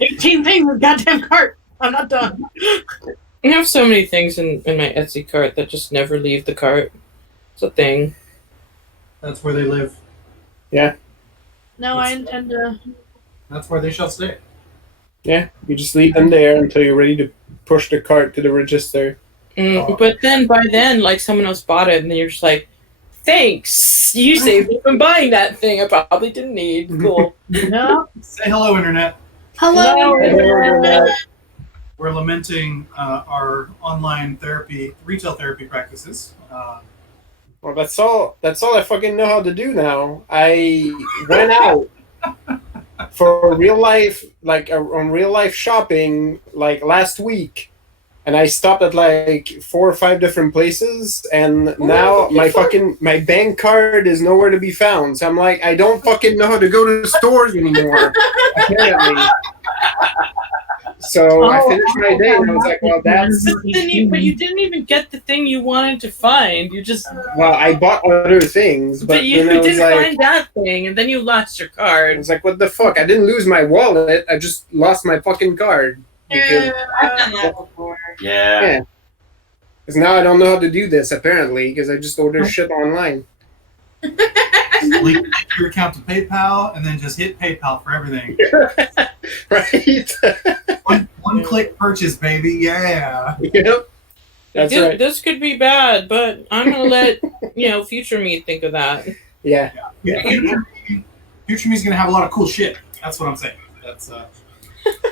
18 things in the goddamn cart. I'm not done. I have so many things in my Etsy cart that just never leave the cart. It's a thing. That's where they live. Yeah. No, I intend to. That's where they shall stay. Yeah, you just leave them there until you're ready to push the cart to the register. But then by then, like, someone else bought it, and then you're just like, thanks! You saved me from buying that thing I probably didn't need. Cool. No. Say hello, Internet. Hello. We're lamenting our online retail therapy practices. Well, that's all I fucking know how to do now. I went out for real life, on real life shopping, like last week, and I stopped at like 4 or 5 different places, and now my bank card is nowhere to be found. So I'm like, I don't fucking know how to go to stores anymore. Apparently. So I finished my day, and I was like, well, that's... But you didn't even get the thing you wanted to find. You just... Well, I bought other things, but you then I was didn't like... find that thing, and then you lost your card. I was like, what the fuck? I didn't lose my wallet. I just lost my fucking card. Because, I've done that before. yeah. Because now I don't know how to do this, apparently, because I just order shit online. Link your account to PayPal, and then just hit PayPal for everything. Right? One-click purchase, baby. Yeah. Yep. That's right. This could be bad, but I'm going to let, future me think of that. Yeah. Future me's gonna have a lot of cool shit. That's what I'm saying. That's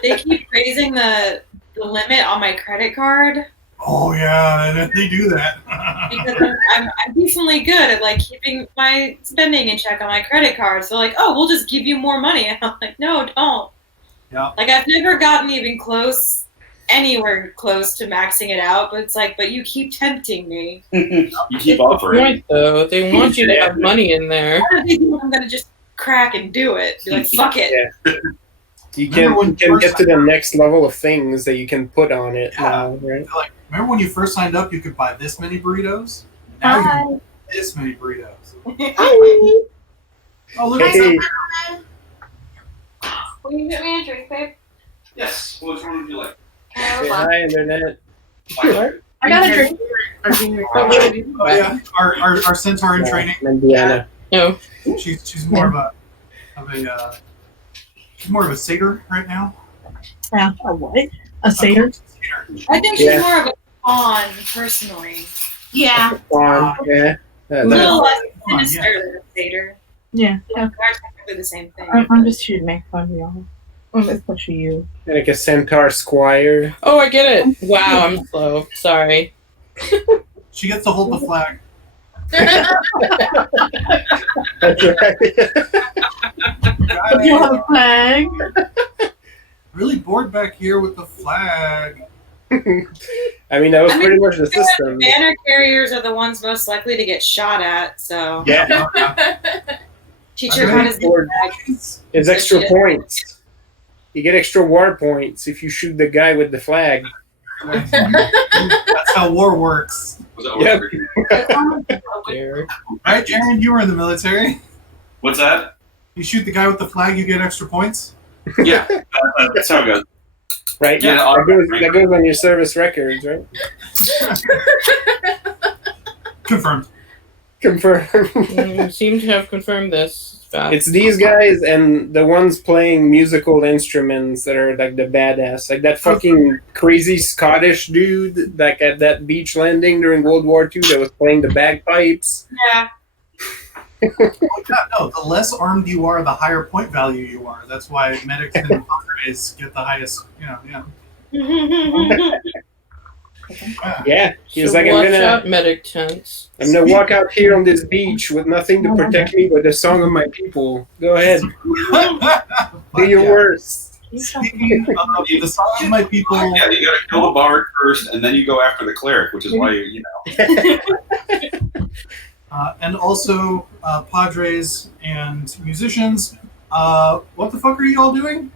They keep raising the limit on my credit card. Oh yeah, they do that. Because I'm decently good at like keeping my spending in check on my credit card. So like, oh, we'll just give you more money. And I'm like, no, don't. Yeah. Like I've never gotten anywhere close to maxing it out, but it's like, but you keep tempting me. You keep offering. Right, though. They want you to have money in there. What do they do? I'm gonna just crack and do it. Be like, fuck it. Yeah. You can get to the next level of things that you can put on it now, right? Like, remember when you first signed up, you could buy this many burritos? Now you can buy this many burritos. Oh, look at that. Will you get me a drink, babe? Yes. Which one would you like? Say hi, Internet. I got a drink. Oh yeah, our Centaur in training. Mandiana. No. She's more of a satyr right now. Yeah. A what? A satyr? I think she's more of a fawn, personally. Yeah. Yeah. A little less sinister than a satyr. Yeah. They're technically the same thing. I'm just here to make fun of y'all. Especially you. Like a Centaur Squire. Oh, I get it. Wow, I'm slow. Sorry. She gets to hold the flag. That's right. You have a flag? Really bored back here with the flag. I mean, that was pretty much the system. Banner carriers are the ones most likely to get shot at, so. Yeah. Teacher kind of It's extra points. You get extra war points if you shoot the guy with the flag. That's how war works. Yep. Right, Jaron? You were in the military. What's that? You shoot the guy with the flag, you get extra points. Yeah, that's how it goes. Right? Yeah, that goes on your service records, right? Confirmed. Confirmed. Seem to have confirmed this. It's these guys and the ones playing musical instruments that are like the badass. Like that fucking crazy Scottish dude like at that beach landing during World War II that was playing the bagpipes. Yeah. No, the less armed you are, the higher point value you are. That's why medics and Coteries get the highest, yeah. Yeah, he's So like, watch out, medic tents. I'm gonna walk out here on this beach with nothing to protect me but the song of my people. Go ahead, do your worst. Speaking of the song of my people, Yeah, you gotta kill the bard first, and then you go after the cleric, which is why and also padres and musicians. What the fuck are you all doing?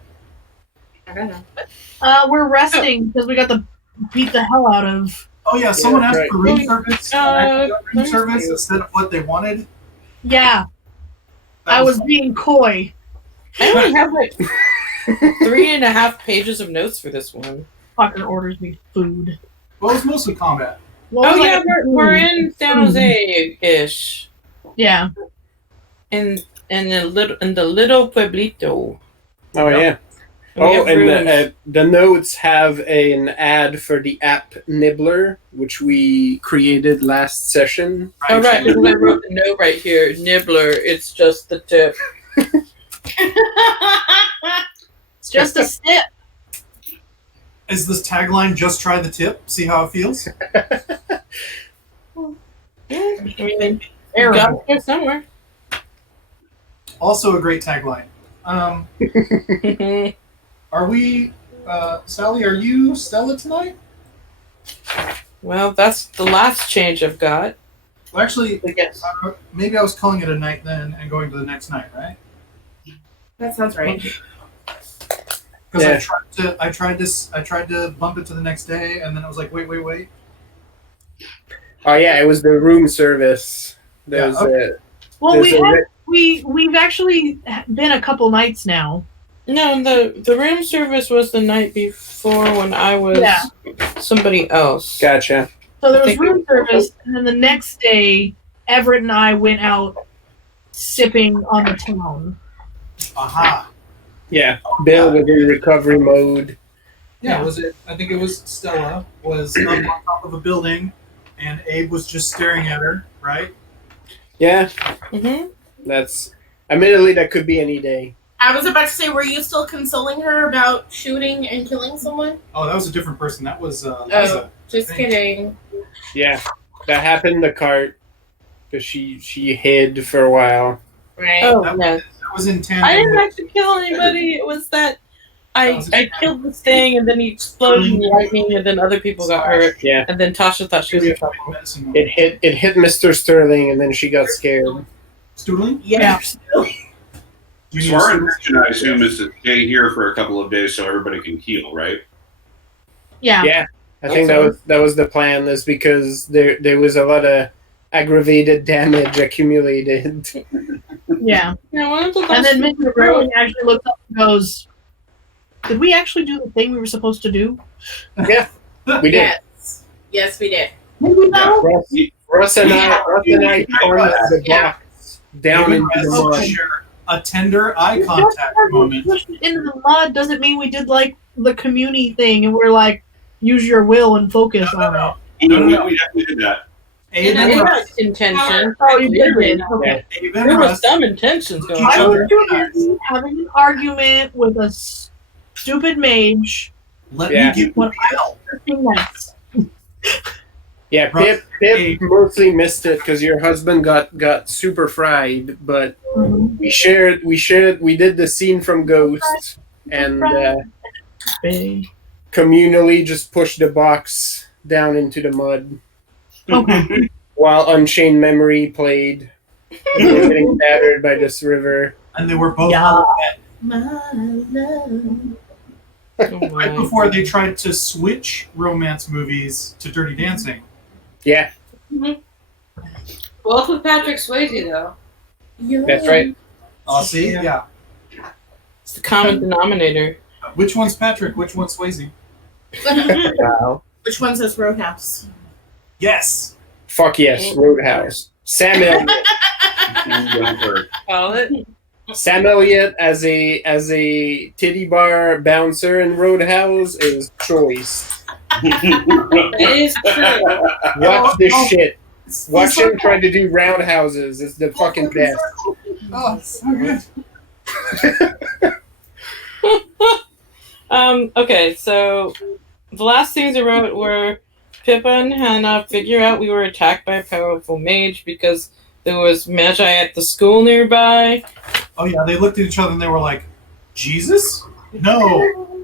I don't know. We're resting because we got to beat the hell out of. Oh yeah, someone asked right. for room service. Room service instead of what they wanted. Yeah, I was being coy. I only have like 3.5 pages of notes for this one. Fucker orders me food. Well, it's mostly combat. What Oh was yeah, I- we're in San Jose-ish. Yeah. In the little pueblito. Oh yeah. And we have rooms. And the notes have an ad for the app Nibbler, which we created last session. Oh right, because I wrote the note right here. Nibbler, it's just the tip. It's just a sip. Is this tagline "Just try the tip, see how it feels"? Yeah, I mean, you got to go somewhere. Also a great tagline. Are we, Sally? Are you Stella tonight? Well, that's the last change I've got. Well, actually, I guess. maybe I was calling it a night then and going to the next night, right? That sounds right. Because Yeah. I tried to bump it to the next day, and then I was like, wait. Oh yeah, it was the room service. There's Yeah, okay. Well, There's we've actually been a couple nights now. No, the room service was the night before when I was somebody else. Gotcha. So there was Thank room you. service, and then the next day, Everett and I went out sipping on the town. Aha. Yeah, Bill was in recovery mode. Yeah, was it? I think it was Stella was up on top of a building, and Abe was just staring at her, right? Yeah, Mm-hmm. that's admittedly that could be any day. I was about to say, were you still consoling her about shooting and killing someone? Oh, that was a different person. That was Liza. Just Thank you. kidding. Yeah, that happened in the cart because she hid for a while. Right. Oh, That, yeah. that was in tandem. I didn't with- actually kill anybody. It was that I That killed this thing, and then he exploded in lightning, and then other people got hurt. Yeah, And then Tasha thought she was in trouble. medicine. it hit Mr. Sterling, and then she got scared. Stoodling? Yeah. Do you So need our a intention, I assume, is to stay here for a couple of days so everybody can heal, right? Yeah. Yeah, I think that was the plan. Is because there was a lot of aggravated damage accumulated. Yeah. Yeah, one of the And then Mr. Rowan actually looks up and goes, "Did we actually do the thing we were supposed to do?" Yeah, we did. Yes, we did. Did we know? Russ and I turned the box down Even into the Russ mud. share a tender eye Just contact because we moment. pushed it into the mud doesn't mean we did like the community thing and we're like, use your will and focus on it. No. We definitely did that. Abe I and had Russ. intention. Oh, you did. Okay. Abe There and was Russ. some intentions going Each I on. other. was too busy having an argument with a stupid mage. Let Yeah. me give you What hell. That's Yeah, Russ, Pip mostly missed it because your husband got super fried, but we did the scene from Ghost and communally just pushed the box down into the mud okay. while Unchained Memory played. They were getting battered by this river. And they were both Yeah. My love. Oh, right my. before they tried to switch romance movies to Dirty Dancing. Yeah, Both with Patrick Swayze, though. that's right. Oh, see? Yeah. It's the common denominator. Which one's Patrick? Which one's Swayze? Wow. Which one says Roadhouse? Yes. Fuck yes, Roadhouse. Sam Elliott. Going for Call it. Sam Elliott as a titty bar bouncer in Roadhouse is choice. It is true. Watch this shit. Watch Full him try to do roundhouses. It's the fucking best. circle. Oh, it's so good. Okay, so the last things I wrote were Pippa and Hannah figure out we were attacked by a powerful mage because there was magi at the school nearby. Oh, yeah, they looked at each other and they were like, Jesus? No.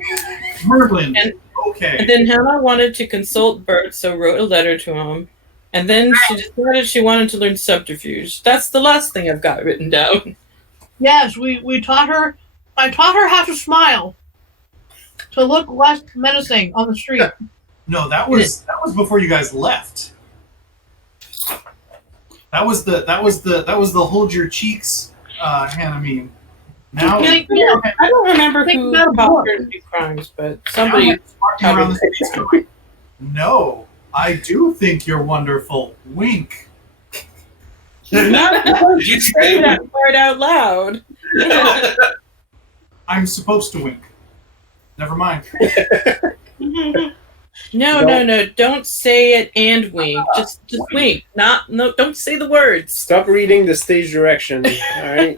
Merlin. And Okay. then Hannah wanted to consult Bert, so wrote a letter to him. And then she decided she wanted to learn subterfuge. That's the last thing I've got written down. Yes, we taught her. I taught her how to smile, to look less menacing on the street. No, that was before you guys left. That was the hold your cheeks Hannah meme. Now, Think- I don't remember Think who about caught what? her to do crimes, but now somebody. he's walking around the streets going, no, I do think you're wonderful. Wink. Not Did you say say that word out loud. I'm supposed to wink. Never mind. No. Don't say it and wink. Just wink. No. Don't say the words. Stop reading the stage direction. All right.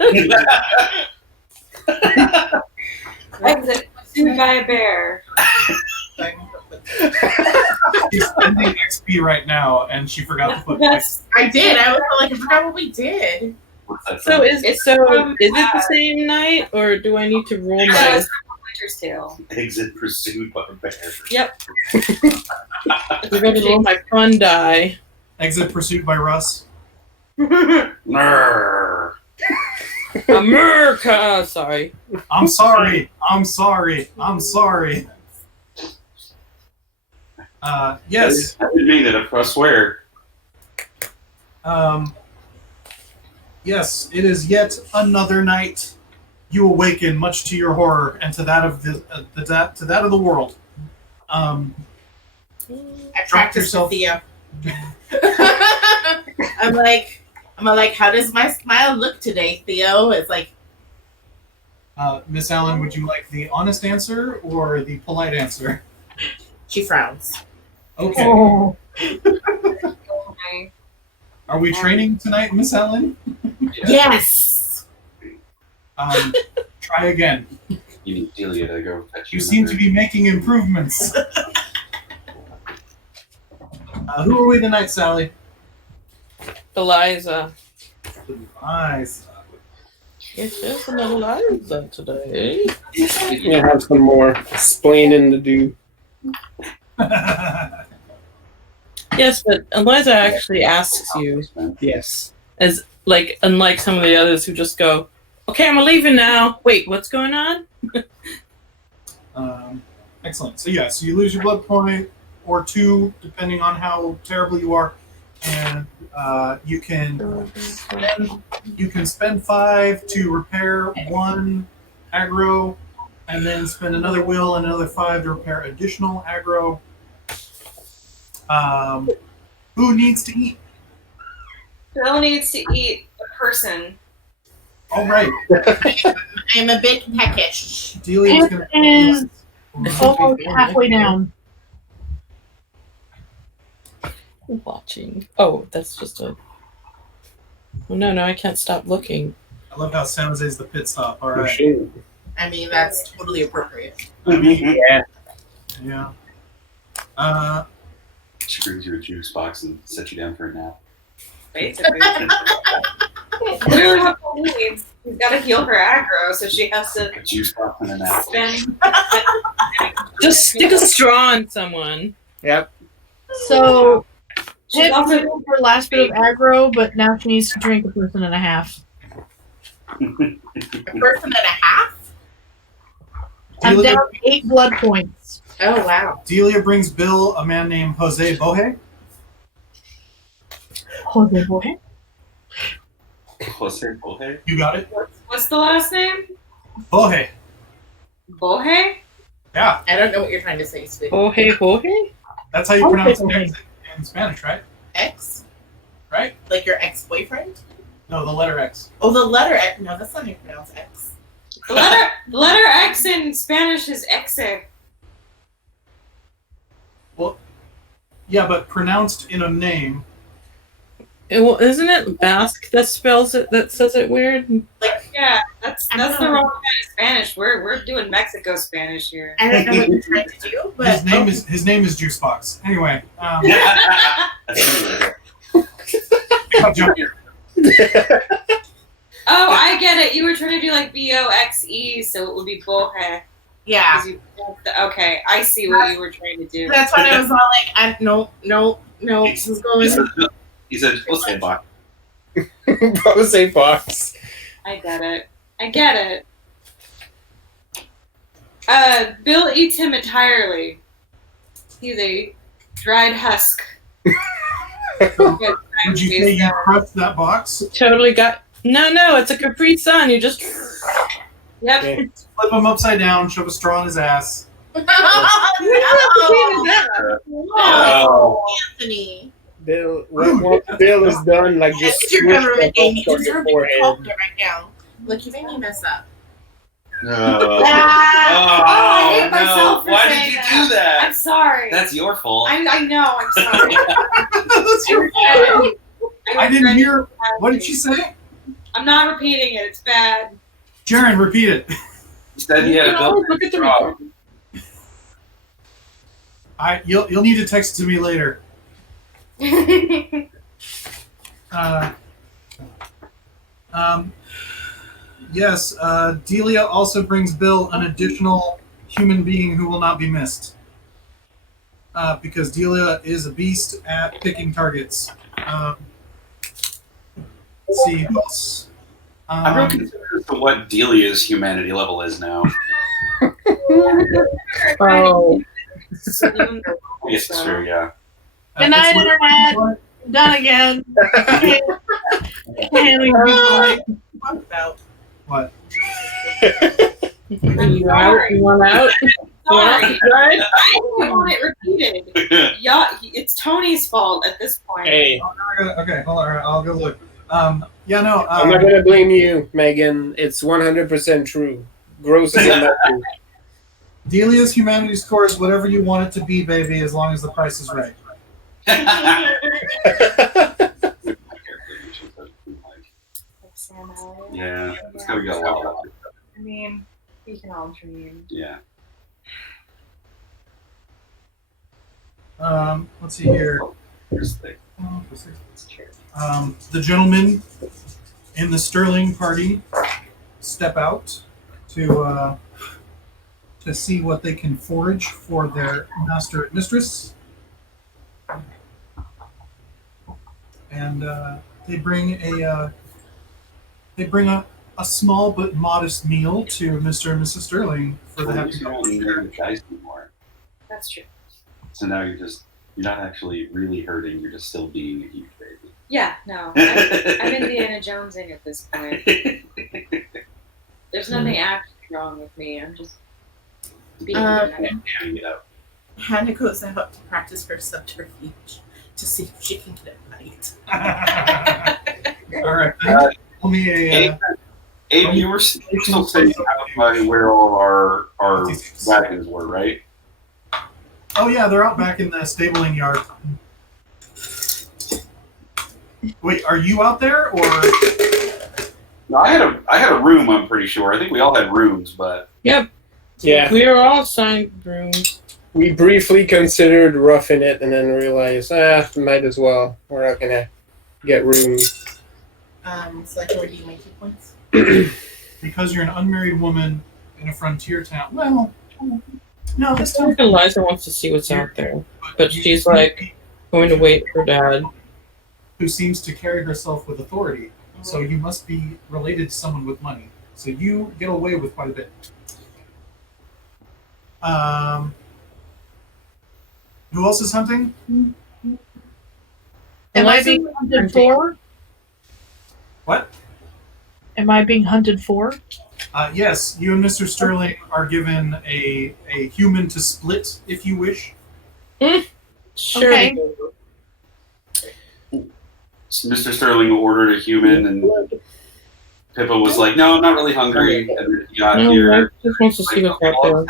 Exit pursued by a bear. She's spending XP right now, and she forgot to put. That's I did. I was like, I forgot what we did. What's that So from? is it the same night, or do I need to roll that my? was from Winter's Tale. Exit pursued by a bear. Yep. We're going to roll my fun die. Exit pursued by Russ. Nrrr. America. Sorry. I'm sorry. I'm sorry. I'm sorry. Yes. I didn't mean it. I swear. Yes, it is yet another night. You awaken, much to your horror, and to that of the world. I practiced yourself. with Theo. I'm like, how does my smile look today, Theo? It's like, Miss Allen, would you like the honest answer or the polite answer? she frowns. Okay. Oh. Okay. Are we training tonight, Miss Allen? Yes. Try again. You need Delia to go fetch You seem to be making improvements. Who are we tonight, Sally? Eliza. Nice. It's just an Eliza today. Yeah, have some more explaining to do. Yes, but Eliza actually asks you, Yes. as like unlike some of the others who just go, "Okay, I'm leaving now." Wait, what's going on? Excellent. So yeah, so you lose your blood point or 2, depending on how terrible you are, and you can spend 5 to repair 1 aggro, and then spend another will and another 5 to repair additional aggro. Who needs to eat? Bill needs to eat a person. All right, I'm a bit peckish. Delia's gonna. Is almost halfway down. Watching. Oh, that's just a. Oh, no, I can't stop looking. I love how San Jose's the pit stop. All right. Machine. I mean, that's totally appropriate. Yeah. Yeah. She brings you a juice box and sets you down for a nap. Basically. Literally what Bill needs. She's got to heal her aggro, so she has to A juice box and a nap. spend. Just stick a straw in someone. Yep. So, She's Pip also used her last bit of aggro, but now she needs to drink a person and a half. A person and a half? I'm Delia, down 8 blood points. Oh, wow. Delia brings Bill a man named Jose Bohe. Jose boy. Jose Bohe? You got it? what's the last name? Bohe. Bohe? Yeah, I don't know what you're trying to say, sweetie. Oh, hey. that's how you Okay, pronounce okay. it in Spanish, right? X? Right? Like your ex-boyfriend? No, the letter X. Oh, the letter X. No, that's not how you pronounce X. The letter X in Spanish is exe. Yeah, but pronounced in a name. Well, isn't it Basque that spells it? That says it weird. Yeah, that's the wrong kind of Spanish. We're doing Mexico Spanish here. I don't know what you're trying to do, but His name is Juicebox. Anyway, That's jump. Oh, I get it. You were trying to do like BOXE, so it would be Bohe. yeah. Okay, I see what you were trying to do. That's why I was all like, no. Who's going? he said, Jose box. Jose box. I get it. Bill eats him entirely. He's a dried husk. Would you say you crushed that box? Totally got. No, it's a Capri Sun. You just. Yep. Okay. Flip him upside down, shove a straw in his ass. No, Anthony. Bill, once Bill is done, like just It's your squish government the name. You bump on deserve your to be forehead. called right now. Look, you made me mess up. I hate myself for Why did saying you that. do that? I'm sorry. That's your fault. I know. I'm sorry. That's your fault. I didn't regret hear. it. What did she say? I'm not repeating it. It's bad. Jaren, repeat it. You said he had a No, bill. look at the straw. recording. You'll need to text it to me later. Yes, Delia also brings Bill an additional human being who will not be missed. Because Delia is a beast at picking targets. Let's see who else. I'm real concerned as to what Delia's humanity level is now. Oh. Yes, sure, yeah. Good night, it's Internet. Done again. Can't handle your voice. Talk about. What? You out? You want out? Sorry. Right? I want it repeated. Yeah, it's Tony's fault at this point. Hey, Okay, hold on. I'll go look. Yeah, no. I'm not gonna blame you, Megan. It's 100% true. Gross is not true. Delia's humanity score is whatever you want it to be, baby, as long as the price is right. Yeah, it's gonna get a lot. I mean, we can all dream. Yeah. Let's see here. Here's the thing. The gentlemen in the Sterling party step out to see what they can forage for their master and mistress, and they bring a small but modest meal to Mr. and Mrs. Sterling for the Well, happy you don't couple. need to guys anymore. That's true. So now you're not actually really hurting. You're just still being a huge baby. Yeah, no. I'm Indiana Jonesing at this point. There's nothing actually wrong with me. I'm just being dramatic. Hang it up. Hannah goes out to practice her subterfuge to see if she can get a bite. All right, tell me Abe, you were still saying out by where all of our wagons were, right? Oh yeah, they're out back in the stabling yard. Wait, are you out there or? No, I had a room. I'm pretty sure. I think we all had rooms, but Yep. Yeah, We are all assigned rooms. we briefly considered roughing it and then realized, might as well. We're not gonna get room. So I can redeem my 2 points. Because you're an unmarried woman in a frontier town. Well, no, this time. Eliza wants to see what's out there, but she's like going to wait for Dad. Who seems to carry herself with authority. So you must be related to someone with money. So you get away with quite a bit. Who else is hunting? Am I being hunted for? What? Am I being hunted for? Yes, you and Mr. Sterling are given a human to split if you wish. Sure. Okay. Mr. Sterling ordered a human, and Pippa was like, "No, I'm not really hungry." And then he got No, here. I just wants to see what's out there.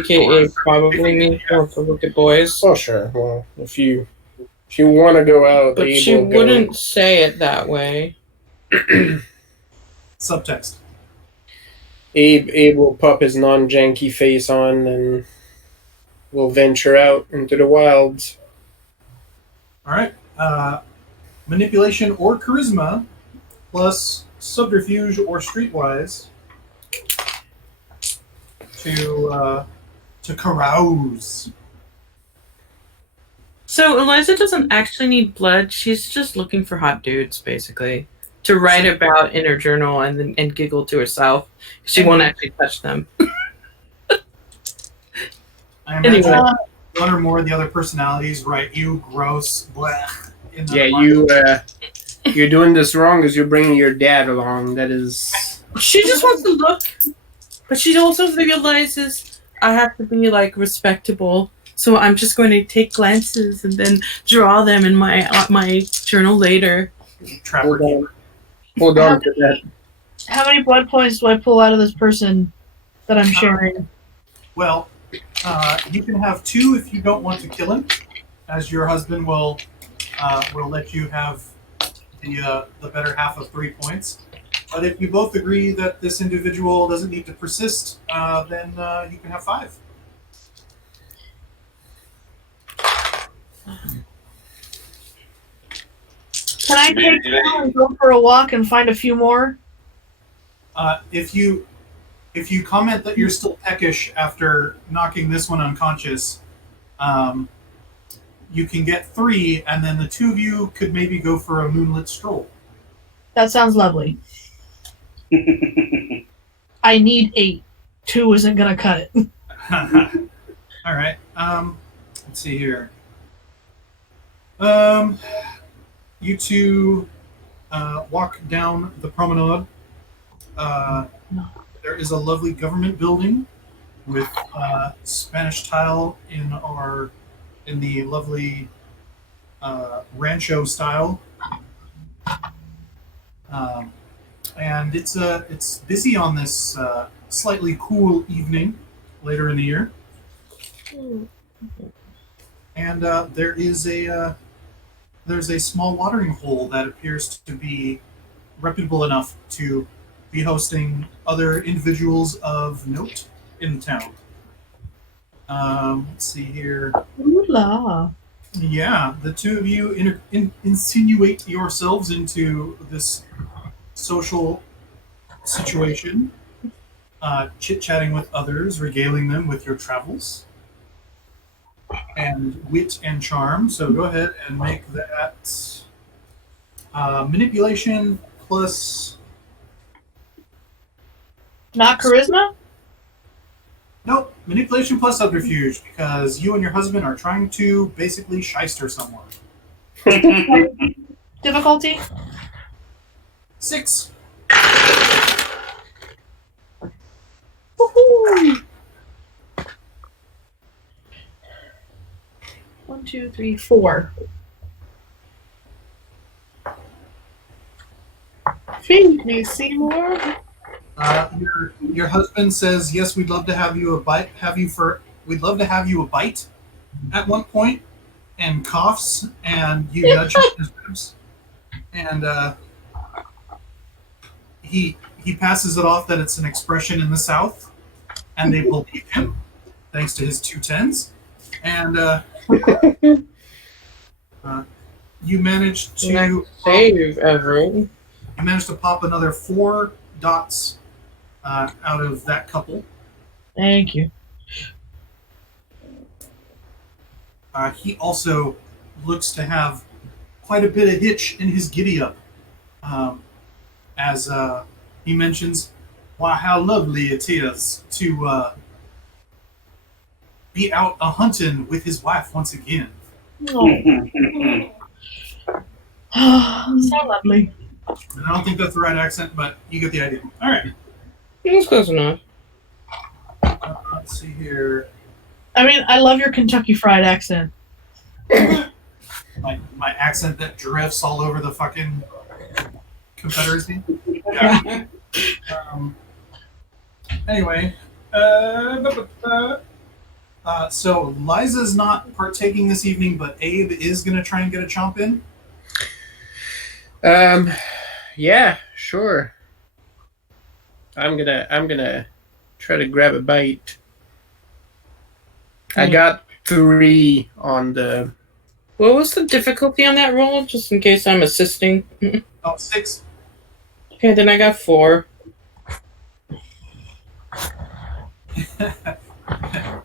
AKA probably me going to look at boys. Oh sure. Well, if you want to go out, But Abe she will go. wouldn't say it that way. Subtext. Abe will pop his non-janky face on and we'll venture out into the wilds. All right. Manipulation or charisma plus subterfuge or streetwise to carouse. So Eliza doesn't actually need blood. She's just looking for hot dudes, basically, to write about in her journal and giggle to herself. She won't actually touch them. I imagine Anyway. one or more of the other personalities write you gross blech. In the Yeah, you're doing this wrong because you're bringing your dad along. That is. She just wants to look. But she also realizes I have to be like respectable. So I'm just going to take glances and then draw them in my journal later. Trapper keeper. Hold on to that. How many blood points do I pull out of this person that I'm sharing? Well, you can have 2 if you don't want to kill him, as your husband will let you have the better half of 3 points. But if you both agree that this individual doesn't need to persist, then you can have 5. Can I take 2 and go for a walk and find a few more? If you comment that you're still peckish after knocking this one unconscious, you can get 3, and then the 2 of you could maybe go for a moonlit stroll. That sounds lovely. I need 8. 2 isn't gonna cut it. All right. Let's see here. You two walk down the promenade. There is a lovely government building with Spanish tile in the lovely rancho style, and it's busy on this slightly cool evening later in the year. And there's a small watering hole that appears to be reputable enough to be hosting other individuals of note in the town. Let's see here. Ooh la. Yeah, the 2 of you insinuate yourselves into this social situation, chit-chatting with others, regaling them with your travels, and wit and charm. So go ahead and make that manipulation plus... Not charisma? Nope, manipulation plus subterfuge, because you and your husband are trying to basically shyster someone. Difficulty? 6. Woohoo! 1, 2, 3, 4. Feed me, Seymour. Your husband says, "Yes, we'd love to have you a bite. We'd love to have you a bite." At one point, and coughs, and you nudge him in his ribs, and he passes it off that it's an expression in the South, and they believe him, thanks to his 2 10s, and you managed to Save, Everett. You managed to pop another 4 dots out of that couple. Thank you. He also looks to have quite a bit of hitch in his giddy-up, as he mentions, "Why, how lovely it is to be out a-hunting with his wife once again." So lovely. And I don't think that's the right accent, but you get the idea. All right. That's close enough. Let's see here. I mean, I love your Kentucky Fried accent. My accent that drifts all over the fucking Confederacy. Yeah. Anyway, so Liza's not partaking this evening, but Abe is gonna try and get a chomp in. Yeah, sure. I'm gonna try to grab a bite. I got 3 on the... What was the difficulty on that roll, just in case I'm assisting? Oh, 6. Okay, then I got 4.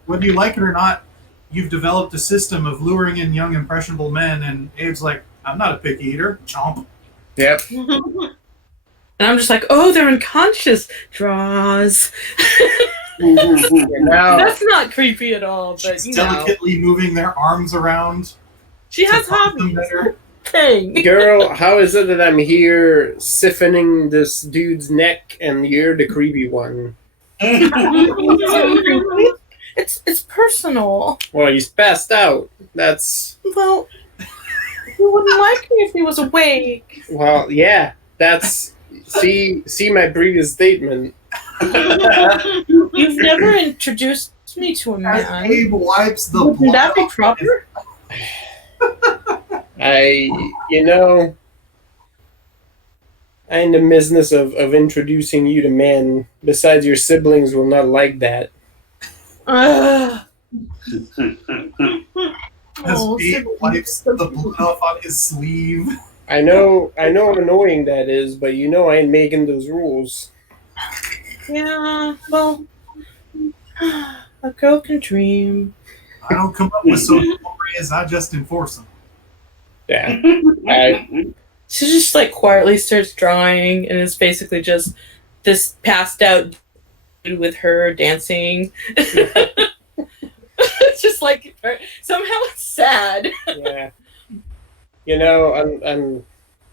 Whether you like it or not, you've developed a system of luring in young, impressionable men, and Abe's like, "I'm not a picky eater." Chomp. Yep. And I'm just like, oh, they're unconscious. Draws. Now, That's not creepy at all, but She's you know. delicately moving their arms around. She to has prompt them hobbies. better. Thing. girl, how is it that I'm here siphoning this dude's neck and you're the creepy one? It's personal. Well, he's passed out. That's Well, you wouldn't like me if he was awake. well, yeah. That's see my previous statement. You've never introduced me to a As man. Abe wipes the Would blood that be off proper? I in the business of introducing you to men. Besides, your siblings will not like that. Ugh. as Oh, Abe siblings. wipes the blood off on his sleeve. I know how annoying that is, but you know I ain't making those rules. Yeah, well, a girl can dream. I don't come up with social mores, I just enforce them. Yeah. She just like quietly starts drawing, and it's basically just this passed out dude with her dancing. It's just like somehow it's sad. Yeah. You know,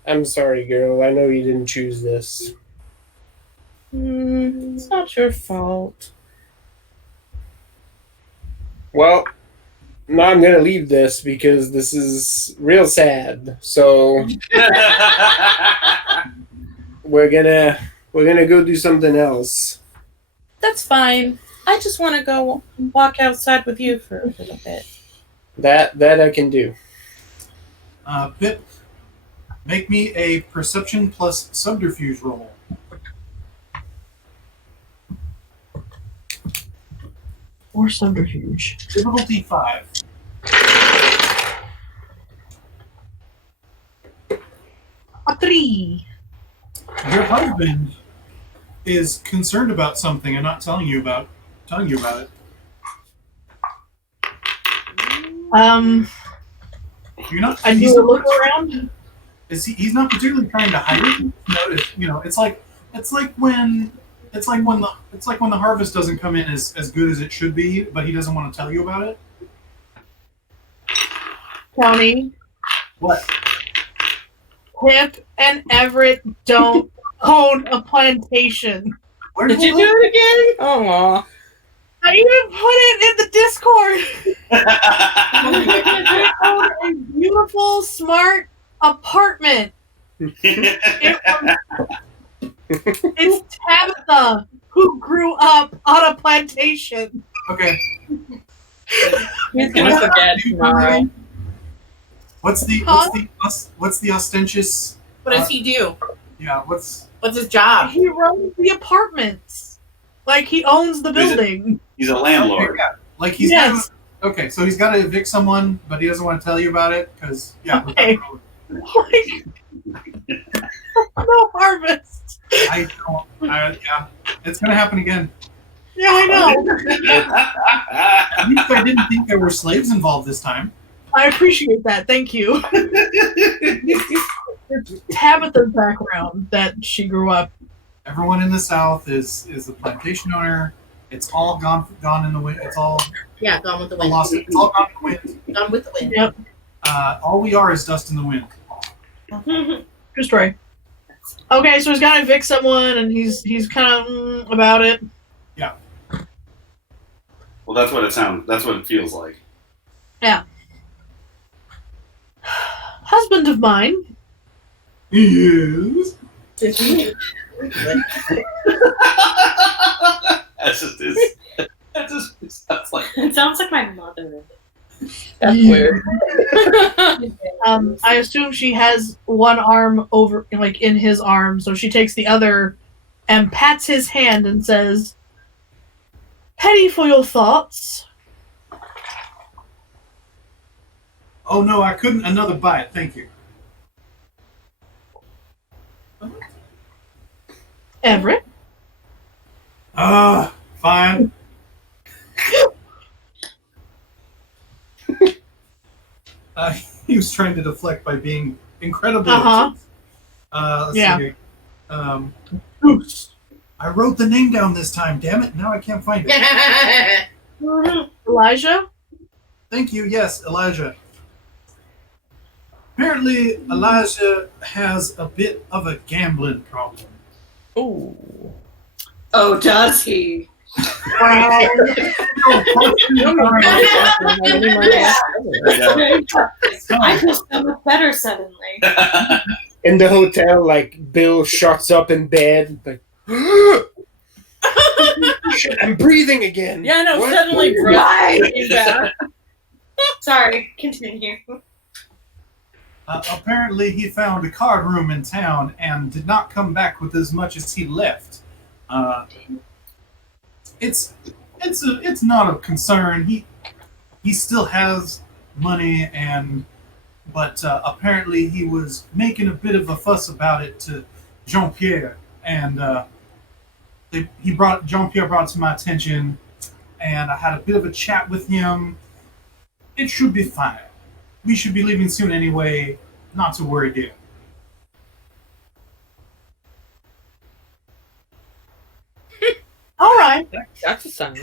I'm sorry, girl. I know you didn't choose this. It's not your fault. Well, now I'm gonna leave this because this is real sad. So we're gonna go do something else. That's fine. I just want to go walk outside with you for a little bit. That I can do. Pip, make me a perception plus subterfuge roll. Or subterfuge. Difficulty 5. A 3. Your husband is concerned about something and not telling you about it. You're not. I he's do a not- look around. He's not particularly trying to hide it. It's like when the harvest doesn't come in as good as it should be, but he doesn't want to tell you about it. Tony, What? Pip and Everett don't own a plantation. Where Did you do it again? Oh, I even put it in the Discord. They own a beautiful, smart apartment. It's Tabitha who grew up on a plantation. Okay. he's gonna forget tomorrow. What's the ostentious? What does he do? Yeah. What's What's his job? He runs the apartments. Like he owns the building. He's a landlord. Yeah, like he's Yes. okay. So he's got to evict someone, but he doesn't want to tell you about it because Okay. Like, no harvest. I don't. Yeah, it's gonna happen again. Yeah, I know. At least I didn't think there were slaves involved this time. I appreciate that. Thank you. It's Tabitha's background that she grew up. Everyone in the South is the plantation owner. It's all gone in the wind. It's all Yeah, Gone with the Wind. lost. It's all gone in the wind. Gone with the Wind. Yep. All we are is dust in the wind. True story. Okay, so he's got to evict someone, and he's kind of about it. Well, that's what it sounds. That's what it feels like. Husband of mine. Yes. That's just his. That just sounds like. It sounds like my mother. That's weird. I assume she has one arm over, like in his arm, so she takes the other and pats his hand and says, "Penny for your thoughts." Oh no, I couldn't. Another bite. Thank you. Everett. Fine. He was trying to deflect by being incredibly. Uh-huh. Let's Yeah. see here. Oops. I wrote the name down this time. Damn it! Now I can't find it. Elijah. Thank you. Yes, Elijah. Apparently, Elijah has a bit of a gambling problem. Ooh. Oh, does he? I feel so much better suddenly. In the hotel, like Bill shuts up in bed, like, shit, I'm breathing again. Yeah, no, What? suddenly Right. breath came back. Sorry, continue. Apparently, he found a card room in town and did not come back with as much as he left. It's not a concern. He still has money, but apparently he was making a bit of a fuss about it to Jean-Pierre, and Jean-Pierre brought it to my attention, and I had a bit of a chat with him. It should be fine. We should be leaving soon anyway. Not to worry, dear. All right. That's a sign.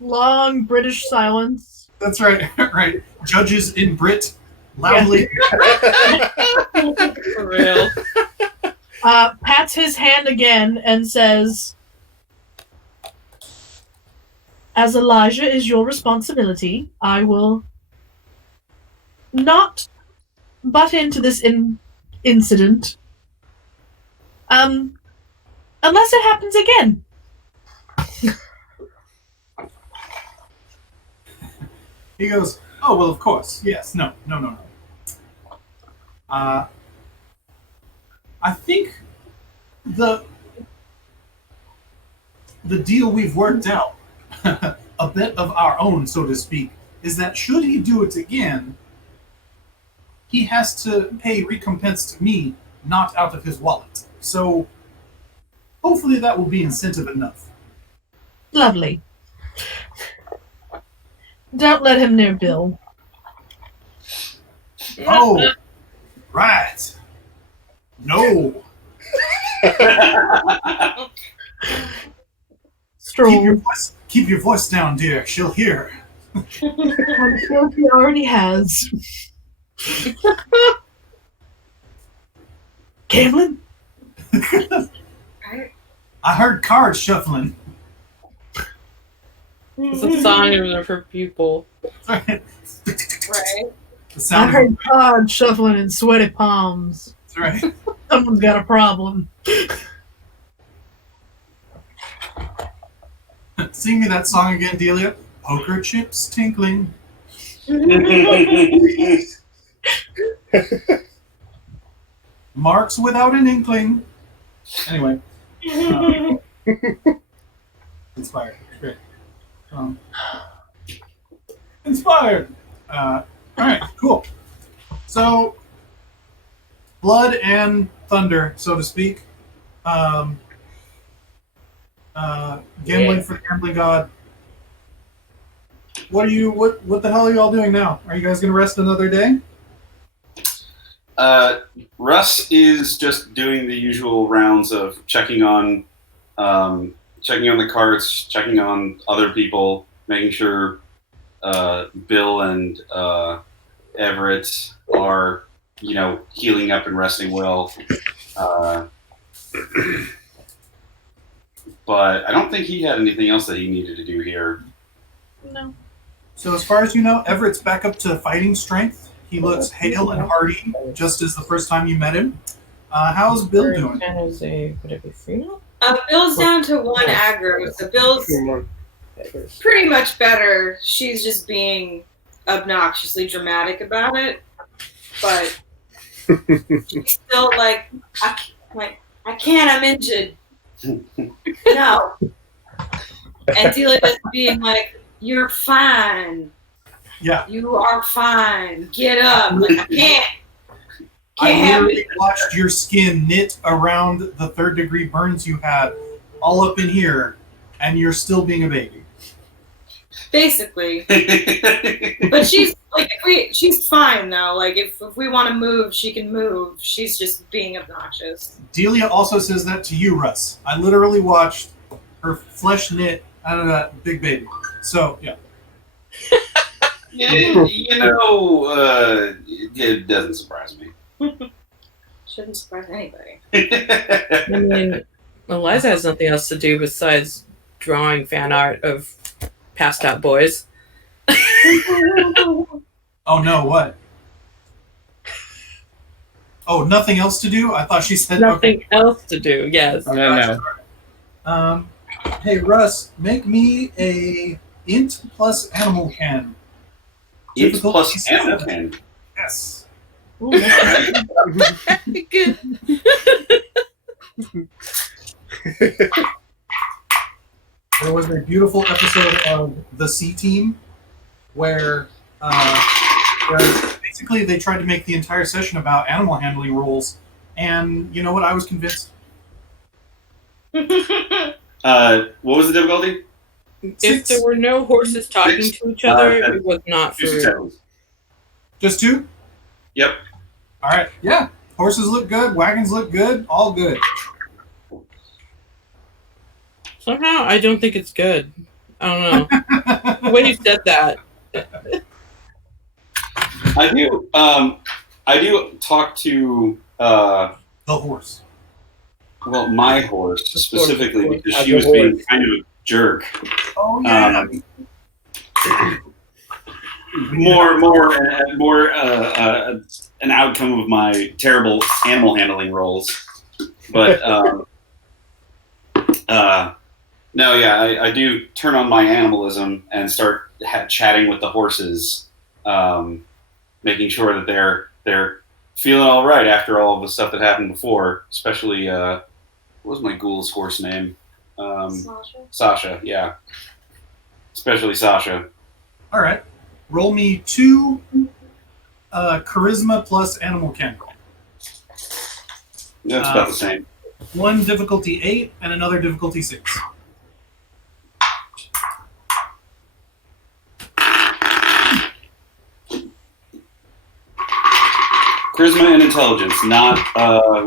Long British silence. That's right. Right. Judges in Brit loudly. For real. Pats his hand again and says, "As Elijah is your responsibility, I will not butt into this incident. Unless it happens again." He goes, "Oh, well, of course. Yes. No. I think the deal we've worked out, a bit of our own, so to speak, is that should he do it again, he has to pay recompense to me, not out of his wallet. So hopefully that will be incentive enough." Lovely. Don't let him near Bill. Oh, right. No. Stroll. Keep your voice down, dear. She'll hear. I'm sure he already has. Gambling? I heard cards shuffling. It's a sign for people. Right. The I sound of heard cards shuffling and sweaty palms. That's right. Someone's got a problem. Sing me that song again, Delia. Poker chips tinkling. Marks without an inkling. Anyway. Inspired. Great. Inspired. All right, cool. So, blood and thunder, so to speak. Gambling for the gambling god. What the hell are you all doing now? Are you guys gonna rest another day? Russ is just doing the usual rounds of checking on the carts, checking on other people, making sure Bill and Everett are, healing up and resting well. But I don't think he had anything else that he needed to do here. No. So as far as you know, Everett's back up to fighting strength. He looks hale and hearty, just as the first time you met him. How's Bill doing? Would it be free now? Bill's down to 1 aggro, so Bill's pretty much better. She's just being obnoxiously dramatic about it, but she's still like, I can't, I'm injured. No. And Delia's being like, you're fine. Yeah. You are fine. Get up. Like, I can't. I literally watched your skin knit around the 3rd-degree burns you had all up in here, and you're still being a baby. Basically. But she's like, she's fine though. Like if we want to move, she can move. She's just being obnoxious. Delia also says that to you, Russ. I literally watched her flesh knit out of that big baby. So yeah. It doesn't surprise me. Shouldn't surprise anybody. I mean, Eliza has nothing else to do besides drawing fan art of passed out boys. Oh no, what? Oh, nothing else to do? I thought she said Nothing else to do, yes. No. Hey Russ, make me a int plus animal can. Int Difficulty plus 7. animal can. Yes. Ooh, that's- Good. There was a beautiful episode of The C Team where basically they tried to make the entire session about animal handling rules, and you know what? I was convinced. What was the difficulty? If there were no horses talking to each other, it was not Two for... successes. Just 2? Yep. All right. Yeah. Horses look good. Wagons look good. All good. Somehow, I don't think it's good. I don't know. The way you said that. I do talk to The horse. well, my horse specifically Of course. because she was being kind of a jerk. Oh yeah. More an outcome of my terrible animal handling roles. But no, yeah, I do turn on my animalism and start chatting with the horses, making sure that they're feeling all right after all of the stuff that happened before. Especially, what was my ghoul's horse name? Sasha, yeah. Especially Sasha. All right. Roll me 2 charisma plus animal can. That's about the same. 1 difficulty 8 and another difficulty 6. Charisma and intelligence, not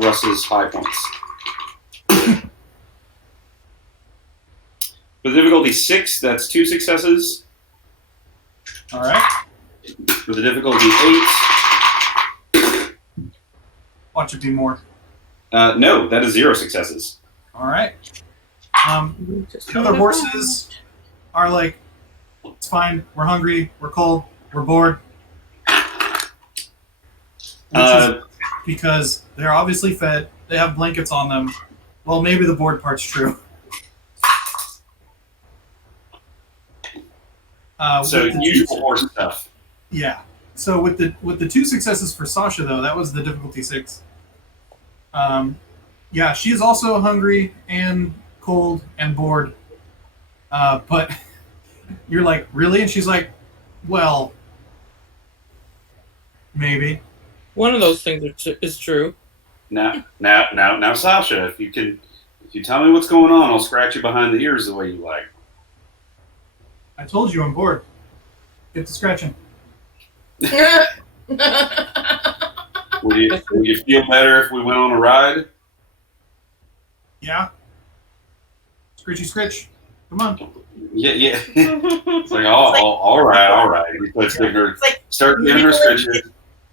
Russ's high points. For the difficulty 6, that's 2 successes. All right. For the difficulty 8, Watch it be more. no, that is 0 successes. All right. The other horses are like, it's fine. We're hungry. We're cold. We're bored. Which is because they're obviously fed. They have blankets on them. Well, maybe the bored part's true. So with the usual horse stuff. Yeah. So with the 2 successes for Sasha though, that was the difficulty 6. Yeah, she is also hungry and cold and bored. But you're like, really? And she's like, well, maybe. One of those things is true. Now, Sasha, if you tell me what's going on, I'll scratch you behind the ears the way you like. I told you I'm bored. Get to scratching. Would you feel better if we went on a ride? Yeah. Scritchy scritch. Come on. Yeah. It's like, all right. Start giving her scritches.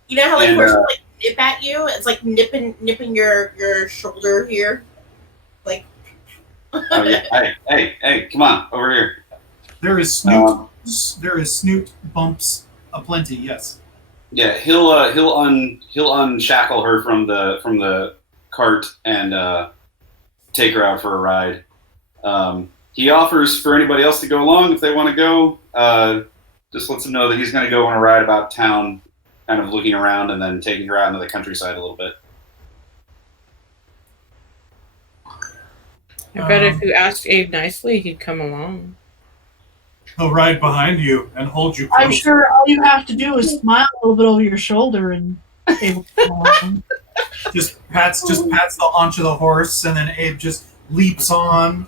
You know how like And, horses like nip at you? It's like nipping your shoulder here. Like Oh yeah. Hey, come on, over here. There is snoot. There is snoot bumps aplenty. Yes. Yeah, he'll unshackle her from the cart and take her out for a ride. He offers for anybody else to go along if they want to go. Just lets them know that he's going to go on a ride about town, kind of looking around and then taking her out into the countryside a little bit. I bet if you asked Abe nicely, he'd come along. He'll ride behind you and hold you close. I'm sure all you have to do is smile a little bit over your shoulder and able to come along. Just pats the haunch of the horse, and then Abe just leaps on.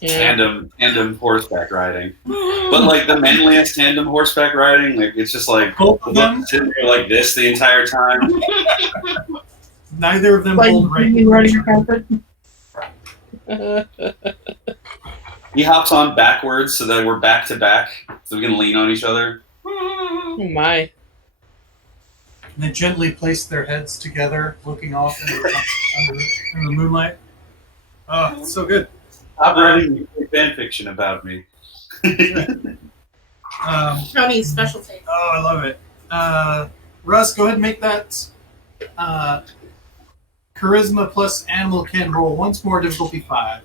Yeah. Tandem horseback riding, but like the manliest tandem horseback riding, like it's just like Both of them? sitting there like this the entire time. Neither of them Like hold right. you running your carpet. He hops on backwards so that we're back to back, so we can lean on each other. Oh my. And they gently place their heads together, looking off in the moonlight. Oh, it's so good. I'm writing fan fiction about me. Tony's specialty. Oh, I love it. Russ, go ahead and make that charisma plus animal kin roll once more, difficulty 5.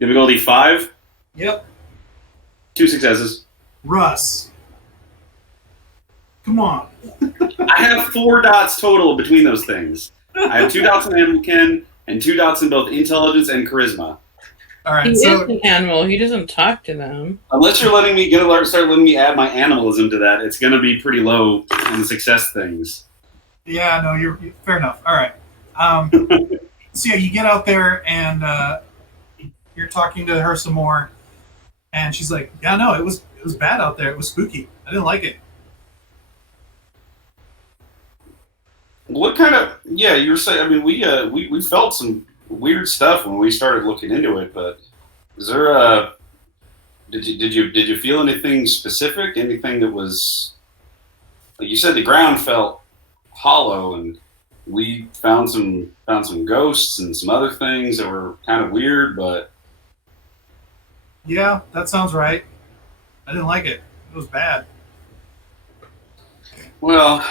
Difficulty 5. Yep. 2 successes. Russ. Come on. I have 4 dots total between those things. I have 2 dots in animal kin and 2 dots in both intelligence and charisma. All right, He so is an animal. He doesn't talk to them. Unless you're start letting me add my animalism to that, it's gonna be pretty low in the success things. yeah, no, you're fair enough. All right. So yeah, you get out there and you're talking to her some more, and she's like, "Yeah, no, it was bad out there. It was spooky. I didn't like it." What kind of you were saying? I mean, we felt some weird stuff when we started looking into it, but is there did you feel anything specific? Anything that was like you said the ground felt hollow, and we found some ghosts and some other things that were kind of weird, but Yeah, that sounds right. I didn't like it. It was bad. well,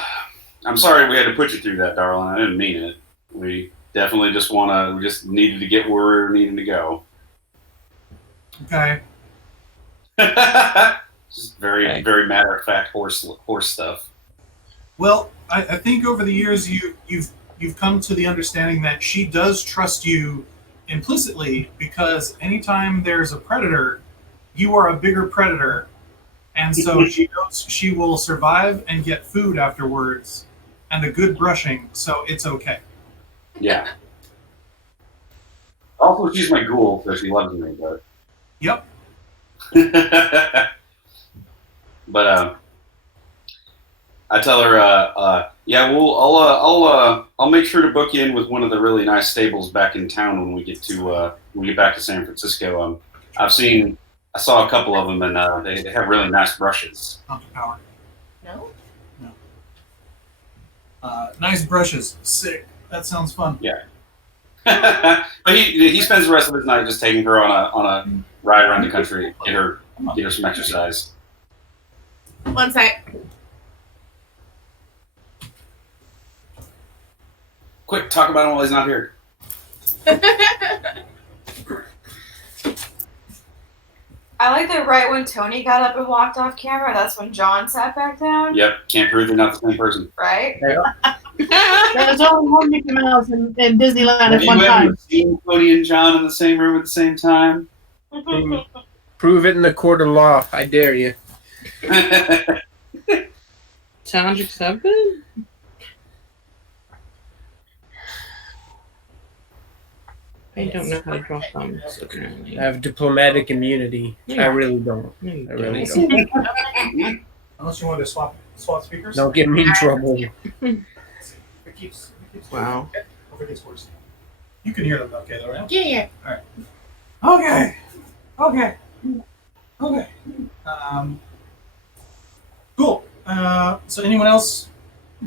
I'm sorry we had to put you through that, darling. I didn't mean it. We definitely just needed to get where we were needing to go. Okay. Just very, very matter of fact horse stuff. Well, I think over the years you've come to the understanding that she does trust you implicitly, because anytime there's a predator, you are a bigger predator, and so she knows she will survive and get food afterwards and a good brushing, so it's okay. Yeah. Also, she's my ghoul, so she loves me, but. Yep. But I tell her, yeah, I'll make sure to book you in with one of the really nice stables back in town when we get back to San Francisco. I saw a couple of them, and they have really nice brushes. Not the power. No? Nice brushes. Sick. That sounds fun. Yeah. But he spends the rest of his night just taking her on a ride around the country, get her some exercise. One sec. Quick, talk about him while he's not here. I like that right when Tony got up and walked off camera, that's when John sat back down. Yep, can't prove they're not the same person. Right? There's only one Mickey Mouse in Disneyland Have at you one ever time. seen Cody and John in the same room at the same time? Prove it in the court of law. I dare you. Challenge accepted? I don't know how to draw thumbs, apparently. I have diplomatic immunity. Yeah. I really don't. No, you I really don't. don't. Unless you want to swap speakers. Don't get me in trouble. It keeps Wow. If it gets worse. You can hear them okay though, right? Yeah. Okay. Cool. So anyone else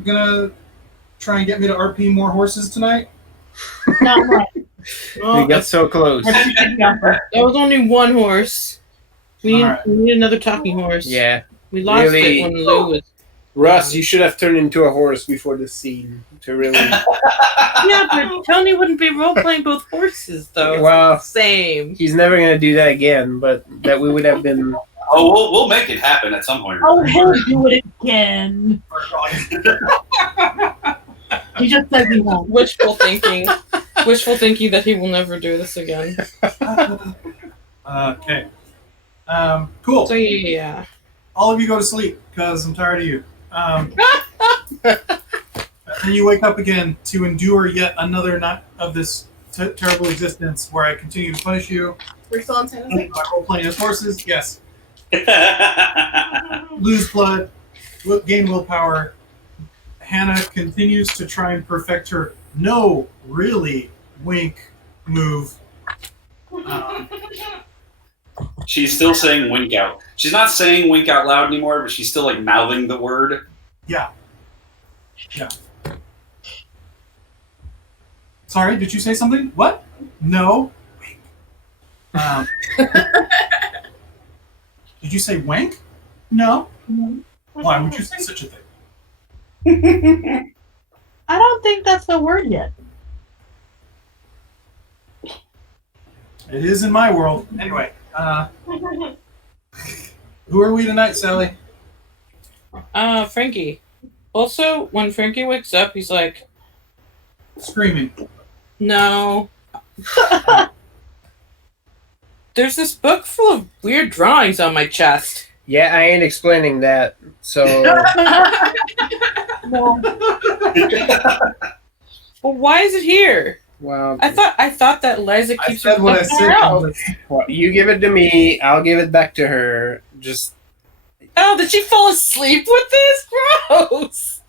gonna try and get me to RP more horses tonight? Not right. Well, We got so close. that was only one horse. We Alright. need another talking horse. Yeah. We lost Really? it when Lou was. Russ, you should have turned into a horse before this scene to really. Yeah, but Tony wouldn't be role playing both horses though. Well, Same. he's never going to do that again, but that we would have been. Oh, we'll make it happen at some point. Oh, he'll do it again. He just says he won't. Wishful thinking. Wishful thinking that he will never do this again. Okay. Cool. So yeah. All of you go to sleep because I'm tired of you. And you wake up again to endure yet another night of this terrible existence where I continue to punish you. We're still on San Jose. By role-playing as horses, yes. Lose blood, gain willpower. Hannah continues to try and perfect her no, really, wink move. She's still saying wink out. She's not saying wink out loud anymore, but she's still like mouthing the word. Yeah. Sorry, did you say something? What? No. Wink. Did you say wank? No. Why would you say such a thing? I don't think that's the word yet. It is in my world. Anyway, who are we tonight, Sally? Frankie. Also, when Frankie wakes up, he's like, Screaming. no. There's this book full of weird drawings on my chest. Yeah, I ain't explaining that. So No. Well, why is it here? well, I thought that Liza I keeps said what I her said. out. well, you give it to me. I'll give it back to her. Just Oh, did she fall asleep with this? Gross.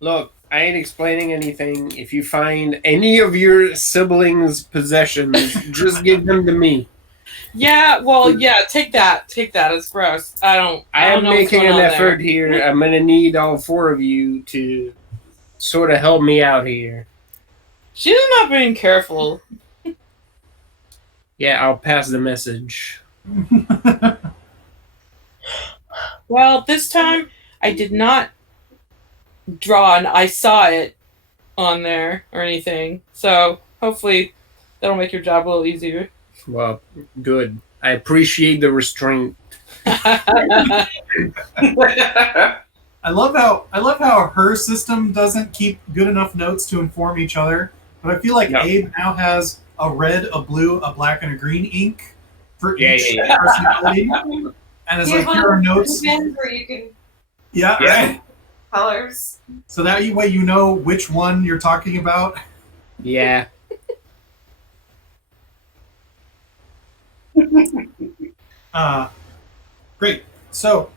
look. I ain't explaining anything. If you find any of your siblings' possessions, just give them to me. Yeah, well, yeah, take that. It's gross. I I don't am know what's making going an on effort there. here. I'm gonna need all four of you to sort of help me out here. She's not being careful. Yeah, I'll pass the message. Well, this time I did not draw and I saw it on there or anything. So hopefully that'll make your job a little easier. Well, good. I appreciate the restraint. I love how her system doesn't keep good enough notes to inform each other. But I feel like No. Abe now has a red, a blue, a black, and a green ink for Yeah, each yeah, yeah. personality. And it's You like, have here are one notes. where you can Yeah, Yeah. right. colors. So that way you know which one you're talking about. Yeah. Great. So,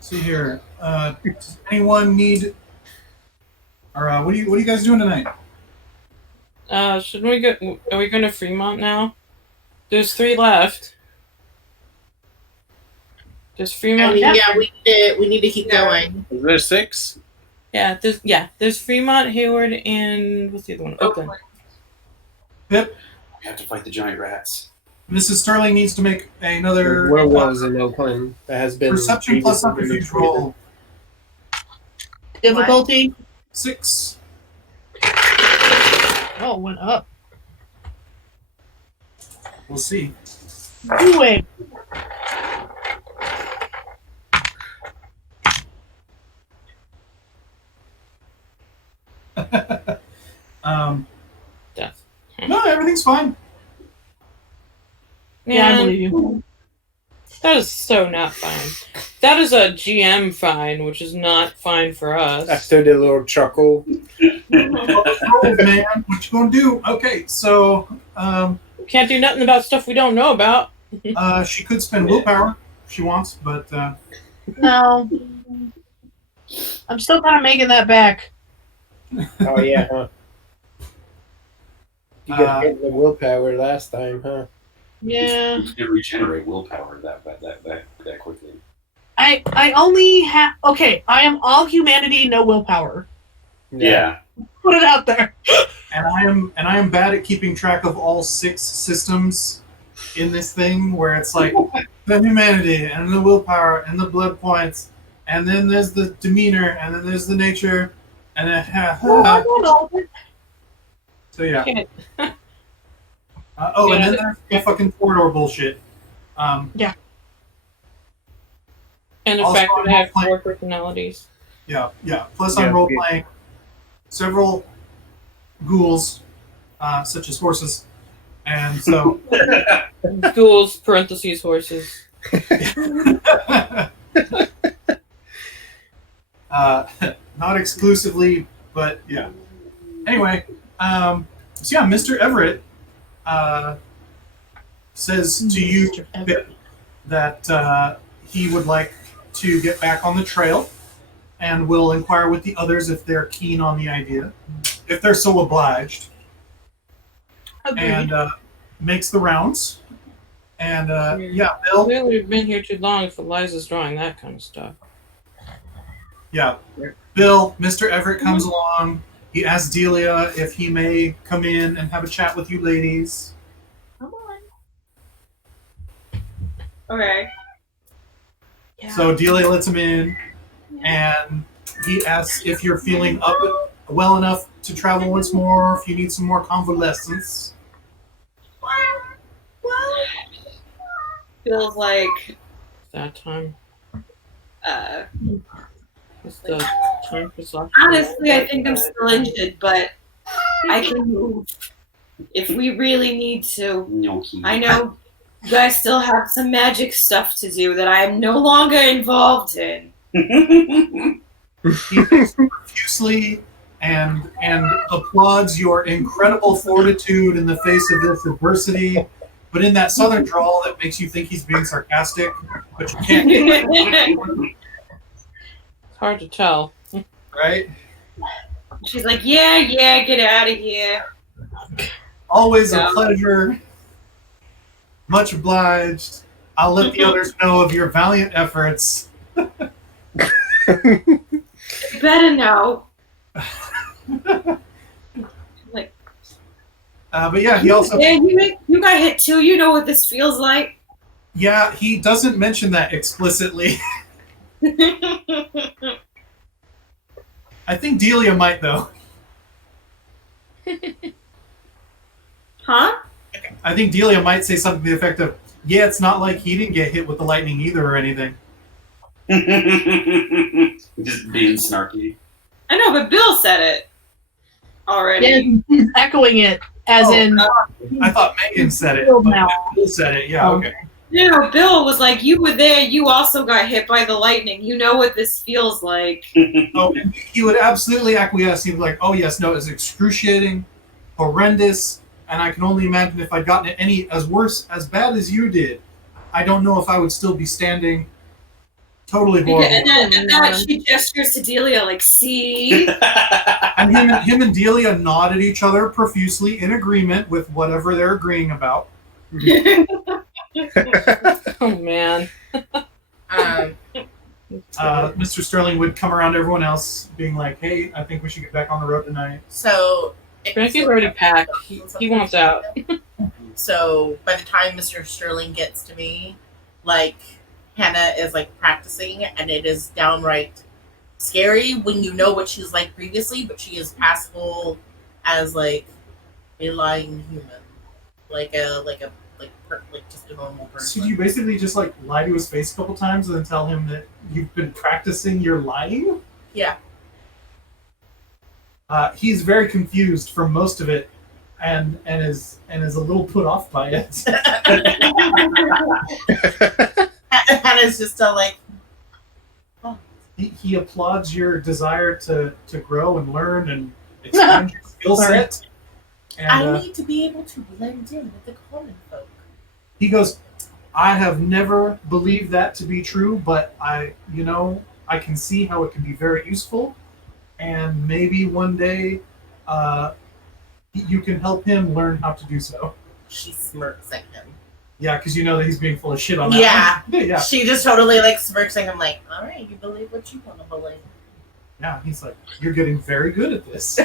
see here. Does anyone need? Or what are you guys doing tonight? Shouldn't we go? Are we going to Fremont now? There's 3 left. There's I Fremont. mean, yeah, we need to keep going. Is there 6? There's Fremont, Hayward, and what's the other one? Oakland. Pip, We have to fight the giant rats. Mrs. Sterling needs to make another Where was in Oakland? That has been perception plus previously subterfuge roll. Difficulty? 6. Oh, it went up. We'll see. Do it. Death. No, everything's fine. Yeah, I Man, believe you. that is so not fine. That is a GM fine, which is not fine for us. After the little chuckle. Roll, man. What you gonna do? Okay, so Can't do nothing about stuff we don't know about. she could spend willpower if she wants, but No. I'm still kind of making that back. Oh yeah, huh? You got hit with willpower last time, huh? Yeah. You can regenerate willpower that quickly. I only have. Okay, I am all humanity, no willpower. Yeah. Put it out there. and I am bad at keeping track of all 6 systems in this thing where it's like the humanity and the willpower and the blood points and then there's the demeanor and then there's the nature and then Well, I don't know. so yeah. Okay. And Yeah, then there's the fucking corridor bullshit. And the Also, fact that I have I'm 4 personalities. Yeah. Plus Yeah, I'm role yeah. playing several ghouls, such as horses, and so Ghouls, parentheses, horses. not exclusively, but yeah. Anyway, so yeah, Mr. Everett says to you, Pip, that he would like to get back on the trail and will inquire with the others if they're keen on the idea, if they're so obliged. and makes the rounds. And Bill. Clearly, we've been here too long if Eliza's drawing that kind of stuff. Yeah, Bill, Mr. Everett comes along. He asks Delia if he may come in and have a chat with you ladies. Come on. Okay. Yeah. So Delia lets him in, and he asks if you're feeling up well enough to travel once more, if you need some more convalescence. Feels like That time. It's the time for soft. honestly, I think I'm still injured, but I can move if we really need to. Gnocchi. I know you guys still have some magic stuff to do that I am no longer involved in. He thanks you profusely and applauds your incredible fortitude in the face of this adversity, but in that southern drawl that makes you think he's being sarcastic, but you can't. It's hard to tell. Right? She's like, yeah, get out of here. Always a pleasure. Much obliged. I'll let the others know of your valiant efforts. You better know. Like, but yeah, he also. Yeah, you got hit too. You know what this feels like. Yeah, he doesn't mention that explicitly. I think Delia might, though. Huh? I think Delia might say something to the effect of, yeah, it's not like he didn't get hit with the lightning either or anything. Just being snarky. I know, but Bill said it already. Yeah, he's echoing it, as in. I thought Megan said it. Bill But now. Bill said it, yeah, okay. No, Bill was like, you were there, you also got hit by the lightning. You know what this feels like. Oh, and he would absolutely acquiesce. He'd be like, oh, yes, no, it's excruciating, horrendous, and I can only imagine if I'd gotten it any as bad as you did, I don't know if I would still be standing. Totally horrible. And then she gestures to Delia like, see? And him and Delia nod at each other profusely in agreement with whatever they're agreeing about. Oh man. Mr. Sterling would come around to everyone else, being like, "Hey, I think we should get back on the road tonight." So Frankie's already packed. He wants out. So by the time Mr. Sterling gets to me, like Hannah is like practicing, and it is downright scary when you know what she's like previously, but she is passable as like a lying human, like just a normal person. So you basically just like lie to his face a couple times and then tell him that you've been practicing your lying? Yeah. He's very confused for most of it, and is a little put off by it. Hannah's just like, He applauds your desire to grow and learn and expand your skill set. And, I need to be able to blend in with the common folk. He goes, I have never believed that to be true, but I can see how it can be very useful, and maybe one day you can help him learn how to do so. She smirks at him. Yeah, because you know that he's being full of shit on that one. Yeah. She just totally like smirks at him like, all right, you believe what you want to believe. Yeah, he's like, you're getting very good at this.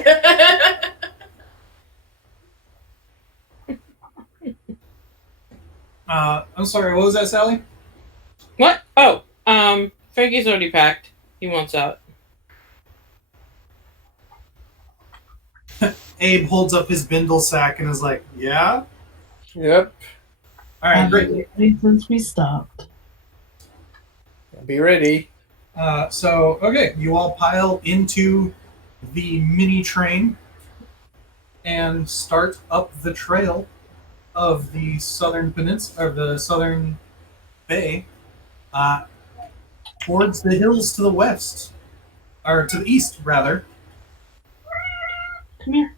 I'm sorry, what was that, Sally? What? Oh, Frankie's already packed. He wants out. Abe holds up his bindle sack and is like, yeah? Yep. All right, great. Since we stopped. Be ready. Okay, you all pile into the mini train and start up the trail of the southern peninsula, or the southern bay, towards the hills to the west, or to the east, rather. Come here.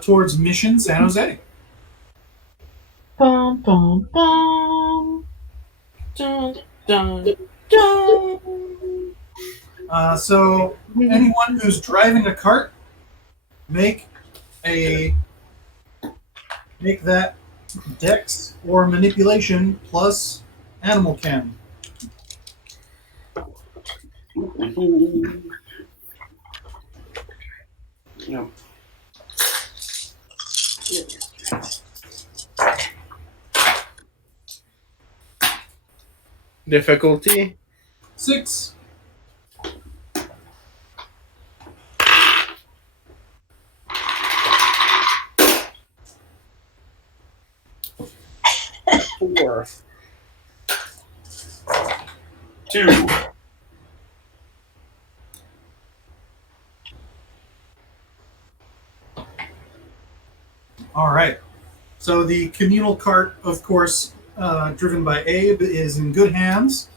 Towards Mission San Jose. Bum, bum, bum. Dun, dun, dun. So anyone who's driving a cart, make a Make that Dex or Manipulation plus Animal Chem. Yep. Difficulty? 6. Four. 2. All right. So the communal cart, of course, driven by Abe, is in good hands.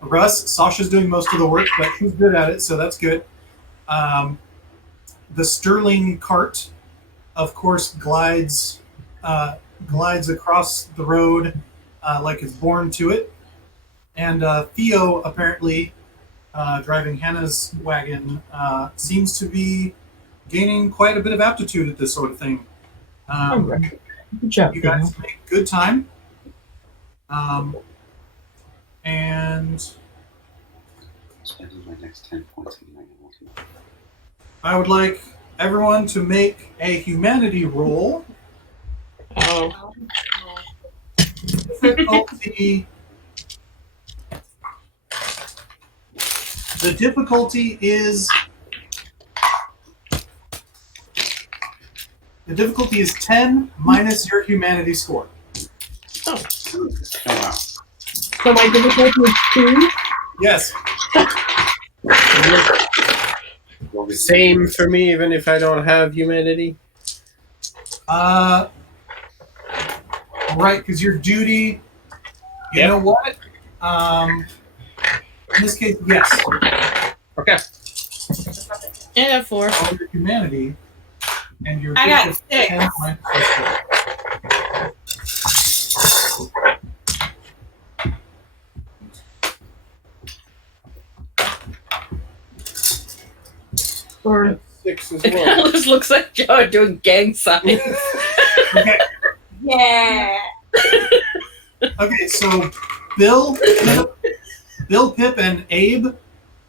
Russ, Sasha's doing most of the work, but she's good at it, so that's good. The Sterling cart, of course, glides across the road like it's born to it. And Theo, apparently, driving Hannah's wagon, seems to be gaining quite a bit of aptitude at this sort of thing. Good job, You guys make good time. And Spending my next 10 points. I would like everyone to make a humanity roll. Oh. Difficulty. The difficulty is 10 minus your humanity score. Oh. Oh, wow. So my difficulty is 2. Yes. Same for me, even if I don't have humanity. Right, because your duty. You Yep. know what? In this case, yes. Okay. And a 4. All your humanity, and your I got difficulty is 10 minus your score. Or 6 as It well. just looks like Joe doing gang signs. Okay. Yeah. Okay, so Bill, Pip, and Abe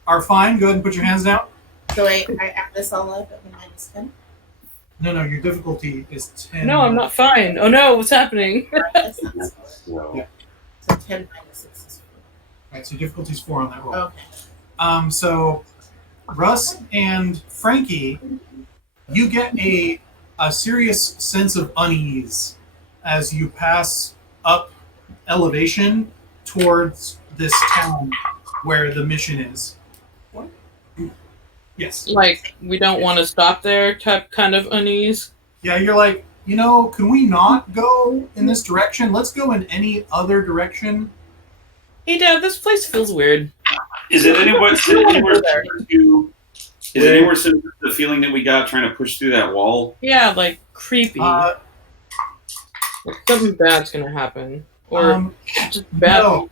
are fine. Go ahead and put your hands down. So I add this all up at minus 10. No, your difficulty is 10. No, I'm not fine. Oh no, what's happening? That's not score. So, Yeah. So 10 minus 6 is Right, so your difficulty is 4 on that roll. 4. Okay. So Russ and Frankie, you get a serious sense of unease as you pass up elevation towards this town where the mission is. What? Yes. Like, we don't want to stop there type kind of unease. Yeah, you're like, can we not go in this direction? Let's go in any other direction. Hey Dad, this place feels weird. is it anywhere similar to? Is it anywhere similar to the feeling that we got trying to push through that wall? Yeah, like creepy. Like something bad's gonna happen. Or just bad.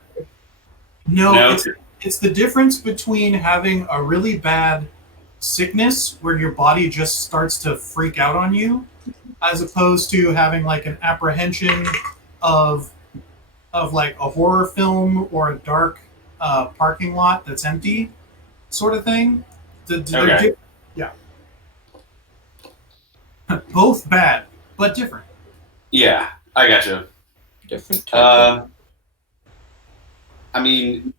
No, it's the difference between having a really bad sickness where your body just starts to freak out on you, as opposed to having like an apprehension of like a horror film or a dark parking lot that's empty, sort of thing. Okay. Yeah. Both bad, but different. Yeah, I gotcha. Different type. I mean,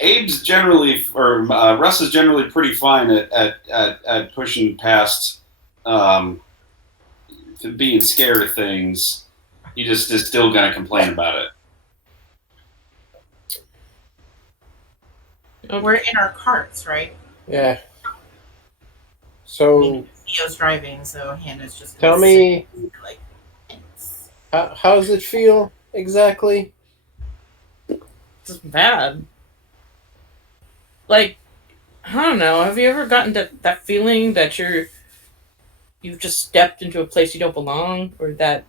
Abe's generally, or Russ is generally pretty fine at pushing past being scared of things. He just is still going to complain about it. We're in our carts, right? Yeah. So Theo's driving, so Hannah's just. tell me, Like, it's- how does it feel exactly? Just bad. Like, I don't know. Have you ever gotten that feeling that you've just stepped into a place you don't belong, or that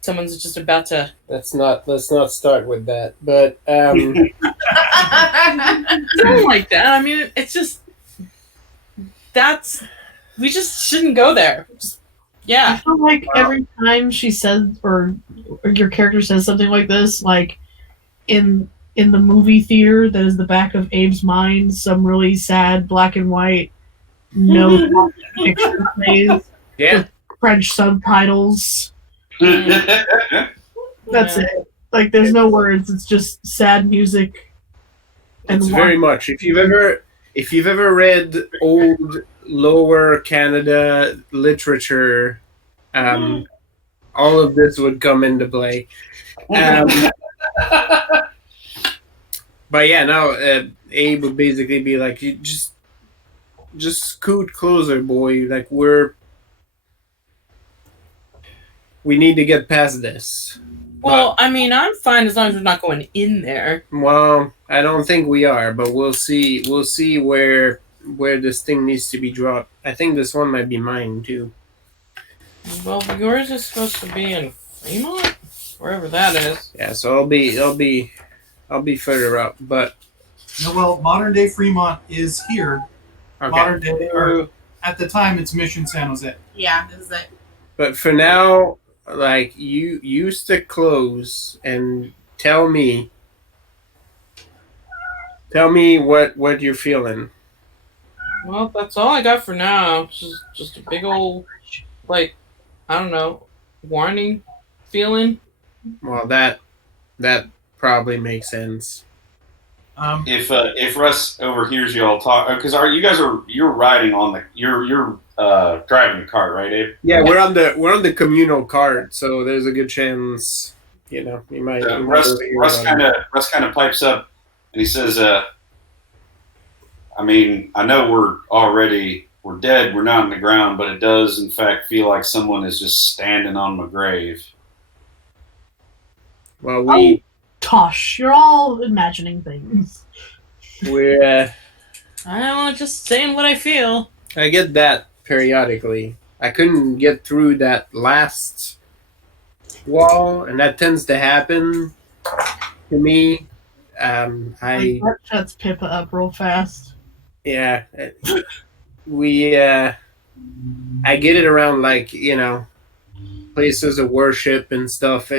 someone's just about to? Let's not start with that. But Something like that. I mean, it's just we just shouldn't go there. Just Yeah. I feel like every time she says, or your character says something like this, like in the movie theater that is the back of Abe's mind, some really sad black and white, no picture plays Yeah. with French subtitles. That's it. Like, there's no words. It's just sad music. It's very much. If you've ever read old Lower Canada literature, all of this would come into play. But yeah, no, Abe would basically be like, "You just scoot closer, boy. Like we need to get past this." Well, I mean, I'm fine as long as we're not going in there. Well, I don't think we are, but we'll see. We'll see where this thing needs to be dropped. I think this one might be mine too. Well, yours is supposed to be in Fremont, wherever that is. Yeah, so I'll be further up, but No, well, modern day Fremont is here. okay. Modern day, or at the time, it's Mission San Jose. Yeah, this is it. But for now, like you stick close and tell me what you're feeling. Well, that's all I got for now. Just a big old, like, I don't know, warning feeling. Well, that probably makes sense. If Russ overhears you all talk, because you're riding on the you're driving the car, right, Abe? Yeah, we're on the communal cart, so there's a good chance, you might. Russ kind of pipes up, and he says, "I mean, I know we're dead, we're not in the ground, but it does in fact feel like someone is just standing on my grave." Well, Tosh, you're all imagining things. we're. I don't know, just saying what I feel. I get that periodically. I couldn't get through that last wall, and that tends to happen to me. That shuts Pippa up real fast. Yeah, we. I get it around places of worship and stuff.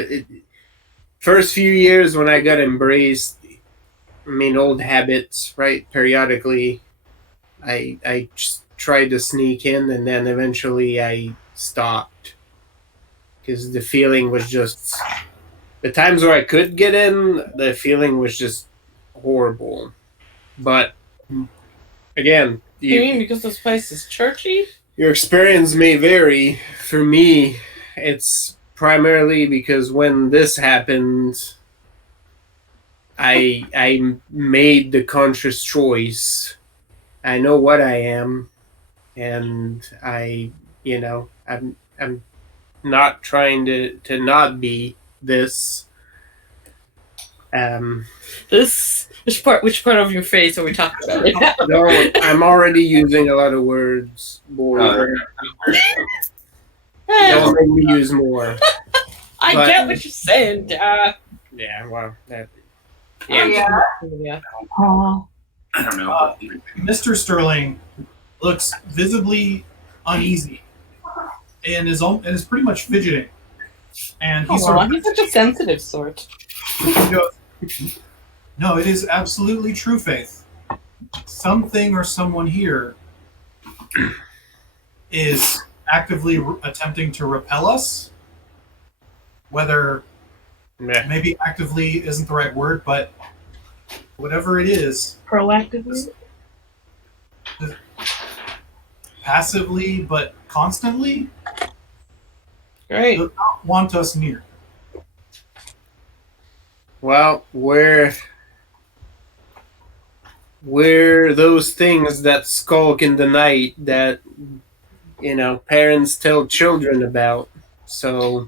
First few years when I got embraced, I mean, old habits, right? Periodically, I just tried to sneak in, and then eventually I stopped because the feeling was just. The times where I could get in, the feeling was just horrible. But again, You mean because this place is churchy? your experience may vary. For me, it's primarily because when this happened, I made the conscious choice. I know what I am, and I'm not trying to not be this. Which part of your face are we talking about? No, I'm already using a lot of words, boy. Don't make me use more. I get what you're saying. Yeah, well, that. Yeah. I don't know. Mr. Sterling looks visibly uneasy and is pretty much fidgeting. And he sort of He's such a sensitive sort. he goes, "No, it is absolutely true, Faith. Something or someone here is actively attempting to repel us. Whether maybe actively isn't the right word, but whatever it is, Proactively? passively but constantly, Great. does not want us near." Well, we're those things that skulk in the night that parents tell children about. So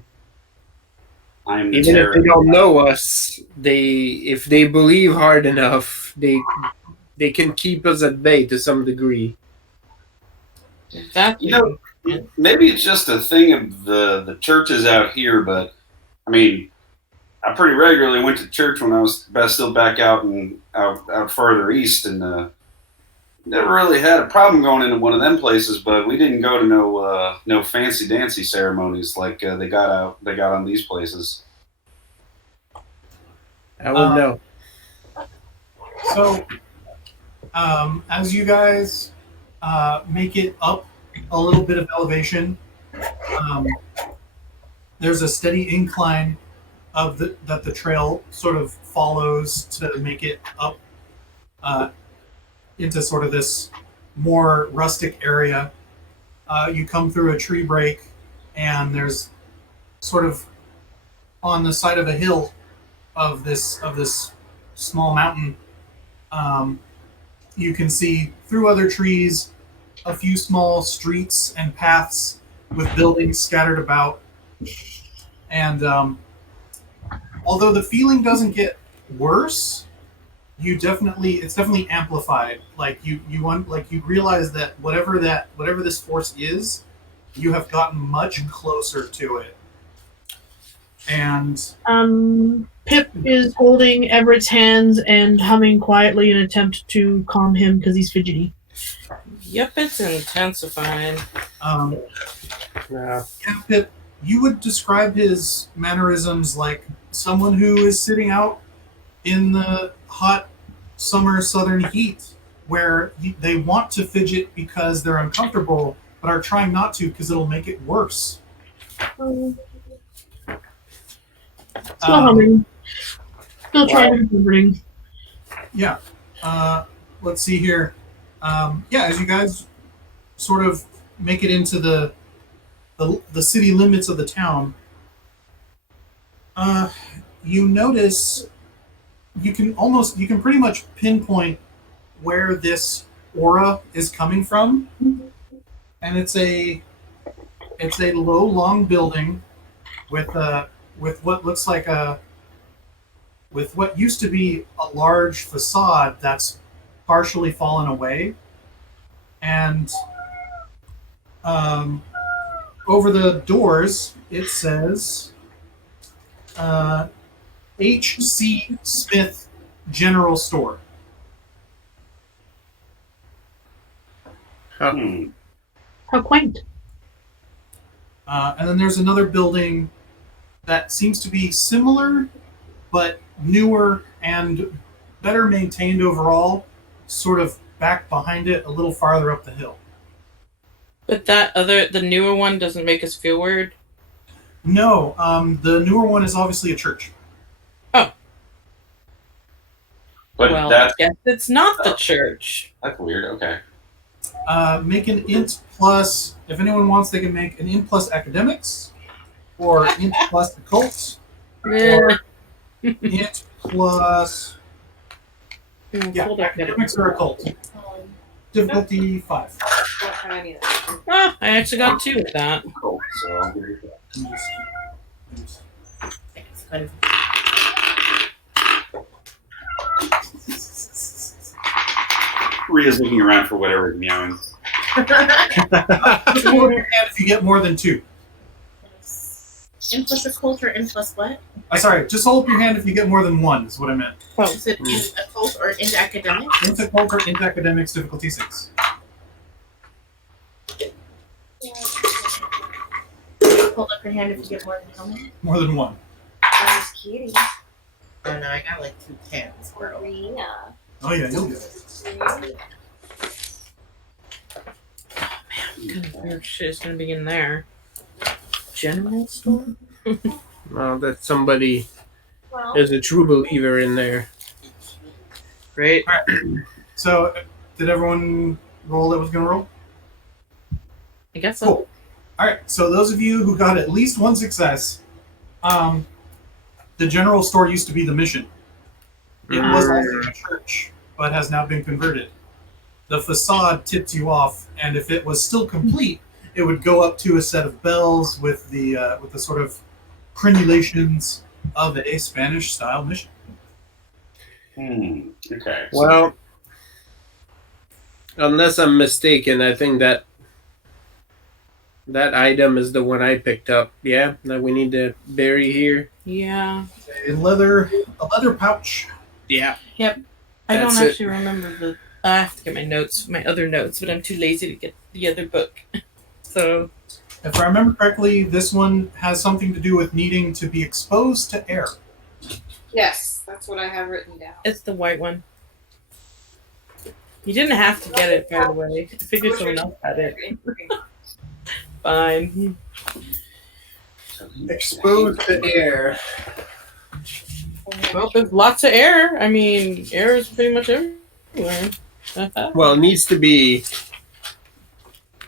I'm the even terror. if they don't know us, if they believe hard enough, they can keep us at bay to some degree. Exactly. Maybe it's just a thing of the churches out here, but I mean, I pretty regularly went to church when I was still back out further east, and never really had a problem going into one of them places, but we didn't go to no fancy dancy ceremonies like they got on these places. I would know. So, as you guys make it up a little bit of elevation, there's a steady incline that the trail sort of follows to make it up into sort of this more rustic area. You come through a tree break, and there's sort of on the side of a hill of this small mountain. You can see through other trees a few small streets and paths with buildings scattered about. And although the feeling doesn't get worse, it's definitely amplified. Like you realize that whatever this force is, you have gotten much closer to it. And Pip is holding Everett's hands and humming quietly in an attempt to calm him because he's fidgety. Yep, it's intensifying. Yeah. Pip, you would describe his mannerisms like someone who is sitting out in the hot summer southern heat, where they want to fidget because they're uncomfortable, but are trying not to because it'll make it worse. Still humming. Still trying to be comforting. Yeah. Let's see here. As you guys sort of make it into the city limits of the town, you notice you can pretty much pinpoint where this aura is coming from, and it's a low, long building with what looks like with what used to be a large facade that's partially fallen away, and over the doors it says H.C. Smith General Store. How quaint. And then there's another building that seems to be similar, but newer and better maintained overall, sort of back behind it a little farther up the hill. But the newer one doesn't make us feel weird? No, the newer one is obviously a church. Oh. But well, that's I guess it's not the church. That's weird. Okay. Make an int plus, if anyone wants, they can make an int plus academics, or int plus occult, or int plus academics or occult. Difficulty 5. I actually got 2 with that. Cool. So I'll give you that. Rhea's looking around for whatever is meowing. Just hold your hand if you get more than 2. In plus occult or in plus what? Sorry, just hold up your hand if you get more than 1, is what I meant. Oh, is it in occult or in academics? Int occult or int academics, difficulty 6. Hold up your hand if you get more than how many? More than 1. Cutie. Oh no, I got like 2 10s, bro. Oh yeah, you'll get it. What kind of weird shit is gonna be in there? General store? Well, that somebody Well, is a true believer in there. Great. So, did everyone roll that was going to roll? I guess so. Cool. All right. So those of you who got at least 1 success, the general store used to be the mission. It was also a church, but has now been converted. The facade tipped you off, and if it was still complete, it would go up to a set of bells with the sort of crenulations of a Spanish-style mission. Okay. Well, unless I'm mistaken, I think that item is the one I picked up. Yeah, that we need to bury here. Yeah. A leather pouch. Yeah. Yep. I That's don't it. actually remember I have to get my other notes, but I'm too lazy to get the other book. So, If I remember correctly, this one has something to do with needing to be exposed to air. Yes, that's what I have written down. it's the white one. You didn't have to get it, by the way. I figured someone else had it. Fine. Exposed to air. Well, there's lots of air. I mean, air is pretty much everywhere. Well, it needs to be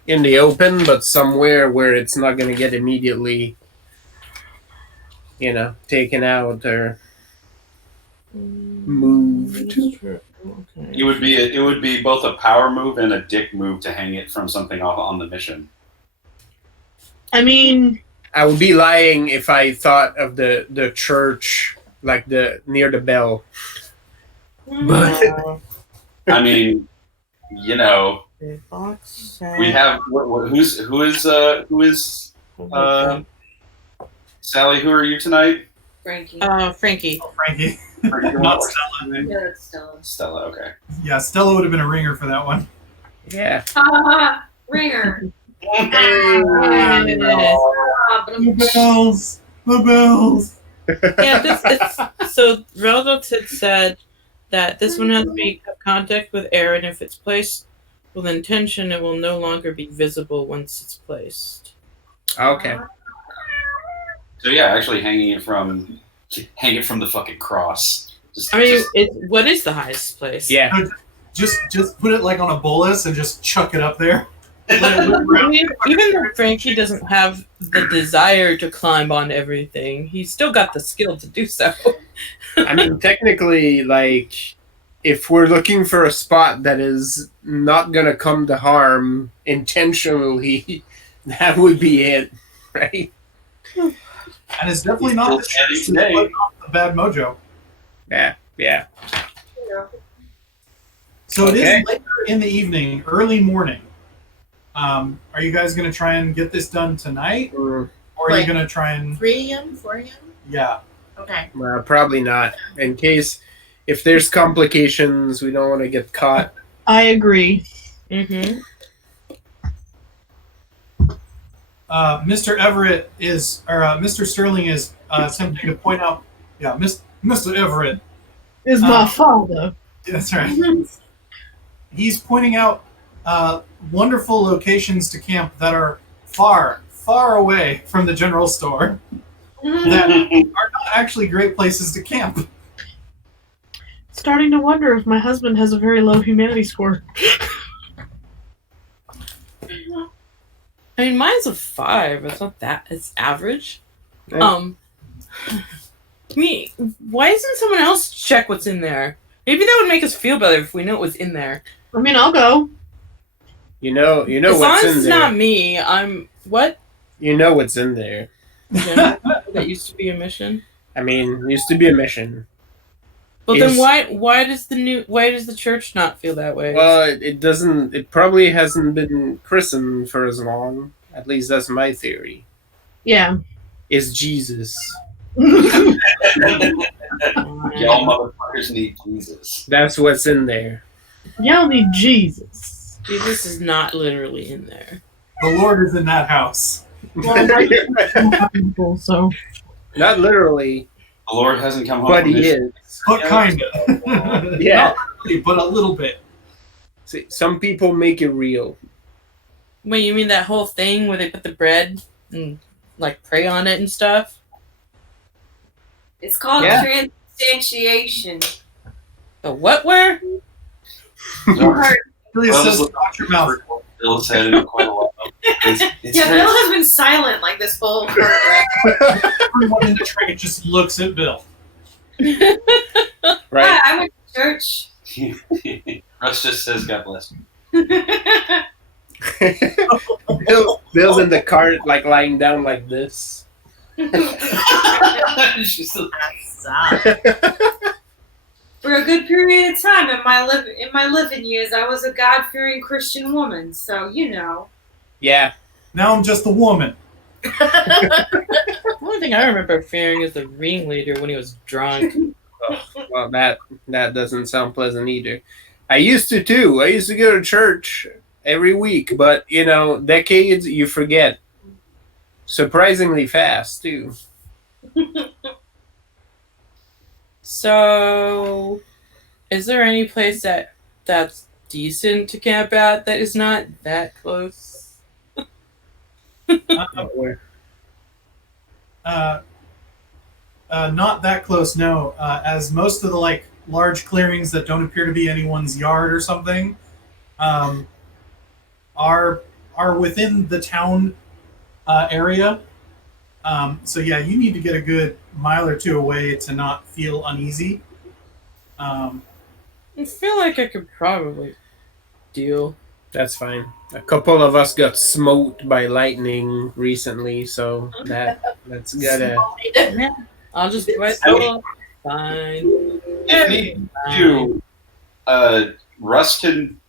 in the open, but somewhere where it's not going to get immediately, taken out or moved. Okay. It would be both a power move and a dick move to hang it from something off on the mission. I mean, I would be lying if I thought of the church like near the bell. Wow. I mean, we have who is Sally? Who are you tonight? Frankie. Frankie. Oh, Frankie. Not Stella. Yeah, that's Stella. Stella. Okay. Yeah, Stella would have been a ringer for that one. Yeah. Ringer. The bells. The bells. Yeah, so Reldos had said that this one has to be in contact with air, and if it's placed with intention, it will no longer be visible once it's placed. Okay. So yeah, actually hang it from the fucking cross. What is the highest place? Yeah. Just put it like on a bolus and just chuck it up there. I mean, even though Frankie doesn't have the desire to climb on everything, he's still got the skill to do so. I mean, technically, like, if we're looking for a spot that is not going to come to harm intentionally, that would be it, right? And it's definitely not the church that's putting off the bad mojo. Yeah. So it Okay. is later in the evening, early morning. Are you guys going to try and get this done tonight? Or are you going to try and... 3 a.m., 4 a.m.? Yeah. Okay. Well, probably not. In case, if there's complications, we don't want to get caught. I agree. Mm-hmm. Mr. Sterling is attempting to point out, Mr. Everett. Is my father. That's right. He's pointing out wonderful locations to camp that are far, far away from the general store that are not actually great places to camp. Starting to wonder if my husband has a very low humanity score. I mean, mine's a 5. It's not that. It's average. Yeah. Why doesn't someone else check what's in there? Maybe that would make us feel better if we know what was in there. I mean, I'll go. You know As long what's as in it's there. not me, what? You know what's in there. That used to be a mission. I mean, it used to be a mission. But then why does the church not feel that way? Well, it doesn't. It probably hasn't been christened for as long. At least that's my theory. Yeah. Is Jesus. Y'all motherfuckers need Jesus. That's what's in there. Y'all need Jesus. Jesus is not literally in there. The Lord is in that house. Well, so Not literally, The Lord hasn't come home. but from he mission. is. But kind of. Yeah. Not really, but a little bit. See, some people make it real. Wait, you mean that whole thing where they put the bread and like pray on it and stuff? It's called Yeah. transubstantiation. The what? Where? Really Well, says just- watch your mouth. Bill's had it quite a while. It's Yeah, Bill has been silent like this whole part, right? Everyone in the train just looks at Bill. Right? Yeah, I went to church. Russ just says, "God bless you." Bill's in the cart, like lying down like this. She's still- For a good period of time in my living years, I was a God-fearing Christian woman, so you know. Yeah. Now I'm just a woman. The only thing I remember fearing is the ringleader when he was drunk. Well, that doesn't sound pleasant either. I used to too. I used to go to church every week, but decades you forget surprisingly fast too. So, is there any place that's decent to camp at that is not that close? Not that close, no. As most of the large clearings that don't appear to be anyone's yard or something are within the town area. So yeah, you need to get a good mile or two away to not feel uneasy. I feel like I could probably deal. That's fine. A couple of us got smote by lightning recently, so that's gotta. I'll just wait. Oh, fine. You, Russ can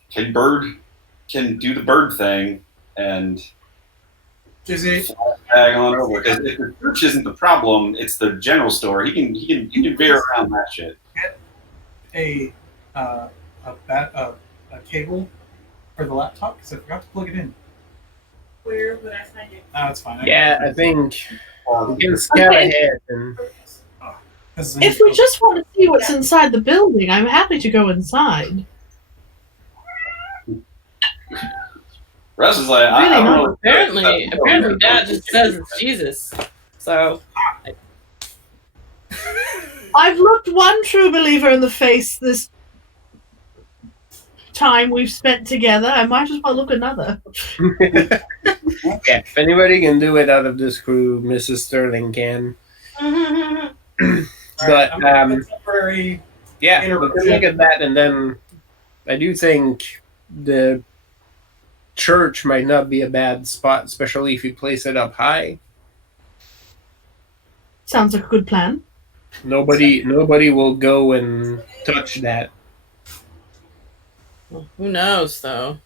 do the bird thing and tag on over. Because if the church isn't the problem, it's the general store. He can veer around that shit. Get a cable for the laptop because I forgot to plug it in. Where would I find it? That's fine. I think we can scout ahead. And If we just want to see what's inside the building, I'm happy to go inside. Russ is like, Really I don't not. know. Apparently, Dad just says it's Jesus. So, I've looked one true believer in the face this time we've spent together. I might as well look another. if anybody can do it out of this crew, Mrs. Sterling can. But temporary. Yeah, we can look at that, and then I do think the church might not be a bad spot, especially if you place it up high. Sounds like a good plan. Nobody will go and touch that. well, who knows, though?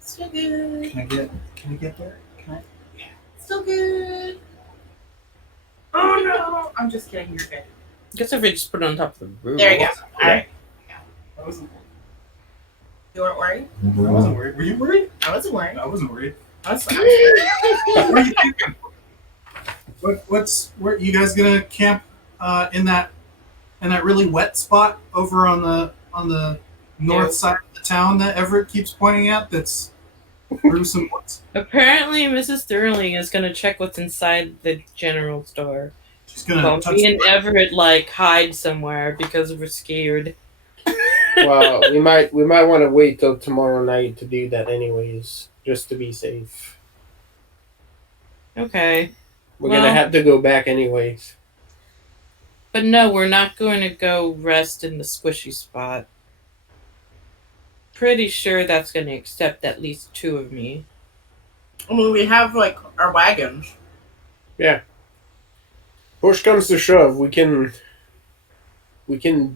Still good. Can I get there? Can I? Still good. Oh no! I'm just kidding. You're good. I guess if we just put it on top of the roof. There you go. All right. I wasn't. You weren't worried? I wasn't worried. Were you worried? I wasn't worried. I wasn't worried. I was fine. What are you thinking? Where you guys gonna camp in that really wet spot over on the north side of the town that Everett keeps pointing at? That's through some woods. Apparently, Mrs. Sterling is going to check what's inside the general store. She's gonna Well, touch me and Everett hide somewhere because we're scared. Well, we might want to wait till tomorrow night to do that, anyways, just to be safe. Okay. We're gonna have to go back anyways. But no, we're not going to go rest in the squishy spot. Pretty sure that's going to accept at least 2 of me. I mean, we have our wagons. Yeah. Push comes to shove, we can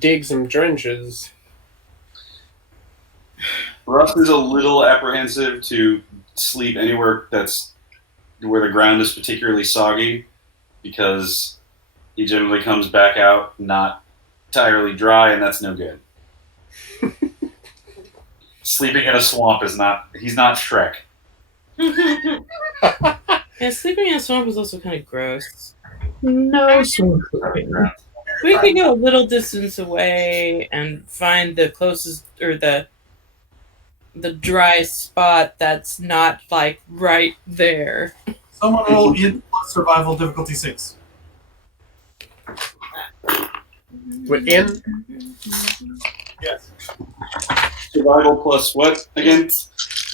dig some trenches. Russ is a little apprehensive to sleep anywhere where the ground is particularly soggy, because he generally comes back out not entirely dry, and that's no good. Sleeping in a swamp he's not Shrek. Yeah, sleeping in a swamp is also kind of gross. No swamp sleeping. We could go a little distance away and find the closest, or the dry spot that's not right there. Someone roll in plus survival difficulty 6. Within? Yes. Survival plus what again?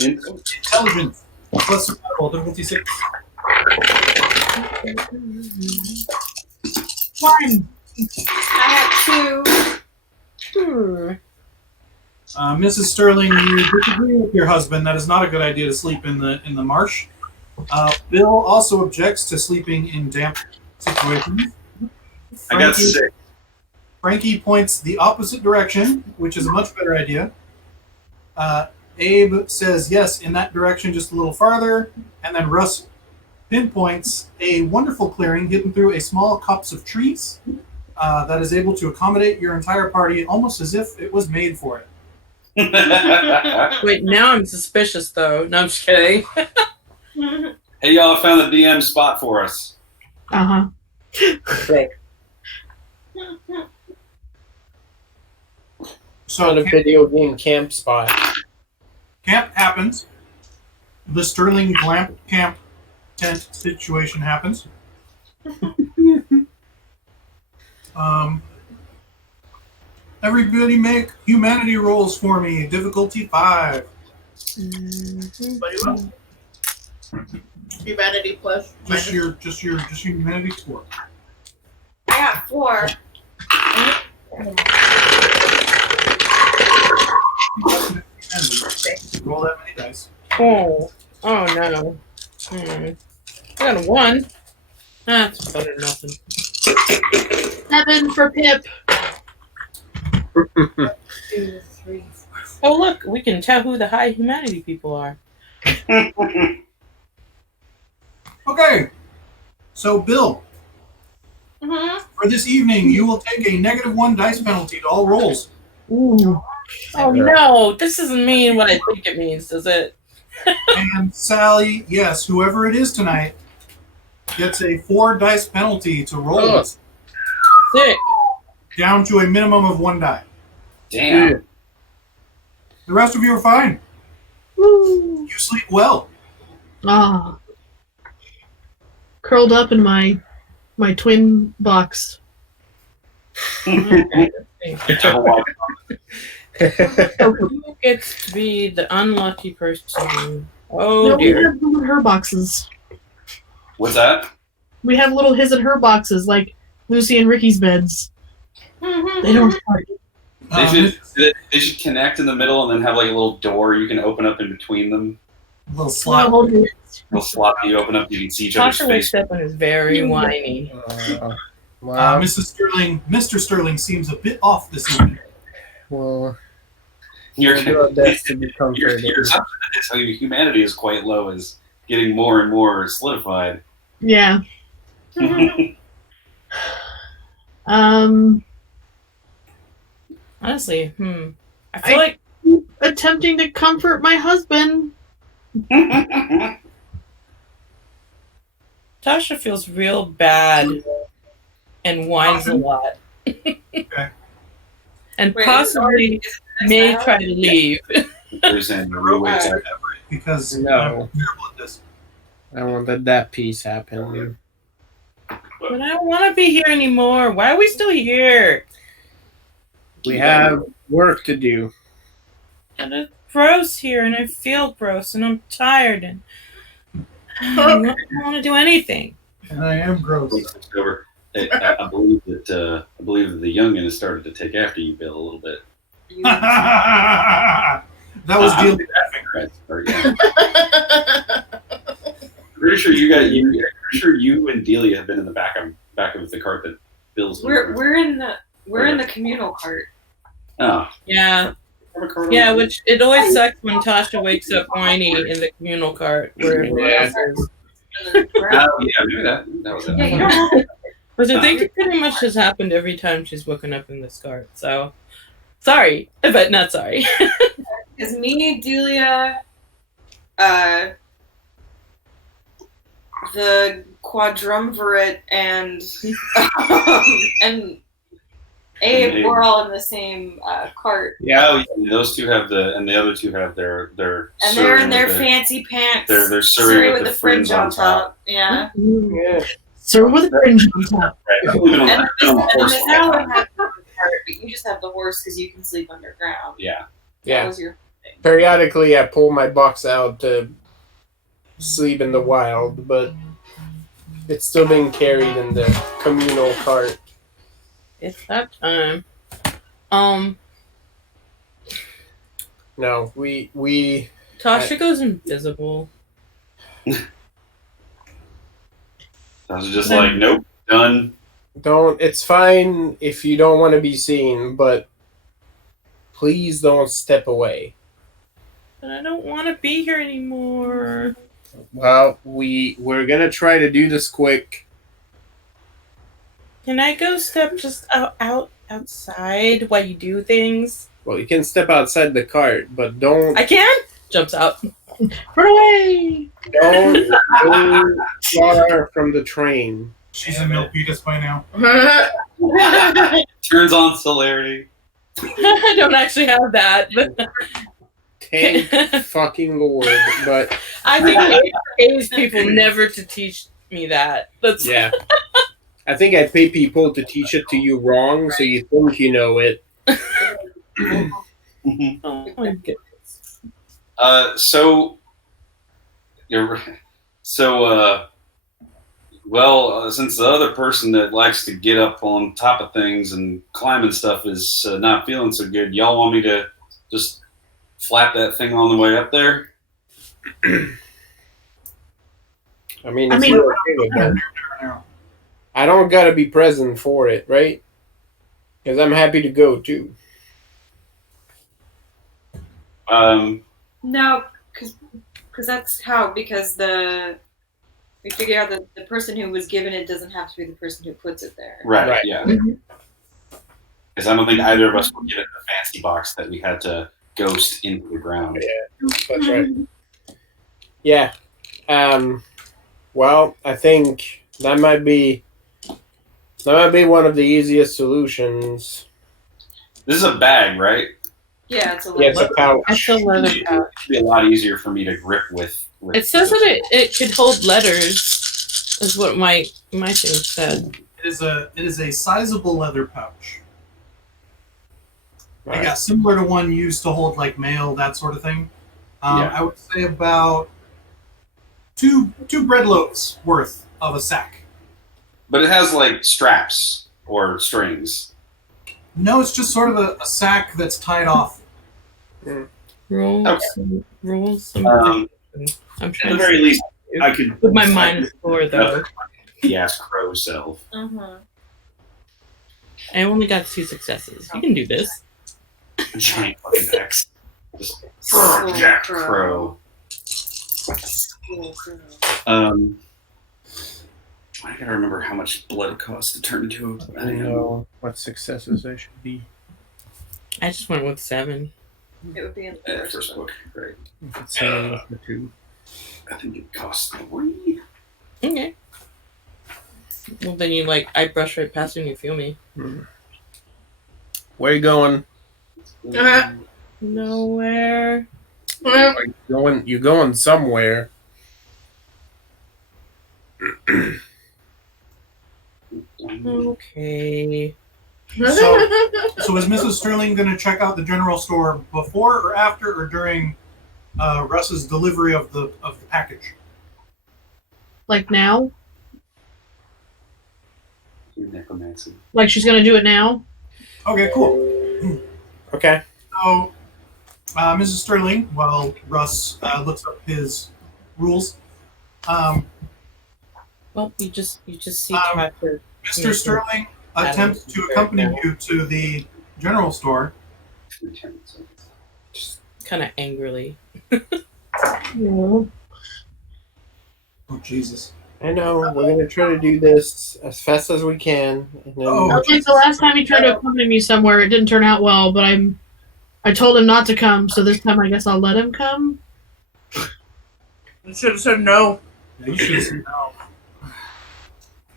Intelligence plus survival difficulty 6. 1. I had 2. Mrs. Sterling, you disagree with your husband. That is not a good idea to sleep in the marsh. Bill also objects to sleeping in damp situations. I got 6. Frankie points the opposite direction, which is a much better idea. Abe says yes, in that direction, just a little farther. And then Russ pinpoints a wonderful clearing hidden through a small copse of trees that is able to accommodate your entire party almost as if it was made for it. Wait, now I'm suspicious though. No, I'm just kidding. Hey, y'all found the DM spot for us. Uh-huh. Right. So On a video game camp spot. camp happens. The Sterling camp tent situation happens. Everybody make humanity rolls for me. Difficulty 5. What do you want? Humanity plus. Just your humanity score. I got 4. Roll that many dice. Oh no. I got a 1. That's better than nothing. 7 for Pip. 2, 3, 4. Oh look, we can tell who the high humanity people are. Okay. So, Bill, Mm-hmm. for this evening, you will take a -1 dice penalty to all rolls. Ooh. Oh no, this doesn't mean what I think it means, does it? And Sally, yes, whoever it is tonight, gets a 4 dice penalty to rolls, Sick. down to a minimum of 1 die. Damn. The rest of you are fine. Woo. You sleep well. Ah. Curled up in my twin box. Okay. Oh, Who gets to be the unlucky person? Oh No, we dear. have little her boxes. What's that? We have little his and her boxes, like Lucy and Ricky's beds. They don't fight. They should connect in the middle and then have like a little door you can open up in between them. Little Well, slot. hold it. Little slot that you open up, you can see each other's Tasha wakes face. up and is very whiny. Wow. Mr. Sterling seems a bit off this evening. Well, Your we'll do our best to be comforted. so your humanity is quite low, is getting more and more solidified. Yeah. Honestly, I feel like Attempting to comfort my husband. Tasha feels real bad and whines a lot. Okay. And Wait, possibly may try to leave. There's an reways out. Because No. I'm terrible at this. I won't let that piece happen. But I don't want to be here anymore. Why are we still here? We have work to do. And it's gross here, and I feel gross, and I'm tired, and I don't want to do anything. And I am gross. Over. I believe that the youngin has started to take after you, Bill, a little bit. That was dealing with Pretty sure you and Delia have been in the back of the cart that Bill's. We're in the communal cart. Oh. Yeah. Yeah, which it always sucks when Tasha wakes up whiny in the communal cart where everyone else is. Yeah, maybe that was it. Yeah, you don't have Which I think it pretty much has happened every time she's woken up in this cart. So, sorry, but not sorry. Because me, Delia, the quadrumvirate, and Abe, we're all in the same cart. Yeah, those two have and the other two have their And they're in their fancy pants. They're Surrey with the fringe on top. Yeah. Yeah. Sir with a fringe on top. And the Alan has the cart, but you just have the horse because you can sleep underground. Yeah. That Yeah. was your Periodically, I pull my box out to sleep in the wild, but it's still being carried in the communal cart. It's that time. No, we Tasha goes invisible. I was just like, nope, done. don't. It's fine if you don't want to be seen, but please don't step away. But I don't want to be here anymore. Well, we're gonna try to do this quick. Can I go step just outside while you do things? Well, you can step outside the cart, but don't I can? Jumps out. Run away! don't go far from the train. She's in Milpitas by now. Turns on celerity. I don't actually have that, but Thank fucking Lord. But I think I pays people never to teach me that. That's yeah. I think I pay people to teach it to you wrong, so you think you know it. Oh my goodness. So you're since the other person that likes to get up on top of things and climb and stuff is not feeling so good, y'all want me to just flap that thing on the way up there? I mean, I it's mean- not okay with that. I don't gotta be present for it, right? Because I'm happy to go too. No, because that's how, because we figure out that the person who was given it doesn't have to be the person who puts it there. Right. Yeah. Mhm. Because I don't think either of us would get it in the fancy box that we had to ghost into the ground. That's right. Yeah. Well, I think that might be one of the easiest solutions. This is a bag, right? Yeah, it's a Yeah, little. it's a pouch. That's a leather It pouch. should be a lot easier for me to grip with. It says that it could hold letters, is what my thing said. It is a sizable leather pouch. Right. Yeah, similar to one used to hold like mail, that sort of thing. Yeah. I would say about two bread loaves worth of a sack. But it has like straps or strings. No, it's just sort of a sack that's tied off. Roll Okay. some. Um, I'm At trying the to very least, I could put my mind explore though. the ass crow self. Mhm. I only got 2 successes. You can do this. Giant fucking X. Just School Jack crow. Crow. School crow. I gotta remember how much blood it costs to turn into I don't know what successes I should be. I just went with 7. It would be in the first first book. book. Great. If it's 7 for 2. I think it costs 3. Okay. Well, then I brush right past you and you feel me. Where you going? Nowhere. You going somewhere? Okay. So is Mrs. Sterling going to check out the general store before or after or during Russ's delivery of the package? Like now? Necromancy. Like she's gonna do it now? Okay, cool. Okay. So, Mrs. Sterling, while Russ looks up his rules, Well, you just see Trapper. Mr. Sterling attempts to accompany you to the general store. Kind of angrily. No. Oh, Jesus. I know. We're gonna try to do this as fast as we can, and then Oh. Okay, so last time he tried to accompany me somewhere, it didn't turn out well, but I told him not to come, so this time I guess I'll let him come. You should have said no. You should have said no.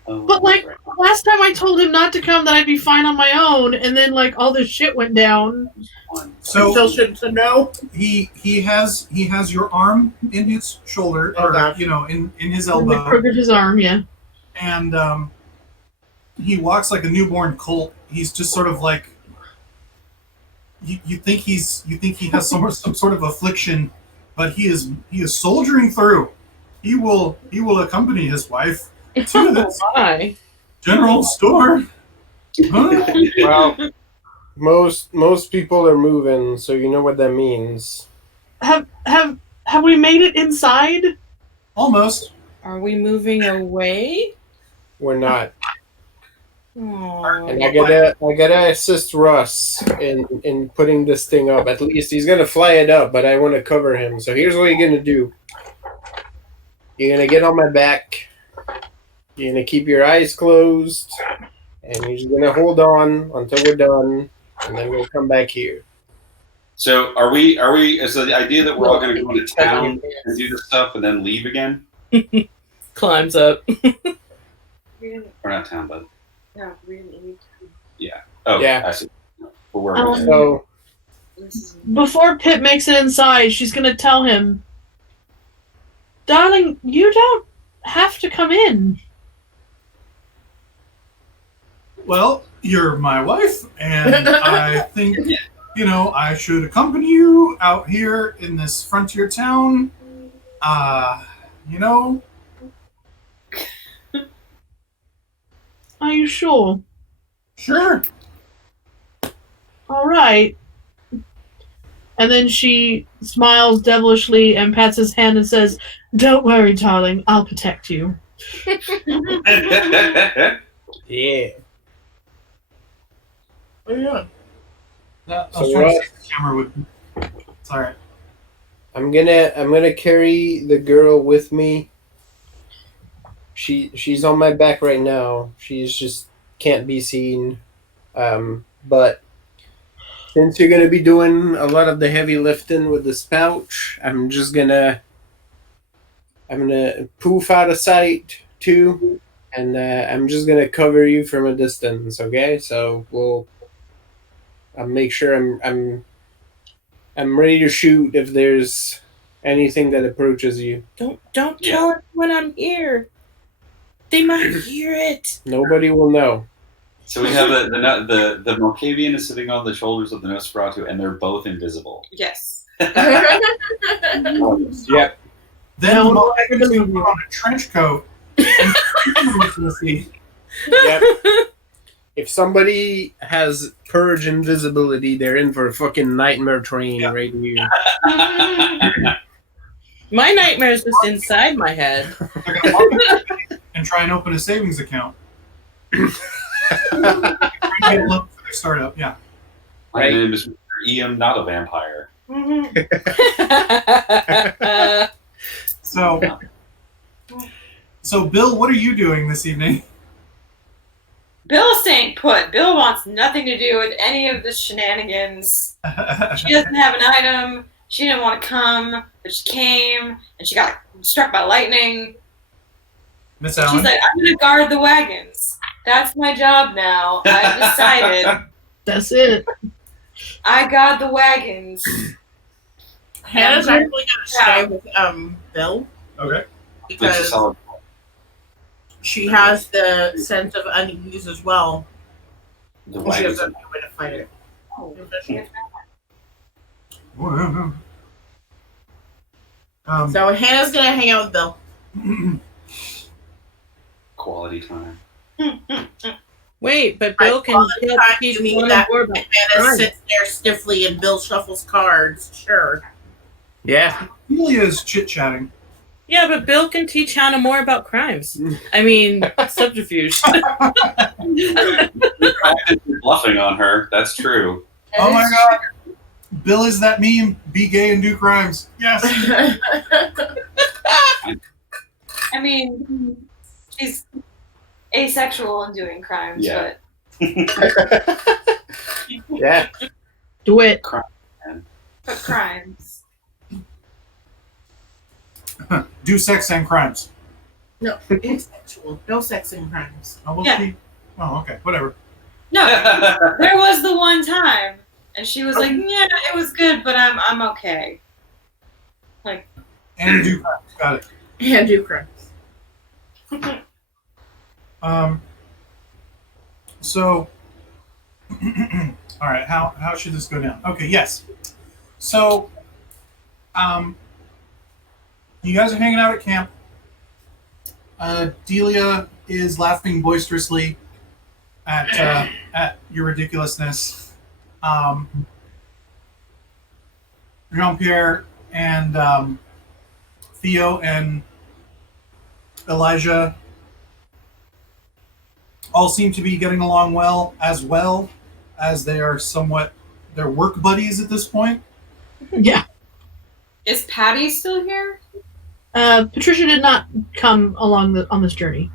But last time I told him not to come, that I'd be fine on my own, and then all this shit went down. So Still shouldn't have said no. he has your arm in his shoulder, Oh, or gosh. in his The elbow, crook of his arm, yeah. and he walks like a newborn colt. He's just sort of like you think he has some sort of affliction, but he is soldiering through. He will accompany his wife to this Why? general store. Huh? well, most people are moving, so you know what that means. Have we made it inside? Almost. Are we moving away? We're not, Aww. and I gotta assist Russ in putting this thing up. At least he's gonna fly it up, but I want to cover him. So here's what you're gonna do. You're gonna get on my back. You're gonna keep your eyes closed, and you're just gonna hold on until we're done, and then we'll come back here. So are we? Is the idea that we're all going to go into town and do this stuff and then leave again? Climbs up. Or not town, but No, we didn't leave. yeah. Oh, Yeah. I see. But where? So Before Pip makes it inside, she's gonna tell him, "Darling, you don't have to come in." Well, you're my wife, and I think, I should accompany you out here in this frontier town. Are you sure? Sure. All right. And then she smiles devilishly and pats his hand and says, "Don't worry, darling. I'll protect you." yeah. What are you doing? I was So trying what? to see if the camera would. It's all right. I'm gonna carry the girl with me. She's on my back right now. She's just can't be seen. But since you're gonna be doing a lot of the heavy lifting with this pouch, I'm gonna poof out of sight too, and I'm just gonna cover you from a distance. Okay, so I'll make sure I'm ready to shoot if there's anything that approaches you. Don't tell everyone I'm here. They might hear it. Nobody will know. So we have the Malkavian is sitting on the shoulders of the Nosferatu, and they're both invisible. Yes. Yep. Then No, the Malkavian's going to put on a trench coat. And Yep. If somebody has purge invisibility, they're in for a fucking nightmare train right here. My nightmare is just inside my head. They're going to walk up and try and open a savings account. Trying to get a loan for their startup. Yeah. My name is Mr. E.M., not a vampire. So, Bill, what are you doing this evening? Bill's staying put. Bill wants nothing to do with any of the shenanigans. She doesn't have an item. She didn't want to come, but she came, and she got struck by lightning. Miss She's Allen? like, I'm going to guard the wagons. That's my job now. I've decided. That's it. I guard the wagons. Hannah's actually going to stay with Bill Okay. Makes a because solid she has the sense of unease as well. the And she wagons. doesn't know way to fight it. So Hannah's going to hang out with Bill. Quality time. Wait, but Bill can All the time teach you mean one that more about Hannah crime. sits there stiffly and Bill shuffles cards. Sure. Yeah. Amelia's chit-chatting. Yeah, but Bill can teach Hannah more about crimes. I mean, subterfuge. You're practically bluffing on her. That's true. Oh my god. Bill is that meme. Be gay and do crimes. Yes. I mean, she's asexual and doing crimes, Yeah. Yeah. Do it. but crimes. Do sex and crimes. No, asexual. No sex and crimes. Oh, well, Yeah. Oh, okay. Whatever. No, there was the one time, and she was like, "Yeah, it was good, but I'm okay." And do crimes. Got it. And do crimes. So, all right. How should this go down? Okay. Yes. So, you guys are hanging out at camp. Delia is laughing boisterously at your ridiculousness. Jean-Pierre and Theo and Elijah all seem to be getting along well as they are somewhat their work buddies at this point. Yeah. Is Patty still here? Patricia did not come along on this journey.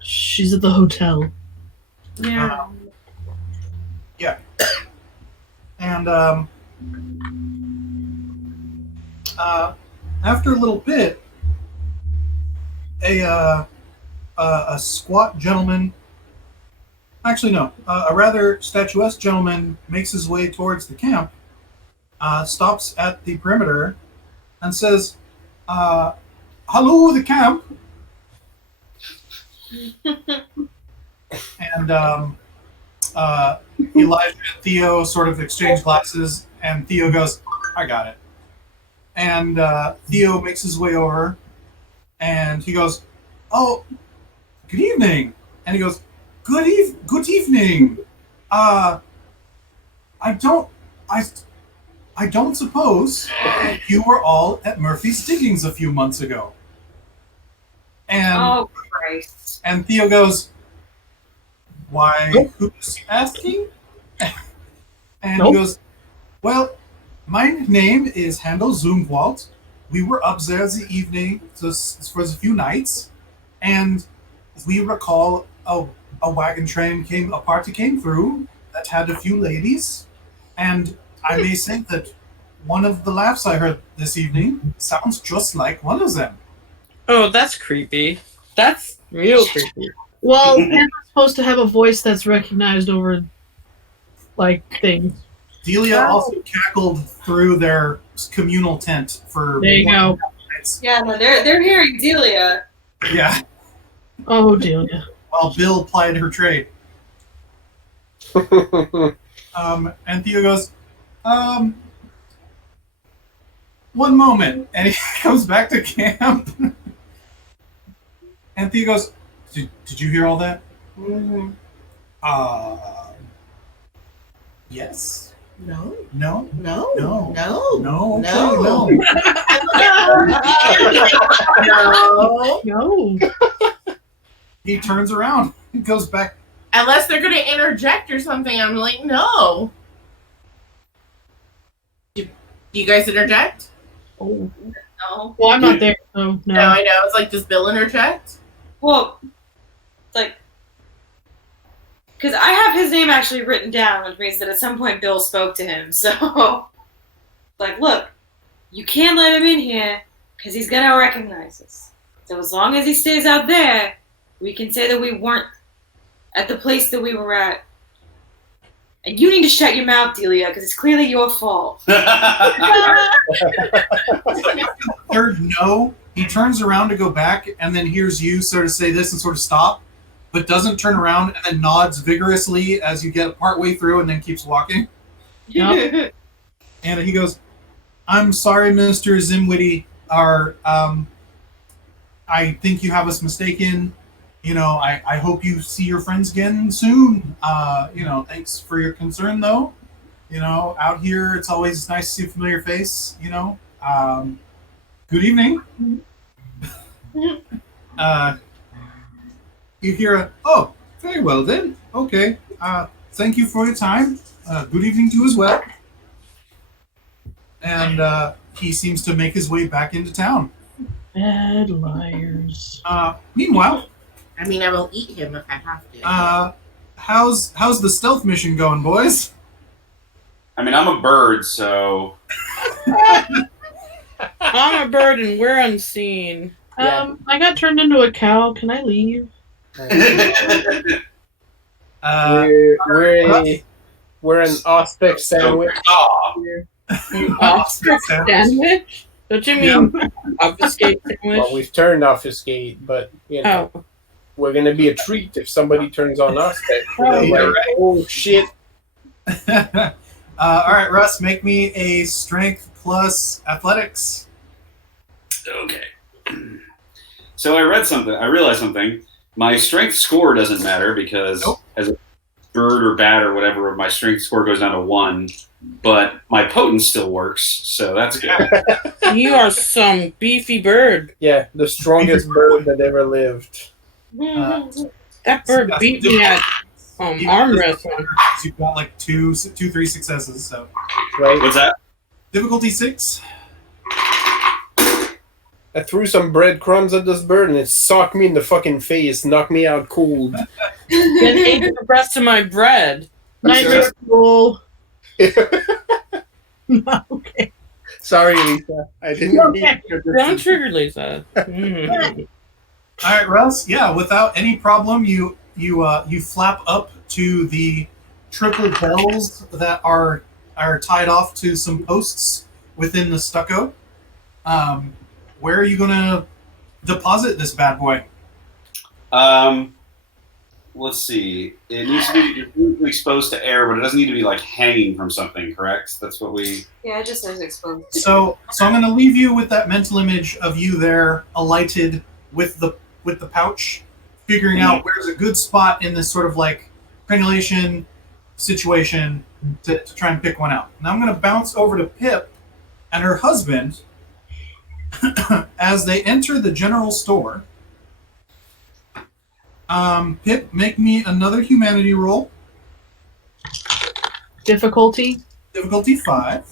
She's at the hotel. Yeah. Yeah. And after a little bit, a squat gentleman, actually no, a rather statuesque gentleman makes his way towards the camp, stops at the perimeter, and says, "Hello, the camp." And Elijah and Theo sort of exchange glasses, and Theo goes, "I got it." And Theo makes his way over, and he goes, "Oh, good evening." And he goes, "Good evening. I don't suppose you were all at Murphy's Diggings a few months ago." And Oh, Christ. and Theo goes, "Why, who's asking?" And he goes, "Well, my name is Handel Zumwalt. We were up there the evening for a few nights, and we recall a wagon train a party came through that had a few ladies, and I may say that one of the laughs I heard this evening sounds just like one of them." Oh, that's creepy. That's real creepy. Well, they're not supposed to have a voice that's recognized over, like, things. Delia also cackled through their communal tent for. There you go. Nights. Yeah, no, they're hearing Delia. Yeah, Oh, Delia. while Bill plied her trade. And Theo goes, "One moment," and he comes back to camp. And Theo goes, Did you hear all that?" Mm-hmm. Yes. No. No. No. No. No. No. No. Okay, no. No. No. He turns around and goes back. Unless they're going to interject or something, I'm like, no. Do you guys interject? Oh. No. Well, I'm not there, so no. No, I know. It's like, does Bill interject? Well, like, because I have his name actually written down, which means that at some point Bill spoke to him. So, like, look, you can't let him in here because he's going to recognize us. So as long as he stays out there, we can say that we weren't at the place that we were at. And you need to shut your mouth, Delia, because it's clearly your fault. Third no, he turns around to go back and then hears you sort of say this and sort of stop, but doesn't turn around and then nods vigorously as you get partway through and then keeps walking. Yep. And he goes, "I'm sorry, Mr. Zimwitty. I think you have us mistaken. You know, I hope you see your friends again soon. Thanks for your concern, though. You know, out here, it's always nice to see a familiar face, you know. Good evening." You hear "Oh, very well then. Okay. Thank you for your time. Good evening to you as well." And he seems to make his way back into town. Bad liars. Meanwhile, I mean, I will eat him if I have to. how's the stealth mission going, boys? I mean, I'm a bird, so I'm a bird and we're unseen. Yeah. I got turned into a cow. Can I leave? We're an ostrich sandwich. Ostrich sandwich? Don't you mean obfuscate sandwich? Well, we've turned obfuscate, but you know, we're gonna be a treat if somebody turns on ostrich. Oh shit! All right, Russ, make me a strength plus athletics. okay. So I realized something. My strength score doesn't matter because as a bird or bat or whatever, my strength score goes down to 1, but my potence still works, so that's good. You are some beefy bird. Yeah, the strongest bird that ever lived. That bird beat me at arm wrestling. You've got like 3 successes, so Right? What's that? difficulty 6. I threw some breadcrumbs at this bird and it socked me in the fucking face, knocked me out cold. Then ate the rest of my bread. Nightmare School. Okay. Sorry, Lisa. I didn't Okay. mean Don't trigger Lisa. Mm. All right, Russ. Yeah, without any problem, you flap up to the triple bells that are tied off to some posts within the stucco. Where are you gonna deposit this bad boy? Let's see. It needs to be exposed to air, but it doesn't need to be like hanging from something. Correct? That's what we. Yeah, it just says exposed. So I'm gonna leave you with that mental image of you there, alighted with the pouch, figuring out where's a good spot in this sort of like crenulation situation to try and pick one out. Now I'm gonna bounce over to Pip and her husband as they enter the general store. Pip, make me another humanity roll. Difficulty? Difficulty 5.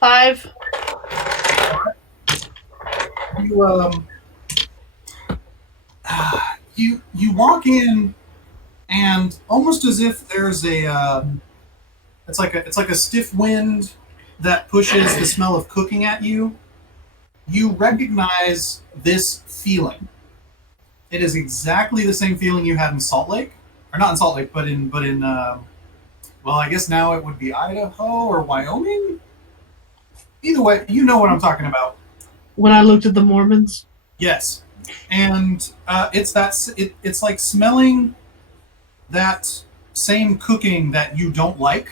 Five. You walk in, and almost as if there's a it's like a stiff wind that pushes the smell of cooking at you. You recognize this feeling. It is exactly the same feeling you had in Salt Lake, or not in Salt Lake, but in well, I guess now it would be Idaho or Wyoming. Either way, you know what I'm talking about. When I looked at the Mormons? Yes. And it's like smelling that same cooking that you don't like.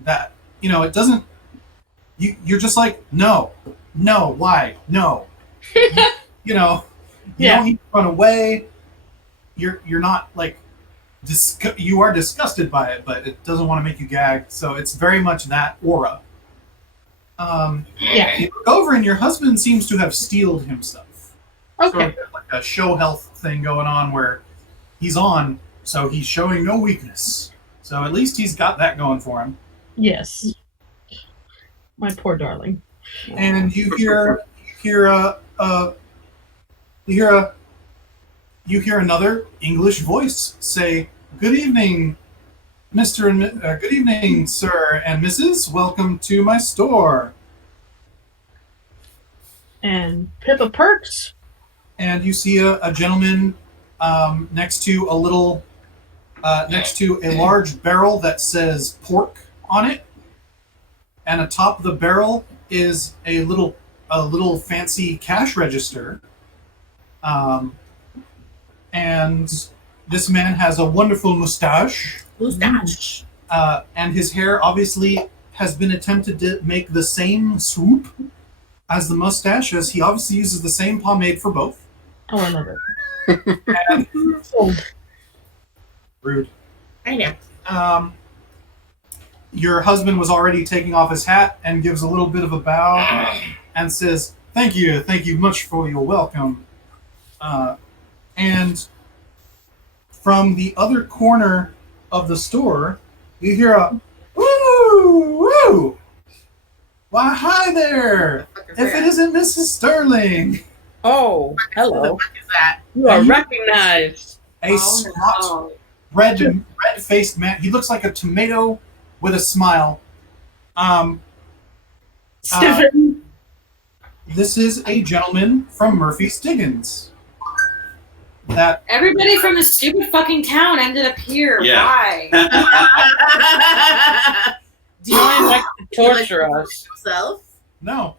That, it doesn't, you're just like, no, why, no. You don't need to run away. You're not like, you are disgusted by it, but it doesn't want to make you gag. So it's very much that aura. You look over and your husband seems to have steeled himself. Okay. Sort of like a show health thing going on where he's on, so he's showing no weakness. So at least he's got that going for him. Yes. My poor darling. And you hear another English voice say, "Good evening, Mr. and good evening, sir and Mrs. Welcome to my store." And Pippa Perks. And you see a gentleman next to a large barrel that says pork on it, and atop the barrel is a little fancy cash register. And this man has a wonderful mustache. And his hair obviously has been attempted to make the same swoop as the mustache, as he obviously uses the same pomade for both. Oh, I love it. And, rude. I know. Your husband was already taking off his hat and gives a little bit of a bow and says, thank you much for your welcome. And from the other corner of the store, you hear a woo, woo. Why, hi there. If it isn't Mrs. Sterling. Oh, hello. What the fuck is that? You are recognized. A squat, red-faced man. He looks like a tomato with a smile. Stephen. This is a gentleman from Murphy Stiggins. That Everybody from the stupid fucking town ended up here. Yeah. Why? Do you I like to torture like us. himself? no.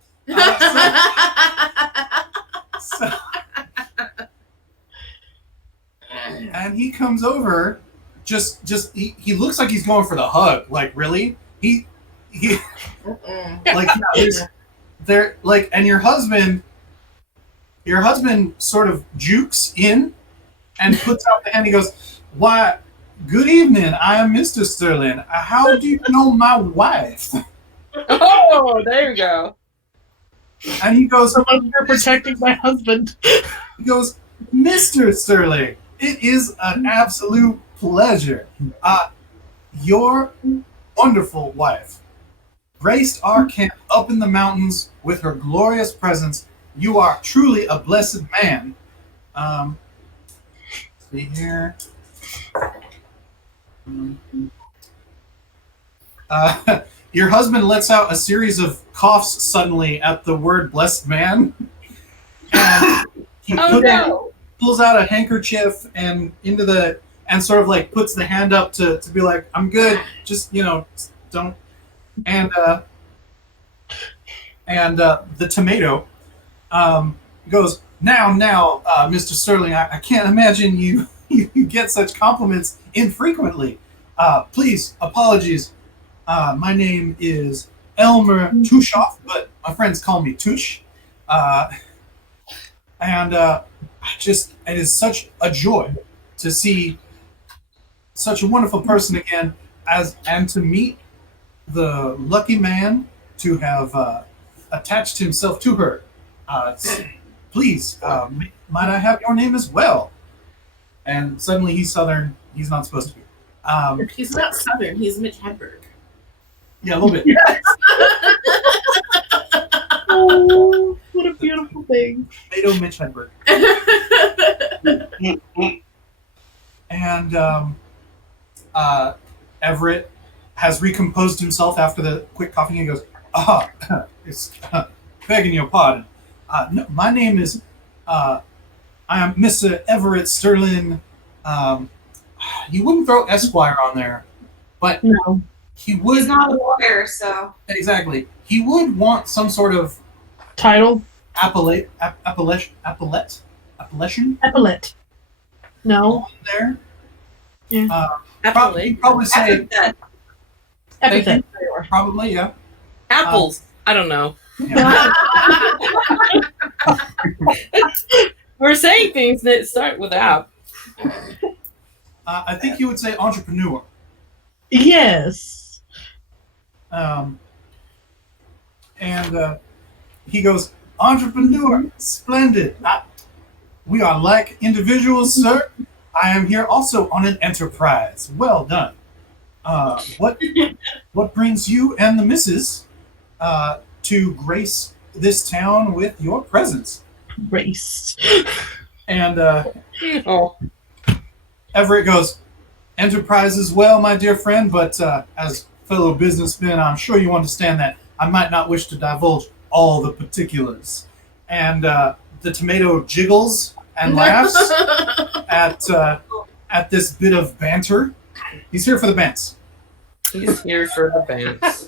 And he comes over. He looks like he's going for the hug. Like, really? He like, there, like, and your husband sort of jukes in and puts out the hand. He goes, why, good evening, I am Mr. Sterling. How do you know my wife? Oh, there you go. And he goes, You're protecting my husband. he goes, Mr. Sterling, it is an absolute pleasure. Your wonderful wife graced our camp up in the mountains with her glorious presence. You are truly a blessed man. See here. Your husband lets out a series of coughs suddenly at the word blessed man. And he pulls out a handkerchief and sort of like puts the hand up to be like, I'm good, just don't. And the tomato goes, now, Mr. Sterling, I can't imagine you get such compliments infrequently. Please, apologies. My name is Elmer Tushoff, but my friends call me Tush. It is such a joy to see such a wonderful person again, and to meet the lucky man to have attached himself to her. Please, might I have your name as well? And suddenly he's Southern. He's not supposed to be. He's not Southern. He's Mitch Hedberg. Yeah, a little bit. Yes. Oh, what a beautiful thing. Tomato Mitch Hedberg. And Everett has recomposed himself after the quick coughing. He goes, it's begging your pardon. No, my name is, I am Mr. Everett Sterling. You wouldn't throw Esquire on there, but No. he would. He's not a lawyer, so. Exactly. He would want some sort of Title? appellation Epaulet. No. there. Yeah. Probably say Epithet. probably, yeah. Apples. I don't know. Yeah. We're saying things that start with app. I think you would say entrepreneur. Yes. And he goes, entrepreneur, splendid. We are like individuals, sir. I am here also on an enterprise. Well done. What brings you and the missus to grace this town with your presence? Race. And Oh, Everett goes, enterprise as well, my dear friend, but as fellow businessmen, I'm sure you understand that I might not wish to divulge all the particulars. And the tomato jiggles and laughs at this bit of banter. He's here for the bants. he's here for the bands.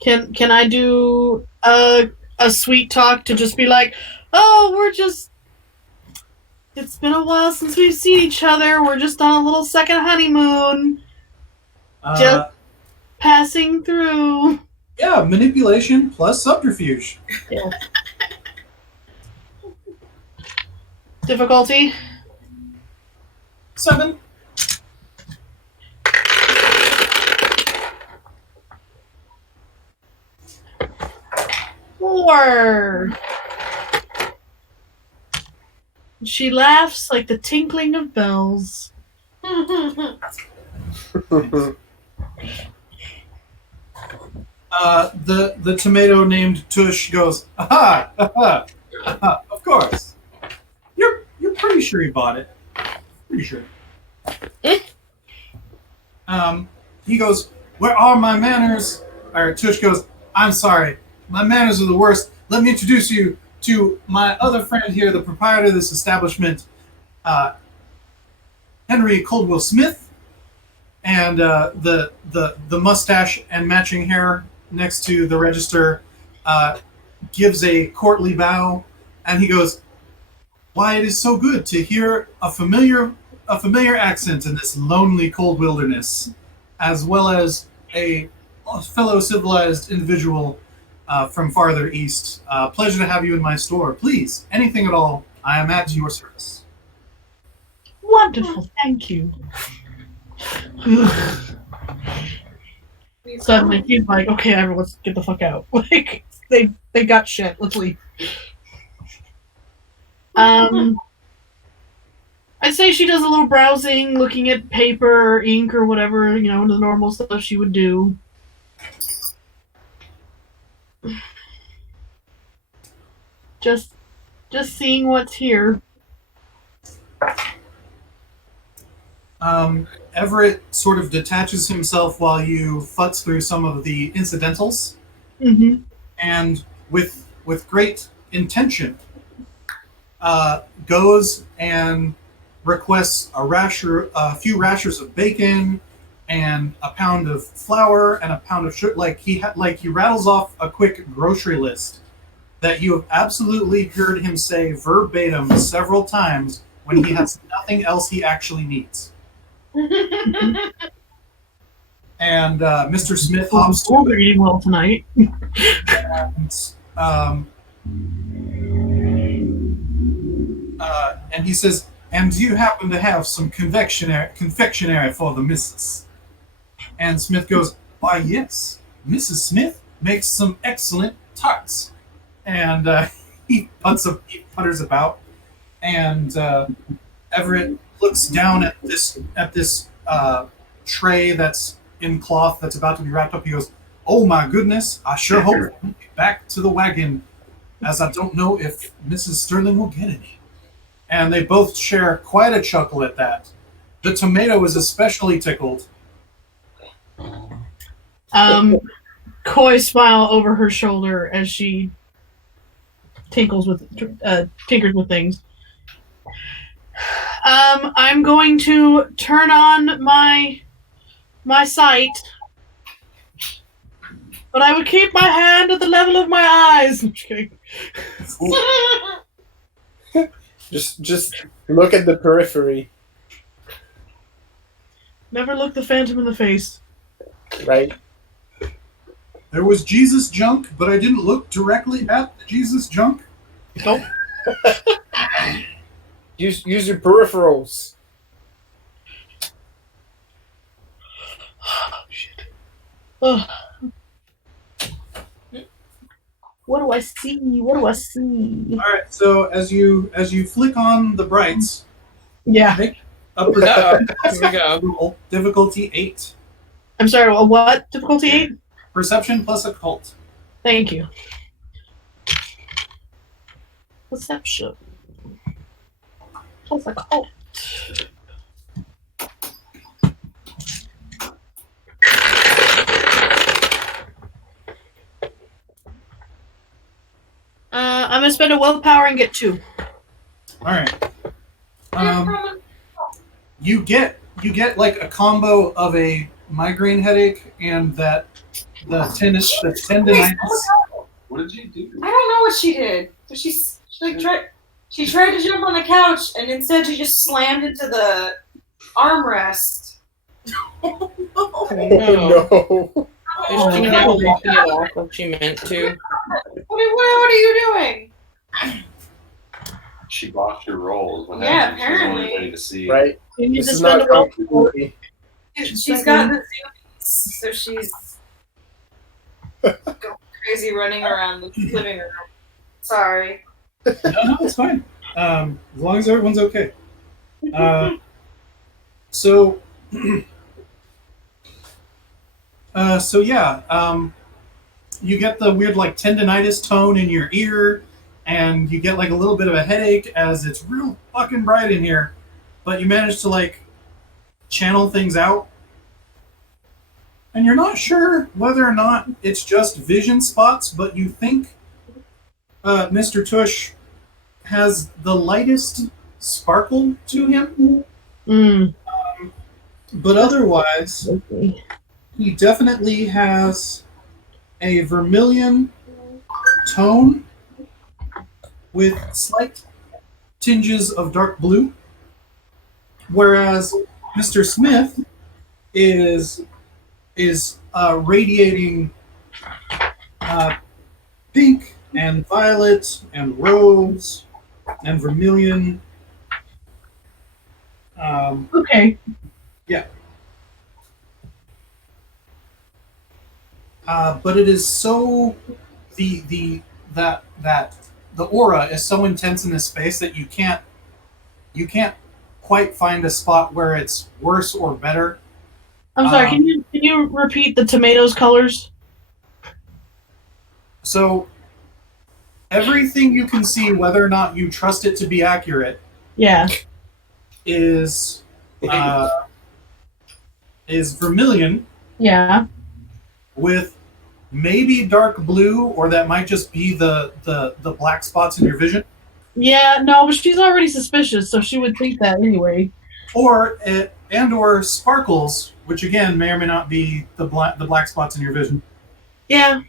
Can I do a sweet talk to just be like, oh, it's been a while since we've seen each other. We're just on a little second honeymoon. Just passing through. Yeah, manipulation plus subterfuge. Yeah. Difficulty? 7. Four. She laughs like the tinkling of bells. The tomato named Tush goes, aha, aha, aha, of course. You're pretty sure he bought it. Pretty sure. He goes, where are my manners? Or Tush goes, I'm sorry, my manners are the worst. Let me introduce you to my other friend here, the proprietor of this establishment, Henry Coldwell Smith, and the mustache and matching hair next to the register gives a courtly bow, and he goes, why, it is so good to hear a familiar accent in this lonely, cold wilderness, as well as a fellow civilized individual from farther east. Pleasure to have you in my store. Please, anything at all, I am at your service. Wonderful, thank you. Suddenly he's like, okay, everyone, let's get the fuck out. Like, they got shit, let's leave. I I'd say she does a little browsing, looking at paper or ink or whatever, the normal stuff she would do. Just seeing what's here. Everett sort of detaches himself while you futz through some of the incidentals, and with great intention, goes and requests a few rashers of bacon and a pound of flour and a pound of sugar. He rattles off a quick grocery list that you have absolutely heard him say verbatim several times when he has nothing else he actually needs. And Mr. Smith hops to They're eating well tonight. And he says, "And do you happen to have some confectionery for the missus?" And Smith goes, "Why, yes. Mrs. Smith makes some excellent tarts." And he putters about, and Everett looks down at this tray that's in cloth that's about to be wrapped up. He goes, "Oh my goodness! I sure hope I can get back to the wagon, as I don't know if Mrs. Sterling will get any." And they both share quite a chuckle at that. The tomato is especially tickled. Coy smile over her shoulder as she tinkers with things. I'm going to turn on my sight, but I would keep my hand at the level of my eyes. I'm just kidding. Just look at the periphery, Never look the phantom in the face. right? There was Jesus junk, but I didn't look directly at the Jesus junk. Nope. Use your peripherals. Shit. Ugh. What do I see? What do I see? All right, so as you flick on the brights, Yeah. make a Uh-oh. Here we go. roll, difficulty 8. I'm sorry, what? Difficulty 8? Perception plus occult. Thank you. Perception. Plus occult. I'm gonna spend a willpower and get 2. All right. You get like a combo of a migraine headache and the tendinitis. What did you do? I don't know what she did. So she tried to jump on the couch, and instead she just slammed into the armrest. Oh no! She never walked it off like she meant to. What are you doing? She botched your rolls. What Yeah, happened? She was apparently. only waiting to see. Right? You need This to is spend not a willpower. continuity. She's got the zoomies, so she's going crazy running around the living room. Sorry. No, it's fine. As long as everyone's okay. So yeah. You get the weird like tendinitis tone in your ear, and you get like a little bit of a headache as it's real fucking bright in here, but you manage to like channel things out, and you're not sure whether or not it's just vision spots, but you think Mr. Tush has the lightest sparkle to him, but otherwise he definitely has a vermilion tone with slight tinges of dark blue, whereas Mr. Smith is radiating pink and violet and rose and vermilion. Okay. Yeah. But it is so the aura is so intense in this space that you can't quite find a spot where it's worse or better. I'm sorry. Can you repeat the tomatoes colors? So everything you can see, whether or not you trust it to be accurate, Yeah. is vermilion Yeah. with maybe dark blue, or that might just be the black spots in your vision. Yeah. No, but she's already suspicious, so she would think that anyway. Or sparkles, which again may or may not be the black spots in your vision. Yeah.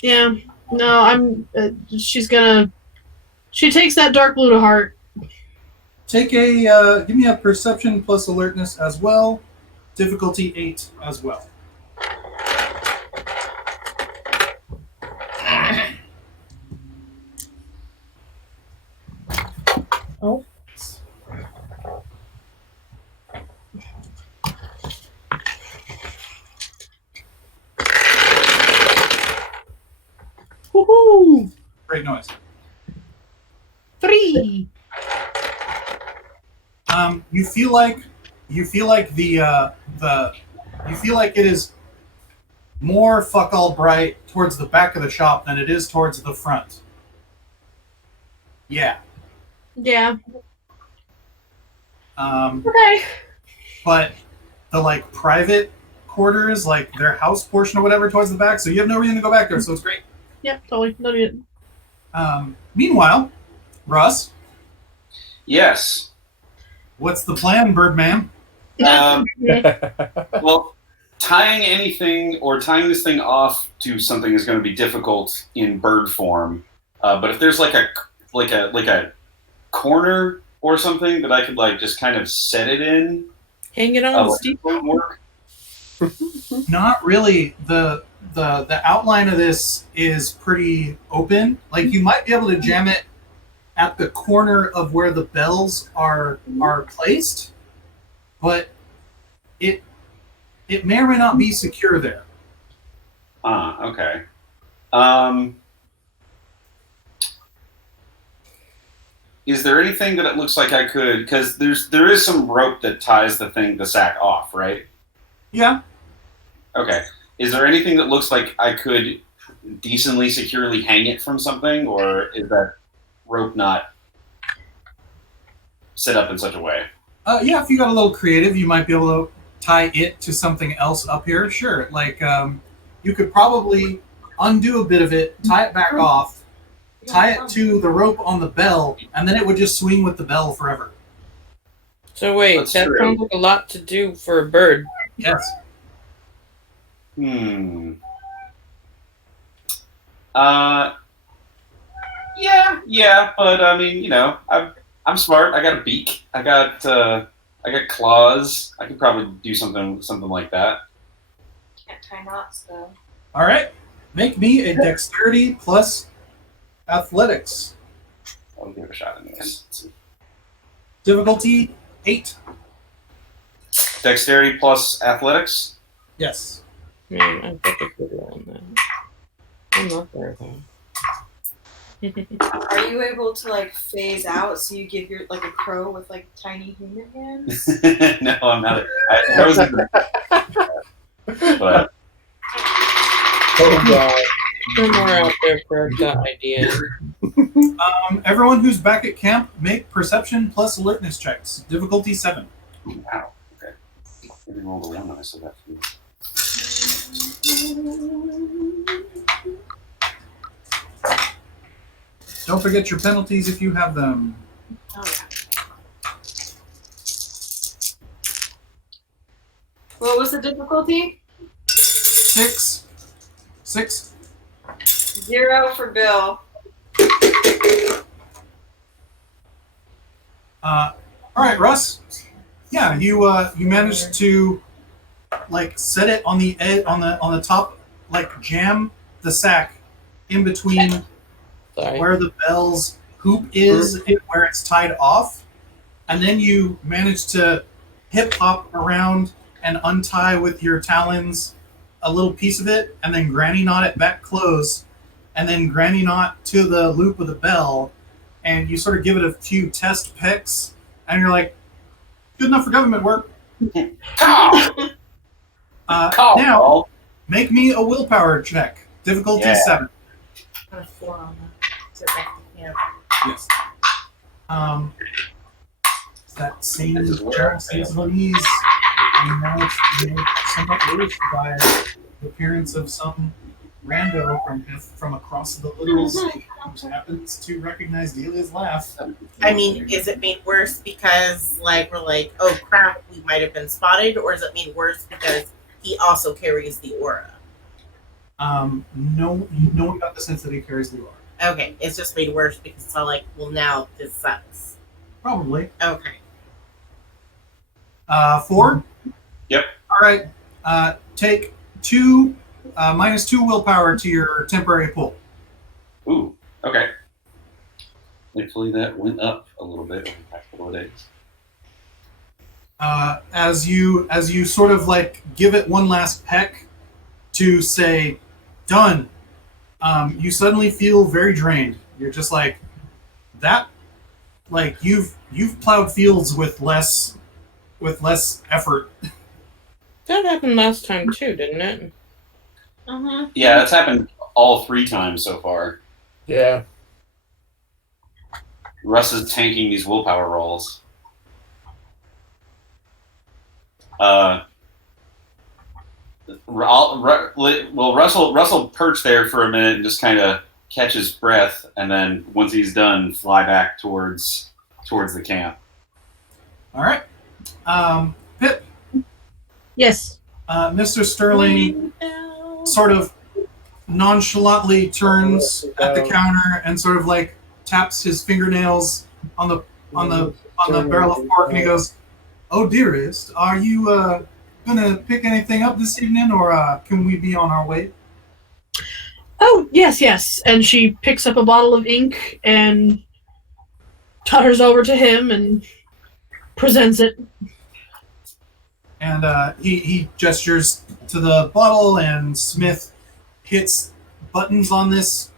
Yeah. No, I'm. She takes that dark blue to heart. Take a give me a perception plus alertness as well. Difficulty 8 as well. Oh. Woohoo! Great noise. 3. You feel like it is more fuck all bright towards the back of the shop than it is towards the front. Yeah. Yeah. Um, Okay. but the like private quarters, like their house portion or whatever, towards the back, so you have no reason to go back there, so it's great. Yep. Totally. No need. Meanwhile, Russ, Yes. what's the plan, Birdman? Well, tying this thing off to something is going to be difficult in bird form. But if there's like a corner or something that I could like just kind of set it in, Hang it on the like, steep. won't work. Not really. The outline of this is pretty open. Like you might be able to jam it at the corner of where the bells are placed, but it may or may not be secure there. Okay. Is there anything that it looks like I could? Because there is some rope that ties the sack off, right? Yeah. Okay. Is there anything that looks like I could decently securely hang it from something, or is that rope not set up in such a way? Yeah, if you got a little creative, you might be able to tie it to something else up here. Sure. Like you could probably undo a bit of it, tie it back off, tie it to the rope on the bell, and then it would just swing with the bell forever. So wait, That's that true. sounds like a lot to do for a bird. Yes. Yeah, but I mean, you know, I'm smart. I got a beak. I got claws. I could probably do something like that. Can't tie knots though. All right. Make me a dexterity plus athletics. I'll give it a shot anyways. Let's see. Difficulty 8. Dexterity plus athletics. Yes. Man, I bet I could on that. I'm not there though. Are you able to like phase out so you give your like a crow with like tiny human hands? No, I'm not. I was but Oh god. Somewhere out there for that idea. Everyone who's back at camp, make perception plus alertness checks. Difficulty 7. wow. Okay. Maybe roll the 1 I said that for you. Don't forget your penalties if you have them. Oh yeah. What was the difficulty? 6. 0 for Bill. All right, Russ. Yeah, you managed to like set it on the edge, on the top, like jam the sack in between Sorry. where the bell's hoop is, where it's tied off, and then you manage to hip hop around and untie with your talons a little piece of it, and then granny knot it back close, and then granny knot to the loop of the bell, and you sort of give it a few test picks, and you're like, Good enough for government work. Call! Now, make me a willpower check. Difficulty 7. Got a 4 on that. So back to camp. Yes. It's that same general sense of unease. And now it's somewhat nourished by the appearance of some rando from across the literal sea, which happens to recognize Delia's laugh. I mean, is it made worse because, like, we're like, oh crap, we might have been spotted, or is it made worse because he also carries the aura? No one got the sense that he carries the aura. Okay, it's just made worse because it's all like, well, now this sucks. Probably. Okay. 4? Yep. All right. Take 2 minus 2 willpower to your temporary pull. Ooh, okay. Thankfully that went up a little bit over the past couple of days. As you sort of like give it one last peck to say, done, you suddenly feel very drained. You're just like, that, like you've plowed fields with less effort. That happened last time too, didn't it? Uh-huh. Yeah, that's happened all 3 times so far. Yeah. Russ is tanking these willpower rolls. Russell perch there for a minute and just kind of catch his breath, and then once he's done, fly back towards the camp. All right. Pip, Yes. Mr. Sterling sort of nonchalantly turns at the counter and sort of like taps his fingernails on the barrel of pork, and he goes, "Oh, dearest, are you gonna pick anything up this evening, or can we be on our way?" Oh, yes. And she picks up a bottle of ink and totters over to him and presents it. And he gestures to the bottle, and Smith hits buttons on this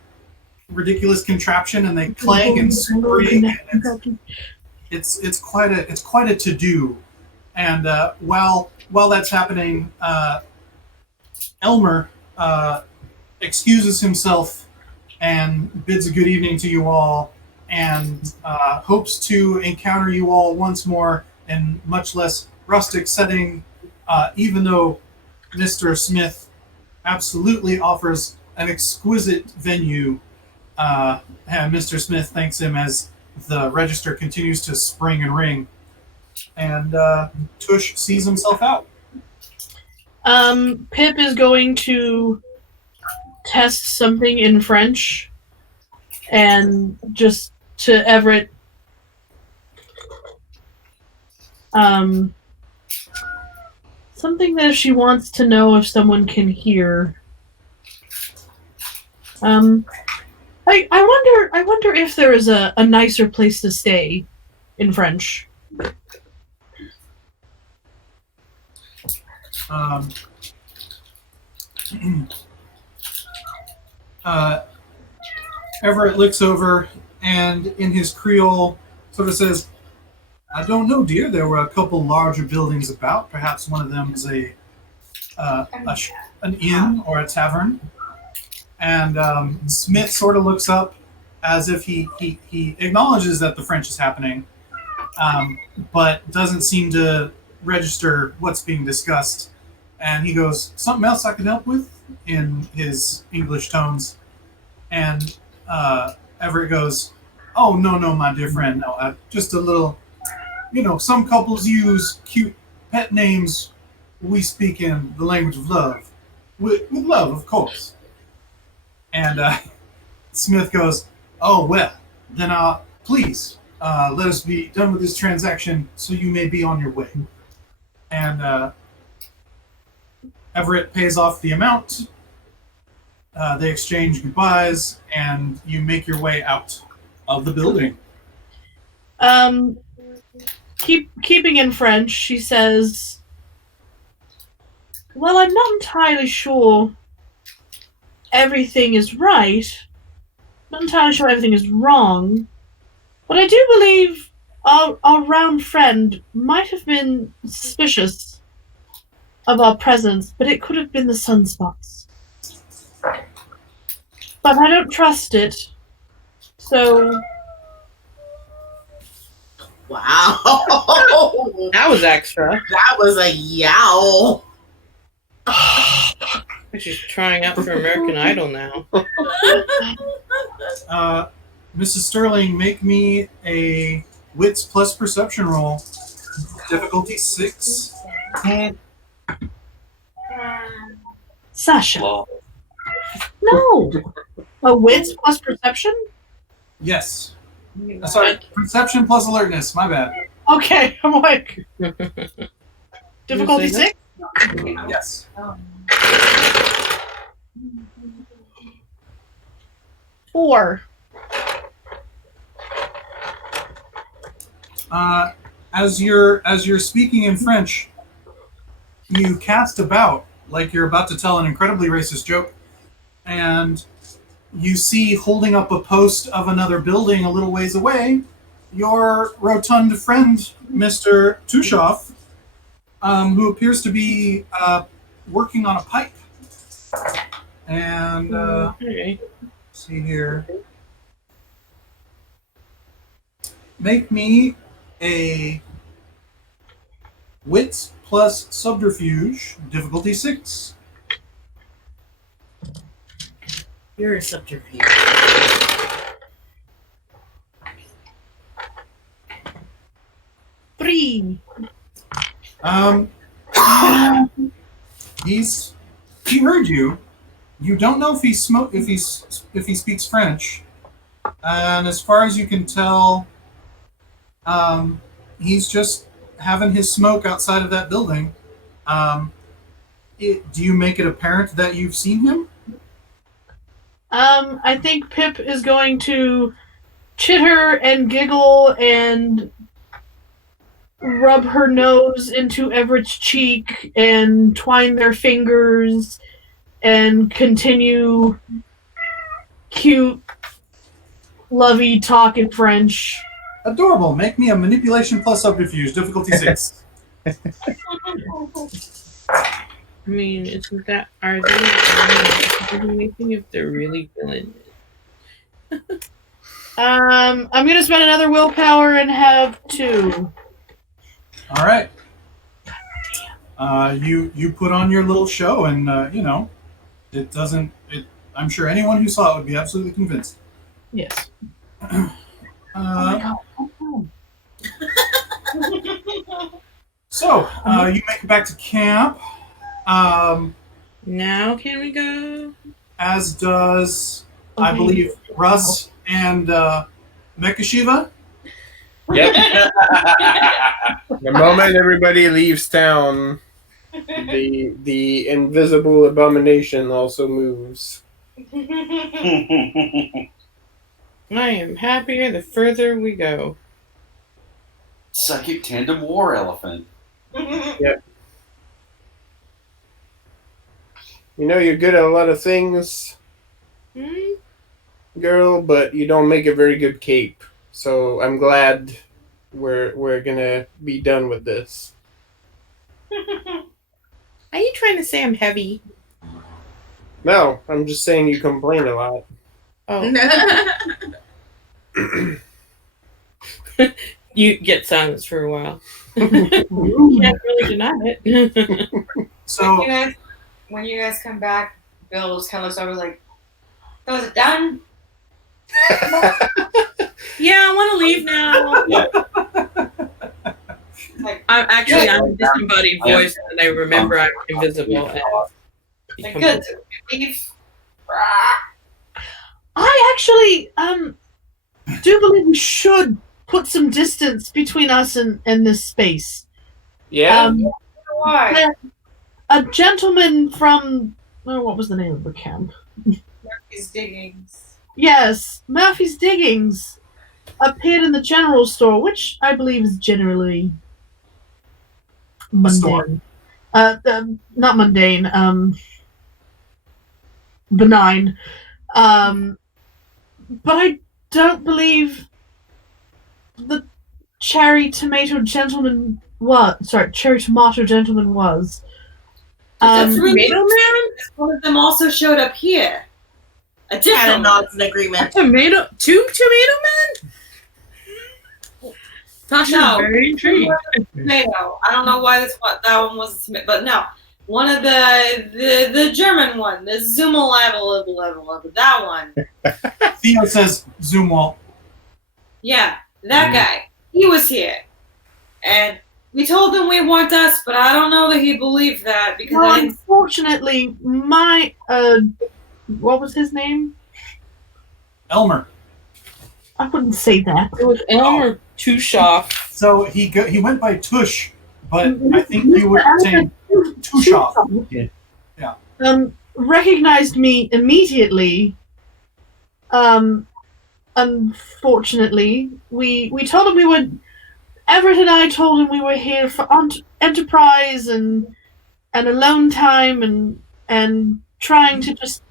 ridiculous contraption, and they clang and spring. And it's quite a to do. And while that's happening, Elmer excuses himself and bids a good evening to you all, and hopes to encounter you all once more in much less rustic setting, even though Mr. Smith absolutely offers an exquisite venue. And Mr. Smith thanks him as the register continues to spring and ring. And Tush sees himself out. Pip is going to test something in French, and just to Everett, something that she wants to know if someone can hear. I wonder if there is a nicer place to stay in French. Everett looks over and in his Creole sort of says, "I don't know, dear. There were a couple larger buildings about. Perhaps one of them is an inn or a tavern." And Smith sort of looks up as if he acknowledges that the French is happening, but doesn't seem to register what's being discussed. And he goes, "Something else I can help with?" in his English tones. And Everett goes, "Oh, no, my dear friend. No, just a little, some couples use cute pet names. We speak in the language of love. With love, of course." And Smith goes, "Oh, well, then please let us be done with this transaction so you may be on your way." And Everett pays off the amount. They exchange goodbyes, and you make your way out of the building. Keeping in French, she says, "Well, I'm not entirely sure everything is right. Not entirely sure everything is wrong. But I do believe our round friend might have been suspicious of our presence, but it could have been the sunspots. But I don't trust it, so... Wow. That was extra. That was a yowl. She's trying out for American Idol now. Mrs. Sterling, make me a wits plus perception roll. Difficulty 6. Sasha. Well, No! A wits plus perception? Yes. Sorry, perception plus alertness. My bad. Okay, I'm like... Difficulty 6? Yes. 4. As you're speaking in French, you cast about like you're about to tell an incredibly racist joke, and you see holding up a post of another building a little ways away your rotund friend, Mr. Tushoff, who appears to be working on a pipe. And Okay. see here. Make me a wits plus subterfuge, difficulty 6. You're a subterfuge. Three. He heard you. You don't know if he speaks French, and as far as you can tell, he's just having his smoke outside of that building. Do you make it apparent that you've seen him? I think Pip is going to chitter and giggle and rub her nose into Everett's cheek and twine their fingers and continue cute, lovey talk in French. Adorable. Make me a manipulation plus subterfuge, difficulty 6. I mean, isn't that... Are they doing anything if they're really villain? I'm going to spend another willpower and have 2. All right. You put on your little show, and it doesn't. I'm sure anyone who saw it would be absolutely convinced. Yes. So you make it back to camp. Now can we go? As does, I believe, Russ and Mekashiva. Yep. The moment everybody leaves town, the invisible abomination also moves. I am happier the further we go. Psychic tandem war elephant. Yep. You know you're good at a lot of things, girl, but you don't make a very good cape. So I'm glad we're gonna be done with this. Are you trying to say I'm heavy? No, I'm just saying you complain a lot. Oh. You get silence for a while. Can't really deny it. So When you guys come back, Bill just kind of looks over like, "So is it done?" Yeah, I want to leave now. Like, I'm a disembodied voice, and I remember I'm invisible. like good. Leave. I actually do believe we should put some distance between us and this space. Yeah? Why? A gentleman from what was the name of the camp? Murphy's Diggings. Yes, Murphy's Diggings appeared in the general store, which I believe is generally mundane. Not mundane, benign. But I don't believe the cherry tomato gentleman was. Sorry, cherry tomato gentleman was. That's really Tomato Man? one of them also showed up here. A Hannah different one. nods in agreement. Two Tomato Men? Tasha's No. very intrigued. Tomato. I don't know why that one wasn't tomato, but no. One of the German one, the Zumalabalabalabalabal, that one. Theo says Zoomwalt. Yeah, that guy. He was here. And we told him we weren't us, but I don't know that he believed that because Well, I didn't. unfortunately, my what was his name? Elmer. I wouldn't say that. It was Elmer Tushoff. So he went by Tush, but I think you would say Tushoff. Yeah. Recognized me immediately. Unfortunately, we told him we would. Everett and I told him we were here for enterprise and alone time and trying to just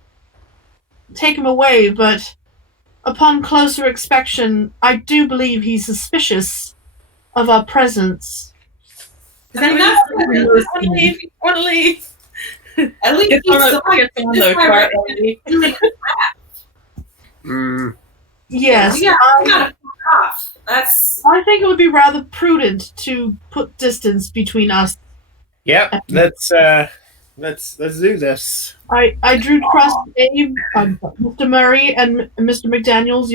take him away, but upon closer inspection, I do believe he's suspicious of our presence. I mean, that's Want to leave? at least Get he's on selected. the This cart. guy- Yes, we gotta fuck off. That's I think it would be rather prudent to put distance between us. Yep. Let's do this. I drew across Abe, Mr. Murray, and Mr. McDaniels.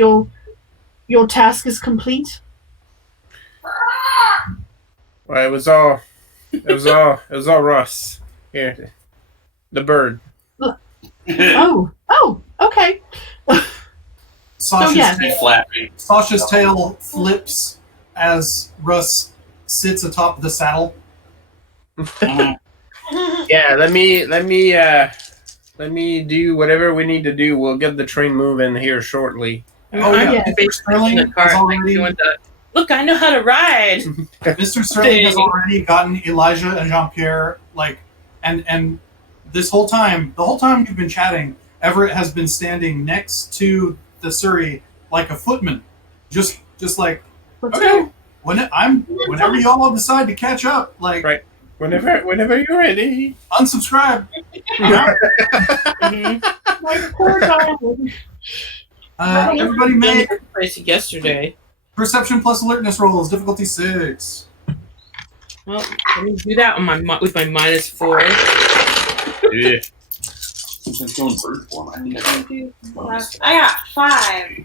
Your task is complete. Well, it was all Russ. Here, the bird. Oh, okay. Sasha's, yeah. Flapping. Sasha's tail flips as Russ sits atop the saddle. Yeah, let me do whatever we need to do. We'll get the train moving here shortly. Oh, yeah. yeah. Mr. Sterling has already, Look, I know how to ride. Mr. Sterling has already gotten Elijah and Jean-Pierre, and this whole time, the whole time you've been chatting, Everett has been standing next to the Surrey like a footman. Just like, okay, whenever y'all decide to catch up, like, Right. Whenever you're ready. unsubscribe. Everybody make Crazy yesterday. perception plus alertness rolls, difficulty 6. Well, let me do that on with my -4. Yeah. It's going bird form. I think I got 5.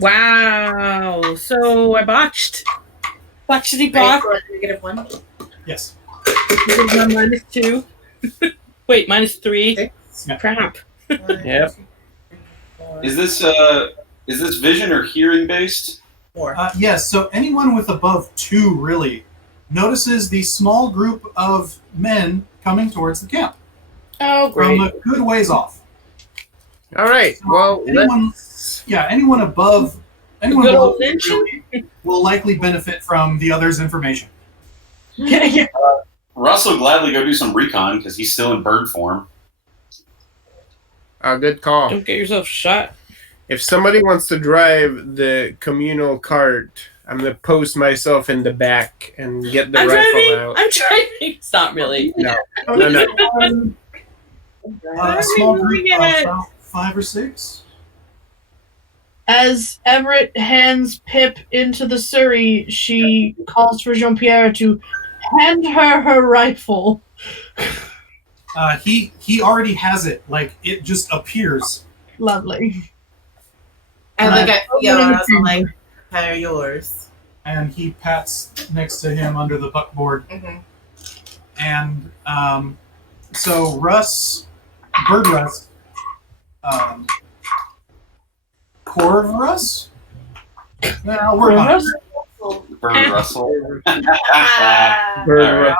Wow. So I botched. Botchity Ready bot. for a -1? Yes. This is my -2. Wait, -3. Six. Yeah. Crap. Yep. Is this vision or hearing based? 4. Yes, so anyone with above 2 really notices the small group of men coming towards the camp Oh, from great. a good ways off. All right. So Well, anyone above Good old 2 mention? really will likely benefit from the other's information. Yeah. Russ will gladly go do some recon because he's still in bird form. good call. Don't get yourself shot. If somebody wants to drive the communal cart, I'm gonna post myself in the back and get the I'm rifle driving. out. I'm driving. It's not really. No. A small group of about 5 or 6. As Everett hands Pip into the Surrey, she calls for Jean-Pierre to hand her rifle. He already has it. Like, it just appears. Lovely. I look at Theo and I was Mhm. like, prepare yours. And he pats next to him under the buckboard. Mm-hmm. And so Russ, Bird Russ, Corv Russ? Yeah, I'll work on it. Bird Russell. Bird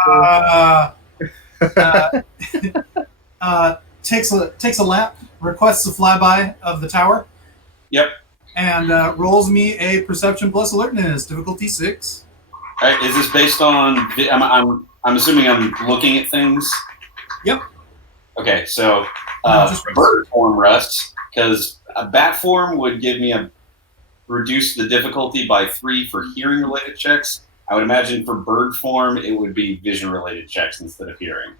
Takes a lap, requests a flyby of the tower. Yep. And rolls me a perception plus alertness, difficulty 6. All right, is this based on? I'm assuming I'm looking at things. Yep. Okay, so Just rest. bird form rust because a bat form would give me a reduce the difficulty by 3 for hearing-related checks. I would imagine for bird form, it would be vision-related checks instead of hearing.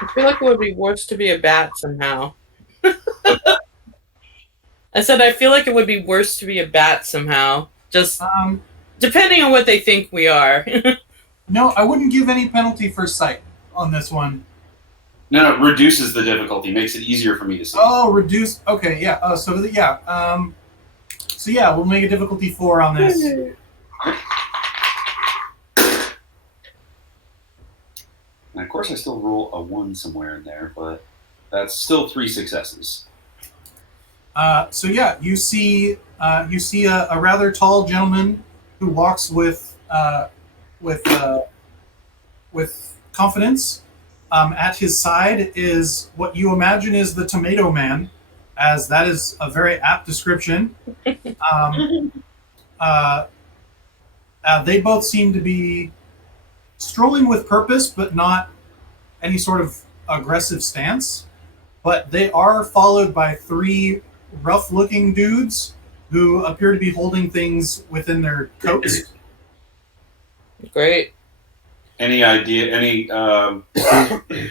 I feel like it would be worse to be a bat somehow. I said I feel like it would be worse to be a bat somehow. Just depending on what they think we are. No, I wouldn't give any penalty for sight on this one. No, it reduces the difficulty, makes it easier for me to see. Oh, reduce. Okay, yeah. So yeah, we'll make a difficulty 4 on this. And of course, I still roll a 1 somewhere in there, but that's still 3 successes. So yeah, you see a rather tall gentleman who walks with confidence. At his side is what you imagine is the Tomato Man, as that is a very apt description. They both seem to be strolling with purpose, but not any sort of aggressive stance. But they are followed by 3 rough-looking dudes who appear to be holding things within their coats. Great. Any idea? Can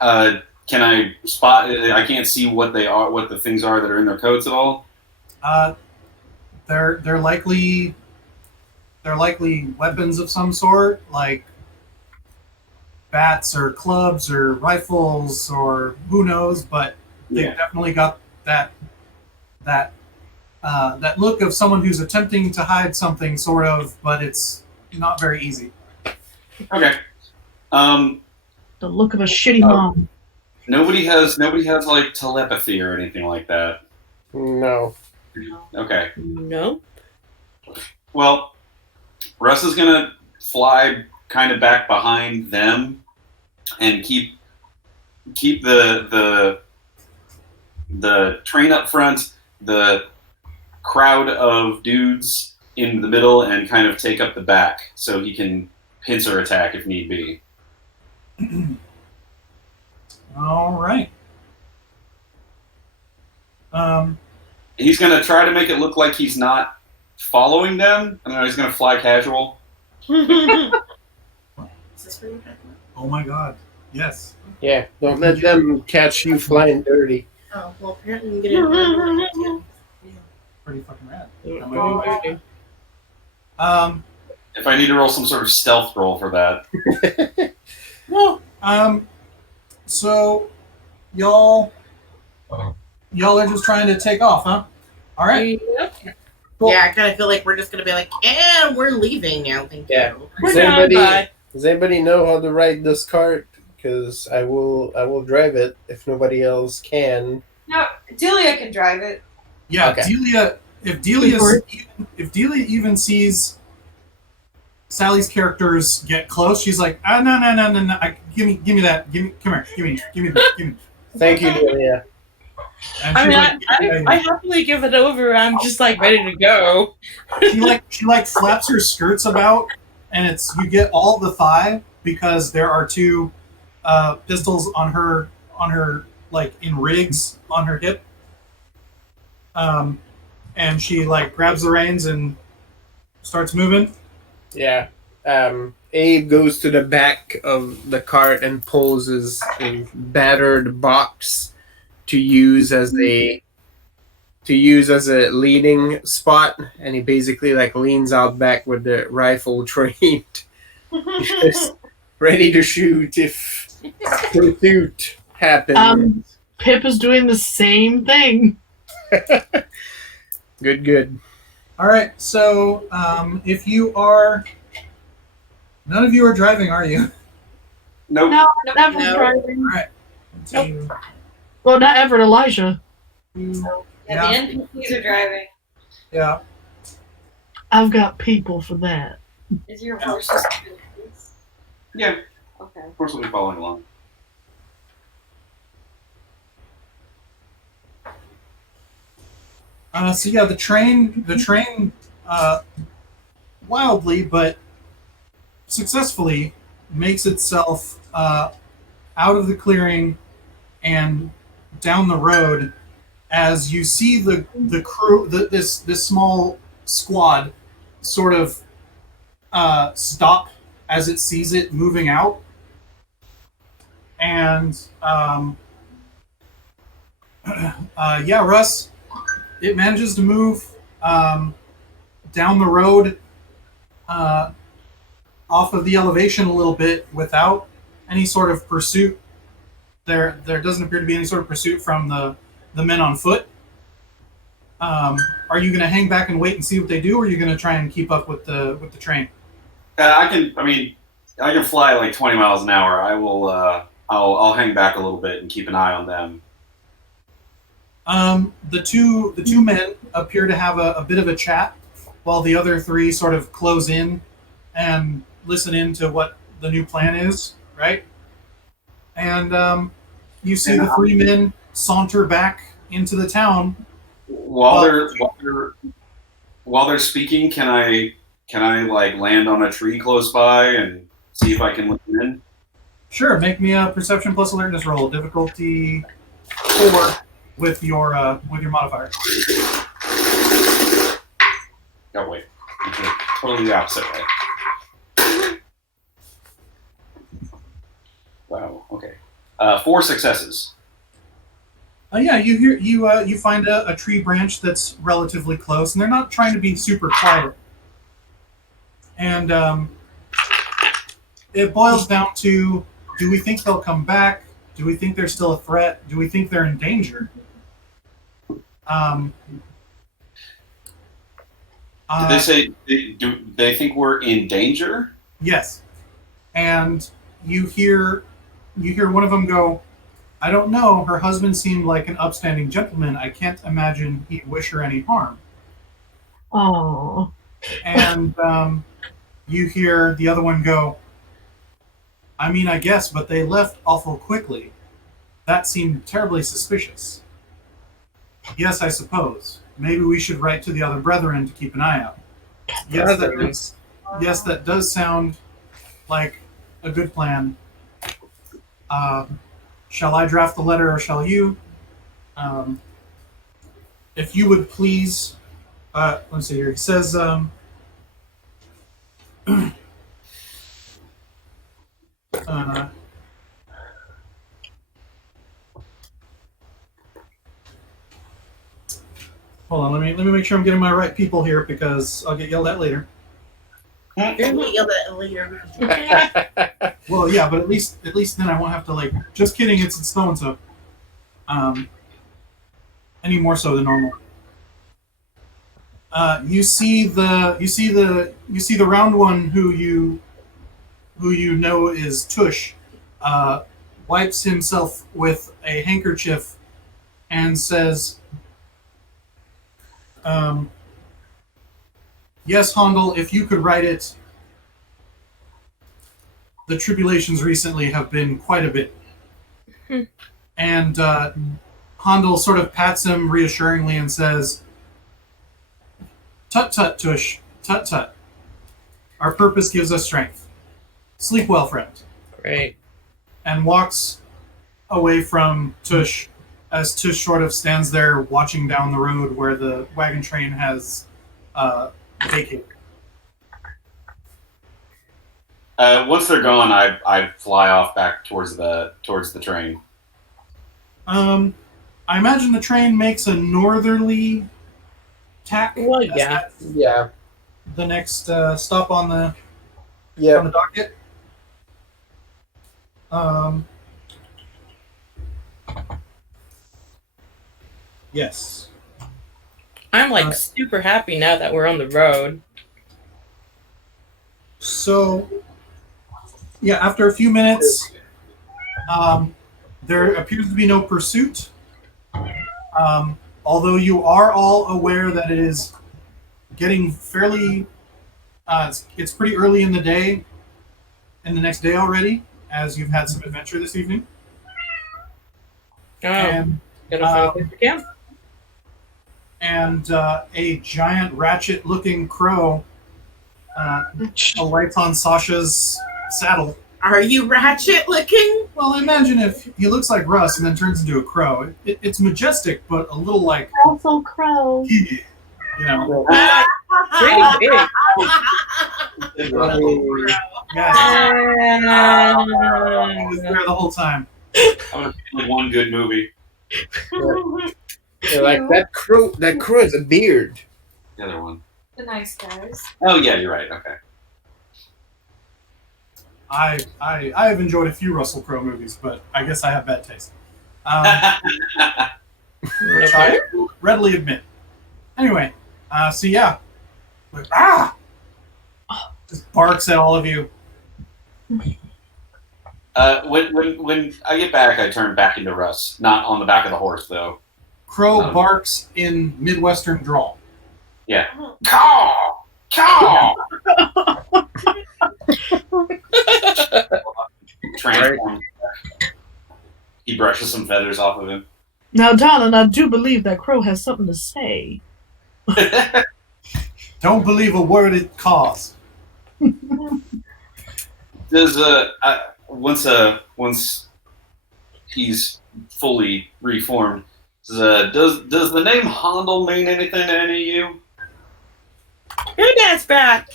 I spot? I can't see what they are. What the things are that are in their coats at all. They're likely weapons of some sort, like bats or clubs or rifles or who knows. But they've definitely got that look of someone who's attempting to hide something, sort of, but it's not very easy. Okay. The look of a shitty mom. Nobody has like telepathy or anything like that. No. Okay. No. Well, Russ is gonna fly kind of back behind them and keep the train up front, the crowd of dudes in the middle, and kind of take up the back so he can pincer attack if need be. All right. He's going to try to make it look like he's not following them. I don't know, he's going to fly casual. Is this where you're talking about? Oh my God. Yes. Yeah, don't let them catch you flying dirty. Oh, well, apparently you get it. Pretty fucking rad. If I need to roll some sort of stealth roll for that. Well, so y'all are just trying to take off, huh? All right. Yep. Cool. Yeah, I kind of feel like we're just going to be like, and we're leaving now. Thank you. Yeah. We're done, bye. Does anybody know how to ride this cart? Because I will drive it if nobody else can. No, Delia can drive it. Yeah, Okay. Delia. If Delia even sees Sally's characters get close, she's like, no. Give me that. Come here. Give me. Thank you, Delia. And I she's mean, I happily give it over. I'm just like ready to go. she flaps her skirts about, and you get all the thigh because there are 2 pistols on her like in rigs on her hip. And she like grabs the reins and starts moving. Yeah. Abe goes to the back of the cart and pulls a battered box to use as a leading spot, and he basically like leans out back with the rifle trained, just ready to shoot if pursuit happens. Pip is doing the same thing. Good. All right, so if you are, none of you are driving, are you? Nope. No, never No. driving. All right. Nope. Well, not Everett, Elijah. Yeah, Yeah. the NPCs are driving. Yeah. I've got people for that. Is your horse just Yeah, Okay. of course we'll be following along. So yeah, the train, wildly but successfully makes itself out of the clearing and down the road as you see the crew, this small squad, sort of stop as it sees it moving out, and yeah, Russ, it manages to move down the road off of the elevation a little bit without any sort of pursuit. There doesn't appear to be any sort of pursuit from the men on foot. Are you going to hang back and wait and see what they do, or are you going to try and keep up with the train? I can fly like 20 miles an hour. I will. I'll hang back a little bit and keep an eye on them. The two men appear to have a bit of a chat, while the other three sort of close in and listen in to what the new plan is, right? And you see the three men saunter back into the town. While they're speaking, can I like land on a tree close by and see if I can listen in? Sure, make me a perception plus alertness roll, difficulty 4 with your modifier. Oh wait, okay. Totally the opposite way. Wow. Okay. 4 successes. Yeah, you find a tree branch that's relatively close, and they're not trying to be super quiet. And it boils down to: do we think they'll come back? Do we think they're still a threat? Do we think they're in danger? Did they say? Do they think we're in danger? Yes. And you hear one of them go, "I don't know. Her husband seemed like an upstanding gentleman. I can't imagine he'd wish her any harm." Oh. And you hear the other one go, "I mean, I guess, but they left awful quickly. That seemed terribly suspicious. Yes, I suppose. Maybe we should write to the other brethren to keep an eye out." Yes, that does sound like a good plan. Shall I draft the letter, or shall you? If you would please, let's see here. He says, hold on, let me make sure I'm getting my right people here, because I'll get yelled at later. You're gonna get yelled at later. Well, yeah, but at least then I won't have to, like, just kidding, it's so and so. Any more so than normal. You see the round one who you know is Tush, wipes himself with a handkerchief and says, "Yes, Hondel, if you could write it. The tribulations recently have been quite a bit." And Hondel sort of pats him reassuringly and says, "Tut tut, Tush, tut tut. Our purpose gives us strength. Sleep well, friend." Great. And walks away from Tush, as Tush sort of stands there watching down the road where the wagon train has vacated. Once they're gone, I fly off back towards the train. I imagine the train makes a northerly tack. Well, as yeah. that's Yeah. the next stop on the Yeah. on the docket. Yes. I'm like super happy now that we're on the road. So, yeah, after a few minutes, there appears to be no pursuit. Although you are all aware that it is getting fairly, it's pretty early in the day, in the next day already, as you've had some adventure this evening. Oh, And gonna find a place to camp. and a giant ratchet-looking crow alights on Sasha's saddle Are you ratchet looking? Well, imagine if he looks like Russ and then turns into a crow. It's majestic, but a little like, Also crow. you know. Pretty big. Guys, I was there the whole time. I'm gonna pick one good movie. Yeah, like that crow has a beard. The other one. The nice guys. Oh yeah, you're right. Okay. I have enjoyed a few Russell Crowe movies, but I guess I have bad taste. Which I readily admit. Anyway, so yeah. Like, just barks at all of you. When I get back, I turn back into Russ. Not on the back of the horse, though. Crow barks in Midwestern drawl. Yeah. Caw! Caw! Transforms. He brushes some feathers off of him. Now, Donna, I do believe that crow has something to say. Don't believe a word it caws. Does once he's fully reformed, does the name Hondel mean anything to any of you? Your dad's back.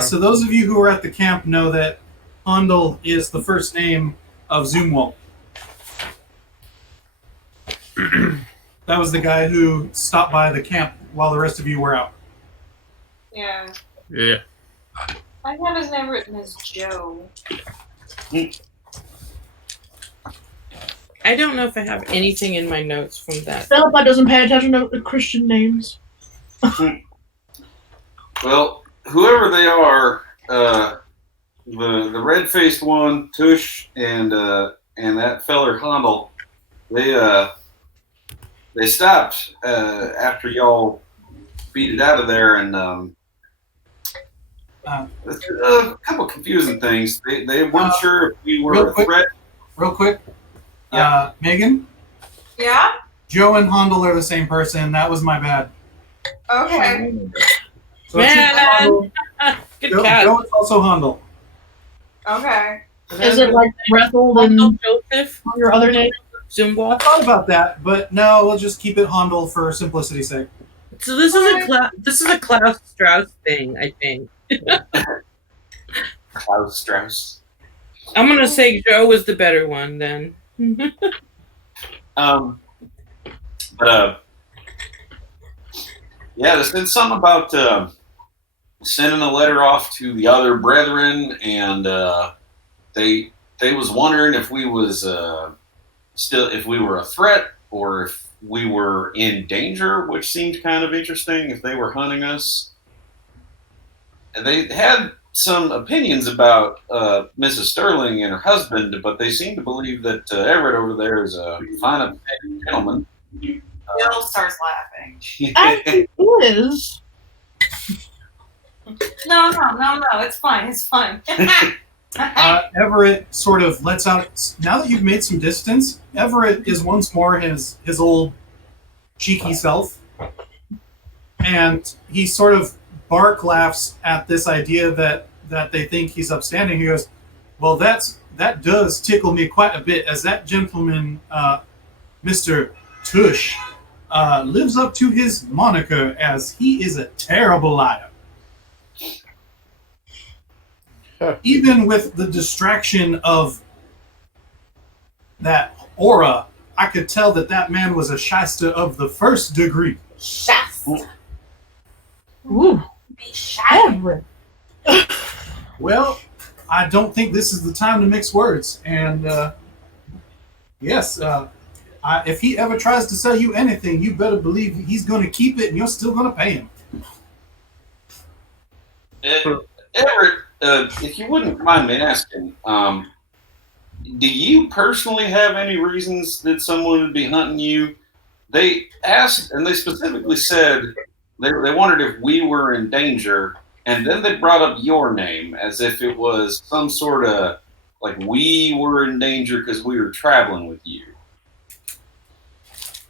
So those of you who are at the camp know that Hondel is the first name of Zoomwolf. That was the guy who stopped by the camp while the rest of you were out. Yeah. Yeah. I have his name written as Joe. I don't know if I have anything in my notes from that. Philippa doesn't pay attention to the Christian names. Well, whoever they are, the red-faced one, Tush, and that feller Hondel, they stopped after y'all beat it out of there, and a couple confusing things. They weren't sure if we were a threat. Real quick. Yeah. Megan? Yeah? Joe and Hondel are the same person. That was my bad. Okay. So it's Hondel. Good Joe cat. is also Hondel. Okay. Is it like Brethel Uncle and Joseph? your other name? I Zumba. thought about that, but no, we'll just keep it Hondel for simplicity's sake. So this is a Klaus Strauss thing, I think. Klaus Strauss. I'm gonna say Joe was the better one then. Yeah, there's been something about sending a letter off to the other brethren, and they was wondering if we was if we were a threat or if we were in danger, which seemed kind of interesting. If they were hunting us, and they had some opinions about Mrs. Sterling and her husband, but they seem to believe that Everett over there is a fine upstanding gentleman. Bill starts laughing. Actually is. No, it's fine. It's fine. Everett sort of lets out. Now that you've made some distance, Everett is once more his old cheeky self, and he sort of bark laughs at this idea that they think he's upstanding. He goes, "Well, that does tickle me quite a bit, as that gentleman, Mr. Tush, lives up to his moniker as he is a terrible liar." Even with the distraction of that aura, I could tell that man was a shyster of the first degree. Shasta. Ooh. Be shy. Everett. Well, I don't think this is the time to mix words. And yes, if he ever tries to sell you anything, you better believe he's going to keep it and you're still going to pay him. Everett, if you wouldn't mind me asking, do you personally have any reasons that someone would be hunting you? They asked, and they specifically said they wondered if we were in danger, and then they brought up your name as if it was some sort of, like we were in danger because we were traveling with you.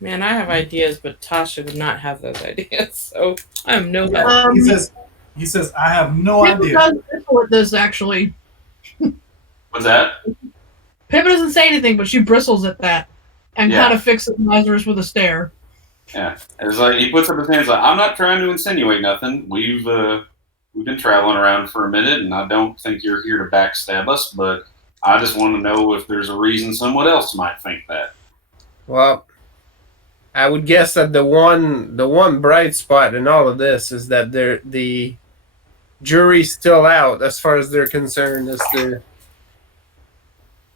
Man, I have ideas, but Tasha would not have those ideas, so I am no help. He says, He says, I have no Pippa idea. does bristle at this, actually. What's that? Pippa doesn't say anything, but she bristles at that and Yeah. kind of fixes Lazarus with a stare. Yeah, it's like he puts up his hands like, I'm not trying to insinuate nothing. We've been traveling around for a minute, and I don't think you're here to backstab us, but I just want to know if there's a reason someone else might think that. Well, I would guess that the one bright spot in all of this is that the jury's still out as far as they're concerned as to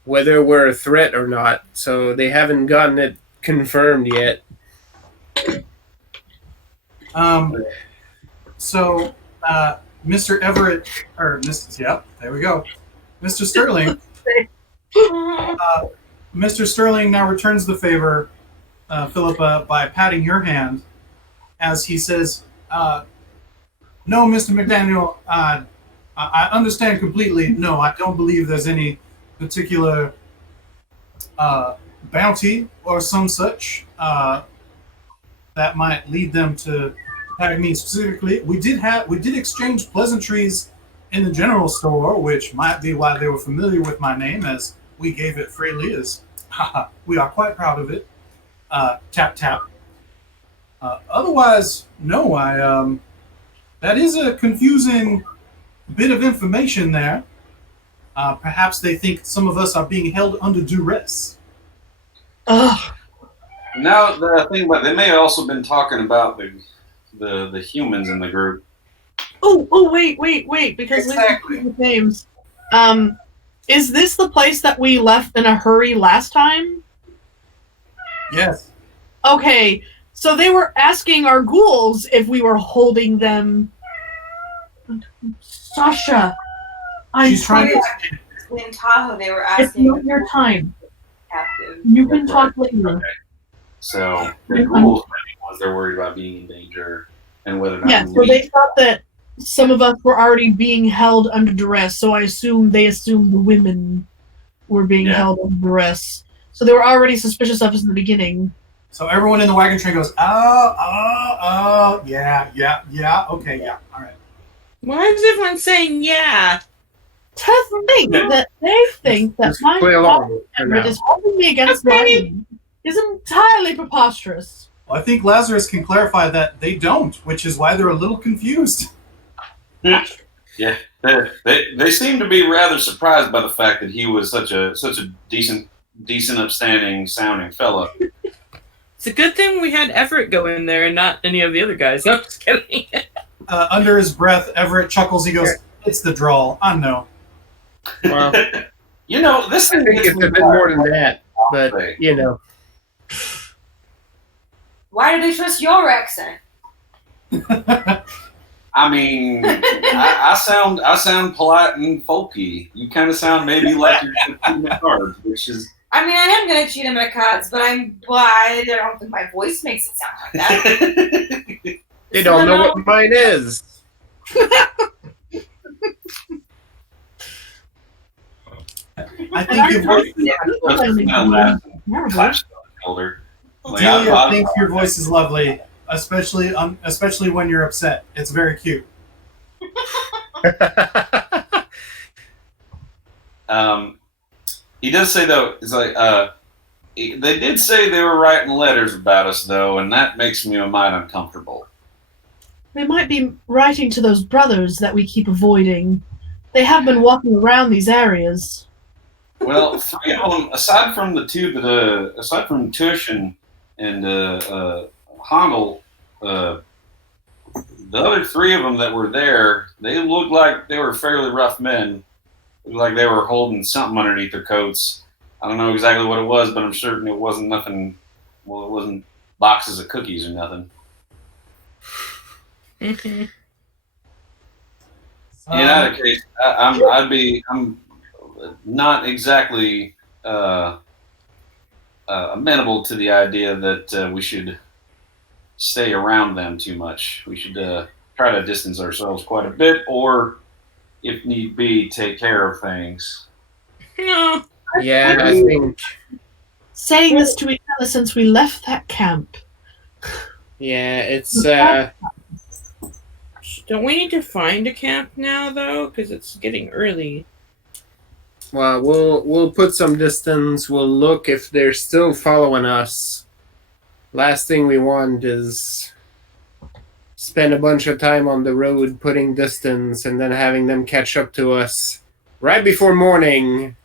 whether we're a threat or not. So they haven't gotten it confirmed yet. So, Mr. Everett, or Mr. Yep, there we go. Mr. Sterling. Mr. Sterling now returns the favor, Philippa, by patting your hand as he says, no, Mr. McDaniel, I understand completely. No, I don't believe there's any particular bounty or some such that might lead them to tag me specifically. We did exchange pleasantries in the general store, which might be why they were familiar with my name, as we gave it freely, as we are quite proud of it. Tap, tap. Otherwise, no, that is a confusing bit of information there. Perhaps they think some of us are being held under duress. Ugh. Now, the thing about they may have also been talking about the humans in the group. Oh, wait, because Exactly. with names. Is this the place that we left in a hurry last time? Yes. Okay, so they were asking our ghouls if we were holding them. Sasha, I'm She's trying to. In Tahoe, they were It's asking not your time. captive. You can talk later. Okay. So the ghouls might be ones they're worried about being in danger and whether or not Yeah, so they thought that some of us were already being held under duress, so they assumed the women were being held under duress. So they were already suspicious of us in the beginning. So everyone in the wagon train goes, oh, yeah, okay, yeah, all right. Why is everyone saying yeah? To think that they think that Just my play along for Kindred now. is holding me against my name is entirely preposterous. Well, I think Lazarus can clarify that they don't, which is why they're a little confused. Yeah, they seem to be rather surprised by the fact that he was such a decent, upstanding sounding fella. It's a good thing we had Everett go in there and not any of the other guys. No, I'm just kidding. Under his breath, Everett chuckles. He goes, "It's the drawl. I know." Well, You know, this I thing think gets it's a me bit more than that, but Right. you know. Why do they trust your accent? I mean, I sound polite and folky. You kind of sound maybe like you're shooting the cards, which is. I mean, I am gonna cheat him at cards, but I don't think my voice makes it sound like that. They don't know what mine is. I think your voice. Clash on the shoulder. Like, Delia thinks your voice is lovely, especially when you're upset. It's very cute. He does say though, it's like they did say they were writing letters about us though, and that makes me a mite uncomfortable. They might be writing to those brothers that we keep avoiding. They have been walking around these areas. Well, three of them, aside from Tush and Hongel, the other three of them that were there, they looked like they were fairly rough men. Looked like they were holding something underneath their coats. I don't know exactly what it was, but I'm certain it wasn't nothing. Well, it wasn't boxes of cookies or nothing. In either case, I'm not exactly amenable to the idea that we should stay around them too much. We should try to distance ourselves quite a bit, or if need be, take care of things. No. Yeah, I think. Saying this to each other since we left that camp. Yeah, it's Don't we need to find a camp now, though? Because it's getting early. Well, we'll put some distance. We'll look if they're still following us. Last thing we want is spend a bunch of time on the road putting distance and then having them catch up to us right before morning.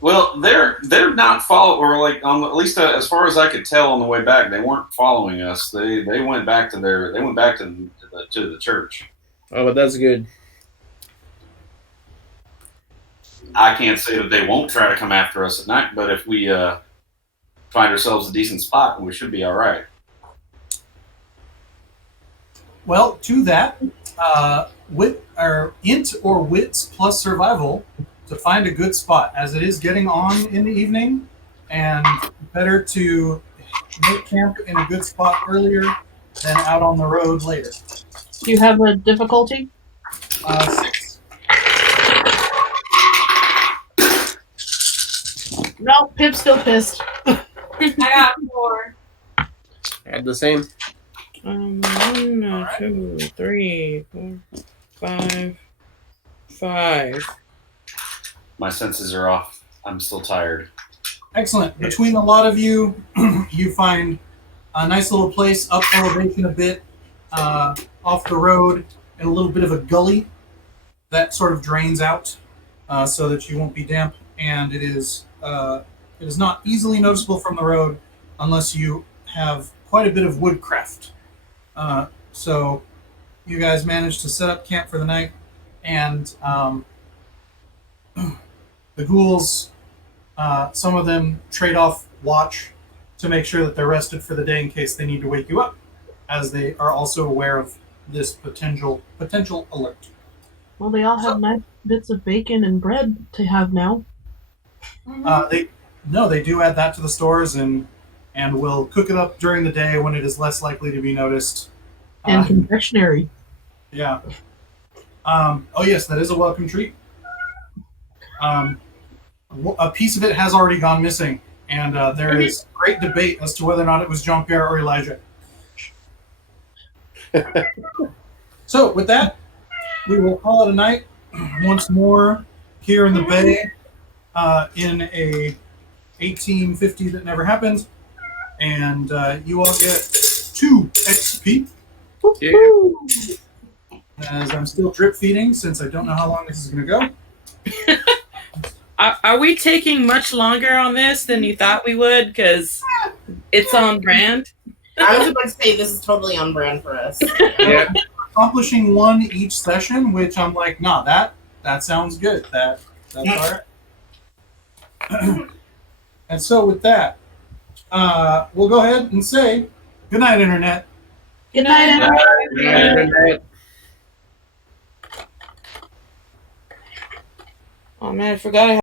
Well, they're not or like at least as far as I could tell on the way back, they weren't following us. They went back to the church. Oh, but that's good. I can't say that they won't try to come after us at night, but if we find ourselves a decent spot, we should be all right. Well, to that, int or wits plus survival to find a good spot, as it is getting on in the evening, and better to make camp in a good spot earlier than out on the road later. Do you have a difficulty? 6. No, Pip's still pissed. I got 4. I had the same. 1, 2, 3, 4, 5. 5. My senses are off. I'm still tired. Excellent. Between a lot of you, you find a nice little place up elevation a bit, off the road, and a little bit of a gully that sort of drains out so that you won't be damp. And it is not easily noticeable from the road unless you have quite a bit of woodcraft. So you guys managed to set up camp for the night, and the ghouls, some of them trade off watch to make sure that they're rested for the day in case they need to wake you up, as they are also aware of this potential alert. Well, they all have nice bits of bacon and bread to have now. They do add that to the stores and will cook it up during the day when it is less likely to be noticed. And confectionery. Yeah. Oh yes, that is a welcome treat. A piece of it has already gone missing, and there is great debate as to whether or not it was Jean-Pierre or Elijah. So with that, we will call it a night once more here in the bay in a 1850 that never happened, and you all get 2 XP. Yeah. As I'm still drip feeding since I don't know how long this is going to go. Are we taking much longer on this than you thought we would? Because it's on brand. I was about to say this is totally on brand for us. Yeah. Accomplishing 1 each session, which I'm like, nah, that sounds good. That's all right. And so with that, we'll go ahead and say good night, Internet. Good night. Yeah. Oh man, I forgot I